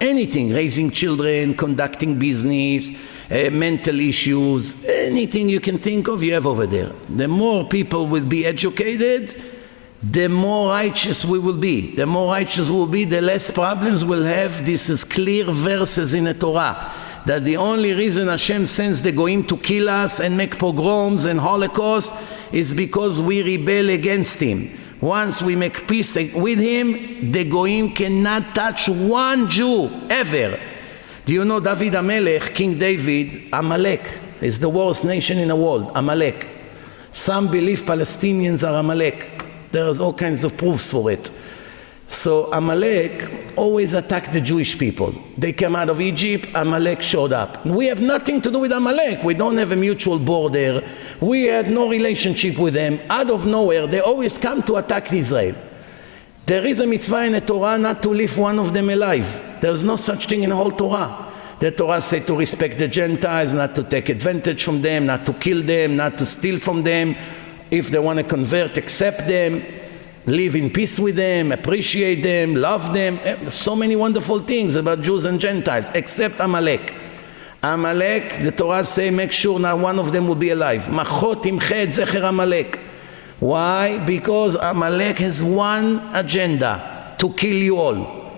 Anything, raising children, conducting business, mental issues, anything you can think of, you have over there. The more people will be educated, the more righteous we will be. The more righteous we'll be, the less problems we'll have. This is clear verses in the Torah, that the only reason Hashem sends the goyim to kill us and make pogroms and Holocaust is because we rebel against Him. Once we make peace with Him, the goyim cannot touch one Jew, ever. Do you know David HaMelech, King David, Amalek is the worst nation in the world, Amalek. Some believe Palestinians are Amalek. There's all kinds of proofs for it. So Amalek always attacked the Jewish people. They came out of Egypt, Amalek showed up. We have nothing to do with Amalek. We don't have a mutual border. We had no relationship with them. Out of nowhere, they always come to attack Israel. There is a mitzvah in the Torah not to leave one of them alive. There's no such thing in the whole Torah. The Torah says to respect the Gentiles, not to take advantage from them, not to kill them, not to steal from them. If they want to convert, accept them, live in peace with them, appreciate them, love them. So many wonderful things about Jews and Gentiles, except Amalek. Amalek, the Torah says, make sure not one of them will be alive. Machot imchet zecher Amalek. Why? Because Amalek has one agenda, to kill you all.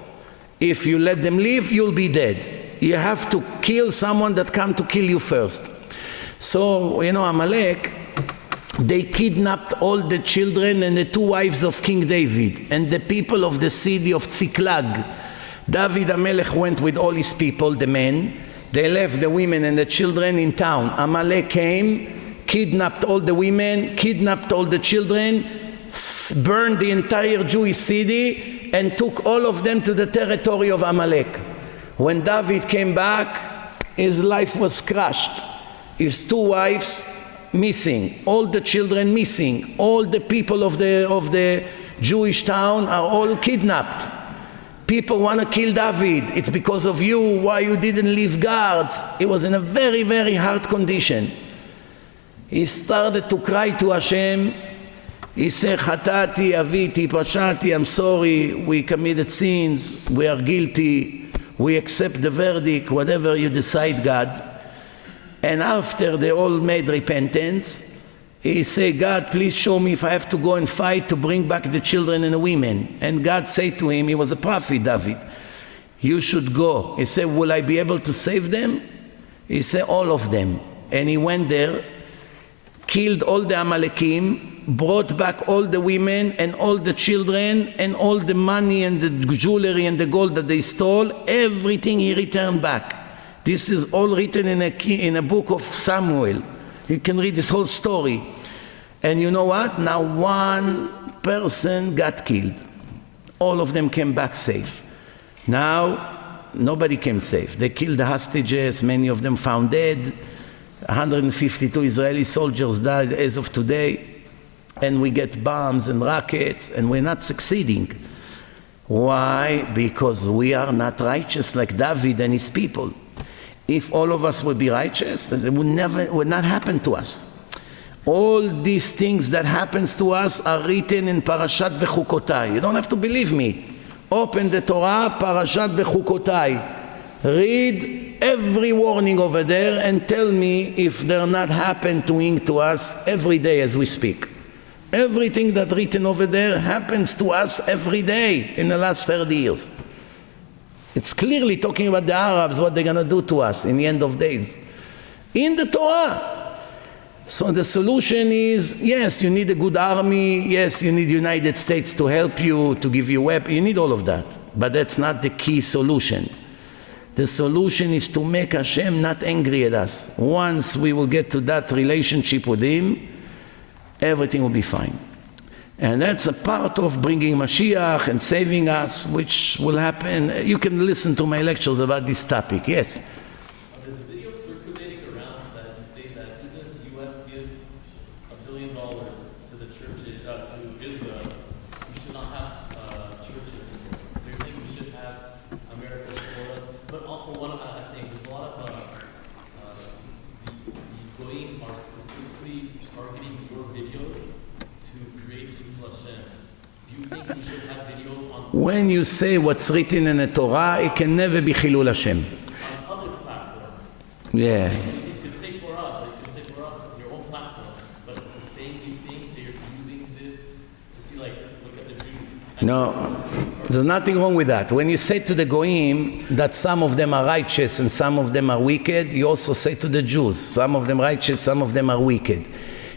If you let them live, you'll be dead. You have to kill someone that come to kill you first. So, you know, Amalek, they kidnapped all the children and the two wives of King David and the people of the city of Tziklag. David HaMelech went with all his people, the men. They left the women and the children in town. Amalek came, kidnapped all the women, kidnapped all the children, burned the entire Jewish city, and took all of them to the territory of Amalek. When David came back, his life was crushed. His two wives missing, all the children missing, all the people of the Jewish town are all kidnapped. People want to kill David. It's because of you, why you didn't leave guards. He was in a very, very hard condition. He started to cry to Hashem. He said, Chatati, Aviti, Pashati, I'm sorry, we committed sins, we are guilty, we accept the verdict, whatever you decide, God. And after they all made repentance, he said, God, please show me if I have to go and fight to bring back the children and the women. And God said to him, he was a prophet, David, you should go. He said, will I be able to save them? He said, all of them. And he went there, killed all the Amalekim, brought back all the women and all the children and all the money and the jewelry and the gold that they stole. Everything he returned back. This is all written in a book of Samuel. You can read this whole story. And you know what? Now one person got killed. All of them came back safe. Now nobody came safe. They killed the hostages, many of them found dead. 152 Israeli soldiers died as of today. And we get bombs and rockets, and we're not succeeding. Why? Because we are not righteous like David and his people. If all of us would be righteous, it would not happen to us. All these things that happens to us are written in Parashat Bechukotai. You don't have to believe me. Open the Torah, Parashat Bechukotai. Read every warning over there and tell me if they're not happening to us every day as we speak. Everything that's written over there happens to us every day in the last 30 years. It's clearly talking about the Arabs, what they're going to do to us in the end of days. In the Torah. So the solution is, yes, you need a good army. Yes, you need the United States to help you, to give you weapons. You need all of that. But that's not the key solution. The solution is to make Hashem not angry at us. Once we will get to that relationship with Him, everything will be fine. And that's a part of bringing Mashiach and saving us, which will happen. You can listen to my lectures about this topic. Yes? There's a video circulating around that you say that even if the U.S. gives $1 billion to the church, to Israel, we should not have churches anymore. So you're saying we should have America support us, but also one of I think there's a lot of the goyim are specifically targeting your videos to create Chilul Hashem. Do you think we should have videos on When you say what's written in the Torah, it can never be Chilul Hashem. public platforms? Yeah. You could say Torah, but you could say Torah on your own platform. But for saying these things, they're using this to see, like, look at the Jews. No, there's nothing wrong with that. When you say to the Goyim that some of them are righteous and some of them are wicked, you also say to the Jews, some of them righteous, some of them are wicked.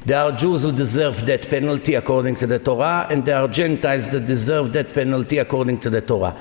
There are Jews who deserve death penalty according to the Torah, and there are Gentiles that deserve death penalty according to the Torah.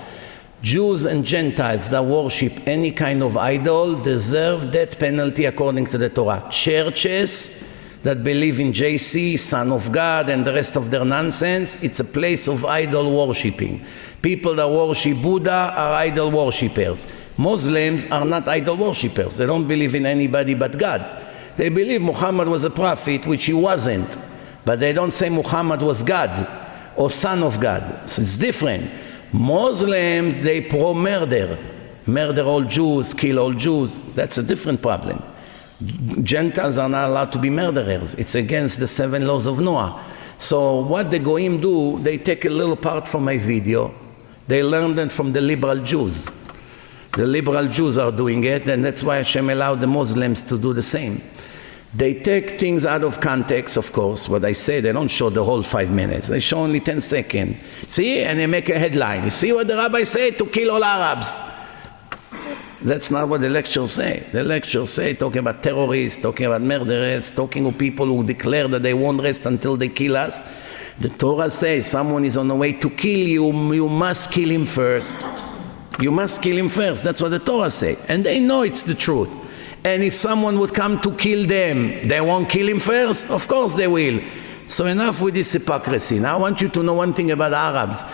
Jews and Gentiles that worship any kind of idol deserve death penalty according to the Torah. Churches that believe in JC, Son of God, and the rest of their nonsense, it's a place of idol worshipping. People that worship Buddha are idol worshippers. Muslims are not idol worshippers. They don't believe in anybody but God. They believe Muhammad was a prophet, which he wasn't. But they don't say Muhammad was God or Son of God. So it's different. Muslims, they pro-murder. Murder all Jews, kill all Jews. That's a different problem. Gentiles are not allowed to be murderers. It's against the 7 laws of Noah. So what the Goyim do, they take a little part from my video. They learned it from the liberal Jews. The liberal Jews are doing it, and that's why Hashem allowed the Muslims to do the same. They take things out of context, of course. What I say, they don't show the whole 5 minutes. They show only 10 seconds. See? And they make a headline. You see what the rabbi said? To kill all Arabs. That's not what the lectures say. The lectures say, talking about terrorists, talking about murderers, talking of people who declare that they won't rest until they kill us. The Torah says someone is on the way to kill you, you must kill him first. You must kill him first. That's what the Torah says. And they know it's the truth. And if someone would come to kill them, they won't kill him first? Of course they will. So enough with this hypocrisy. Now I want you to know one thing about Arabs.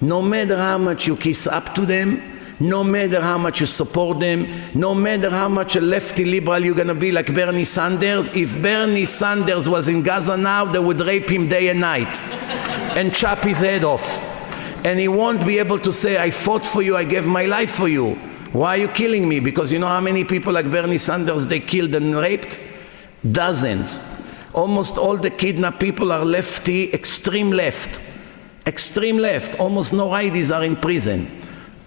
No matter how much you kiss up to them, no matter how much you support them, no matter how much a lefty liberal you're going to be like Bernie Sanders, if Bernie Sanders was in Gaza now, they would rape him day and night and chop his head off. And he won't be able to say, I fought for you, I gave my life for you. Why are you killing me? Because you know how many people like Bernie Sanders they killed and raped? Dozens. Almost all the kidnapped people are lefty, extreme left. Extreme left. Almost no righties are in prison.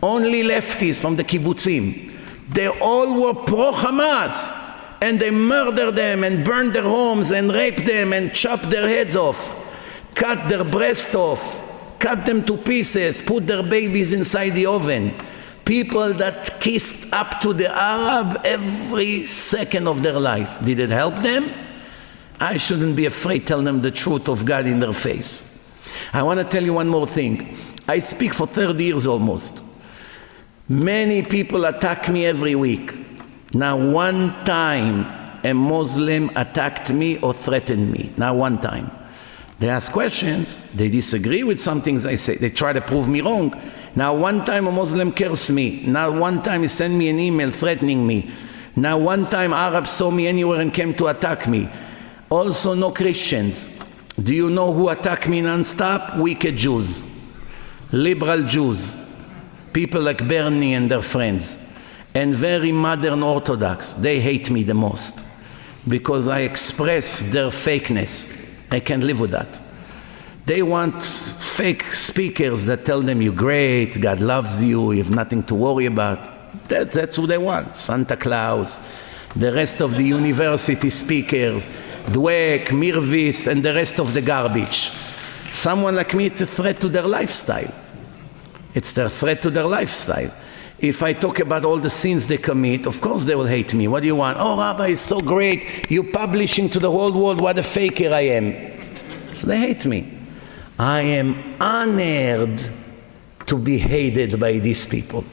Only lefties from the kibbutzim. They all were pro-Hamas. And they murdered them and burned their homes and raped them and chopped their heads off. Cut their breasts off. Cut them to pieces. Put their babies inside the oven. People that kissed up to the Arab every second of their life. Did it help them? I shouldn't be afraid to tell them the truth of God in their face. I want to tell you one more thing. I speak for 30 years almost. Many people attack me every week. Now one time a Muslim attacked me or threatened me. Now one time. They ask questions. They disagree with some things I say. They try to prove me wrong. Now one time a Muslim cursed me. Now one time he sent me an email threatening me. Now one time Arabs saw me anywhere and came to attack me. Also no Christians. Do you know who attack me non-stop? Wicked Jews. Liberal Jews. People like Bernie and their friends. And very modern Orthodox. They hate me the most. because I express their fakeness. I can't live with that. They want fake speakers that tell them you're great, God loves you, you have nothing to worry about. That's what they want. Santa Claus, the rest of the university speakers, Dweck, Mirvis, and the rest of the garbage. Someone like me, it's a threat to their lifestyle. It's their threat to their lifestyle. If I talk about all the sins they commit, of course they will hate me. What do you want? Oh, Rabbi is so great. You're publishing to the whole world what a faker I am. So they hate me. I am honored to be hated by these people.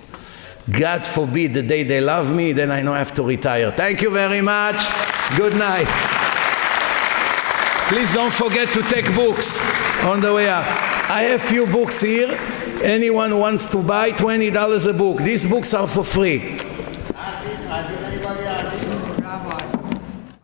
God forbid the day they love me, then I know I have to retire. Thank you very much. Good night. Please don't forget to take books on the way out. I have few books here. Anyone who wants to buy, $20 a book. These books are for free. Rabbi.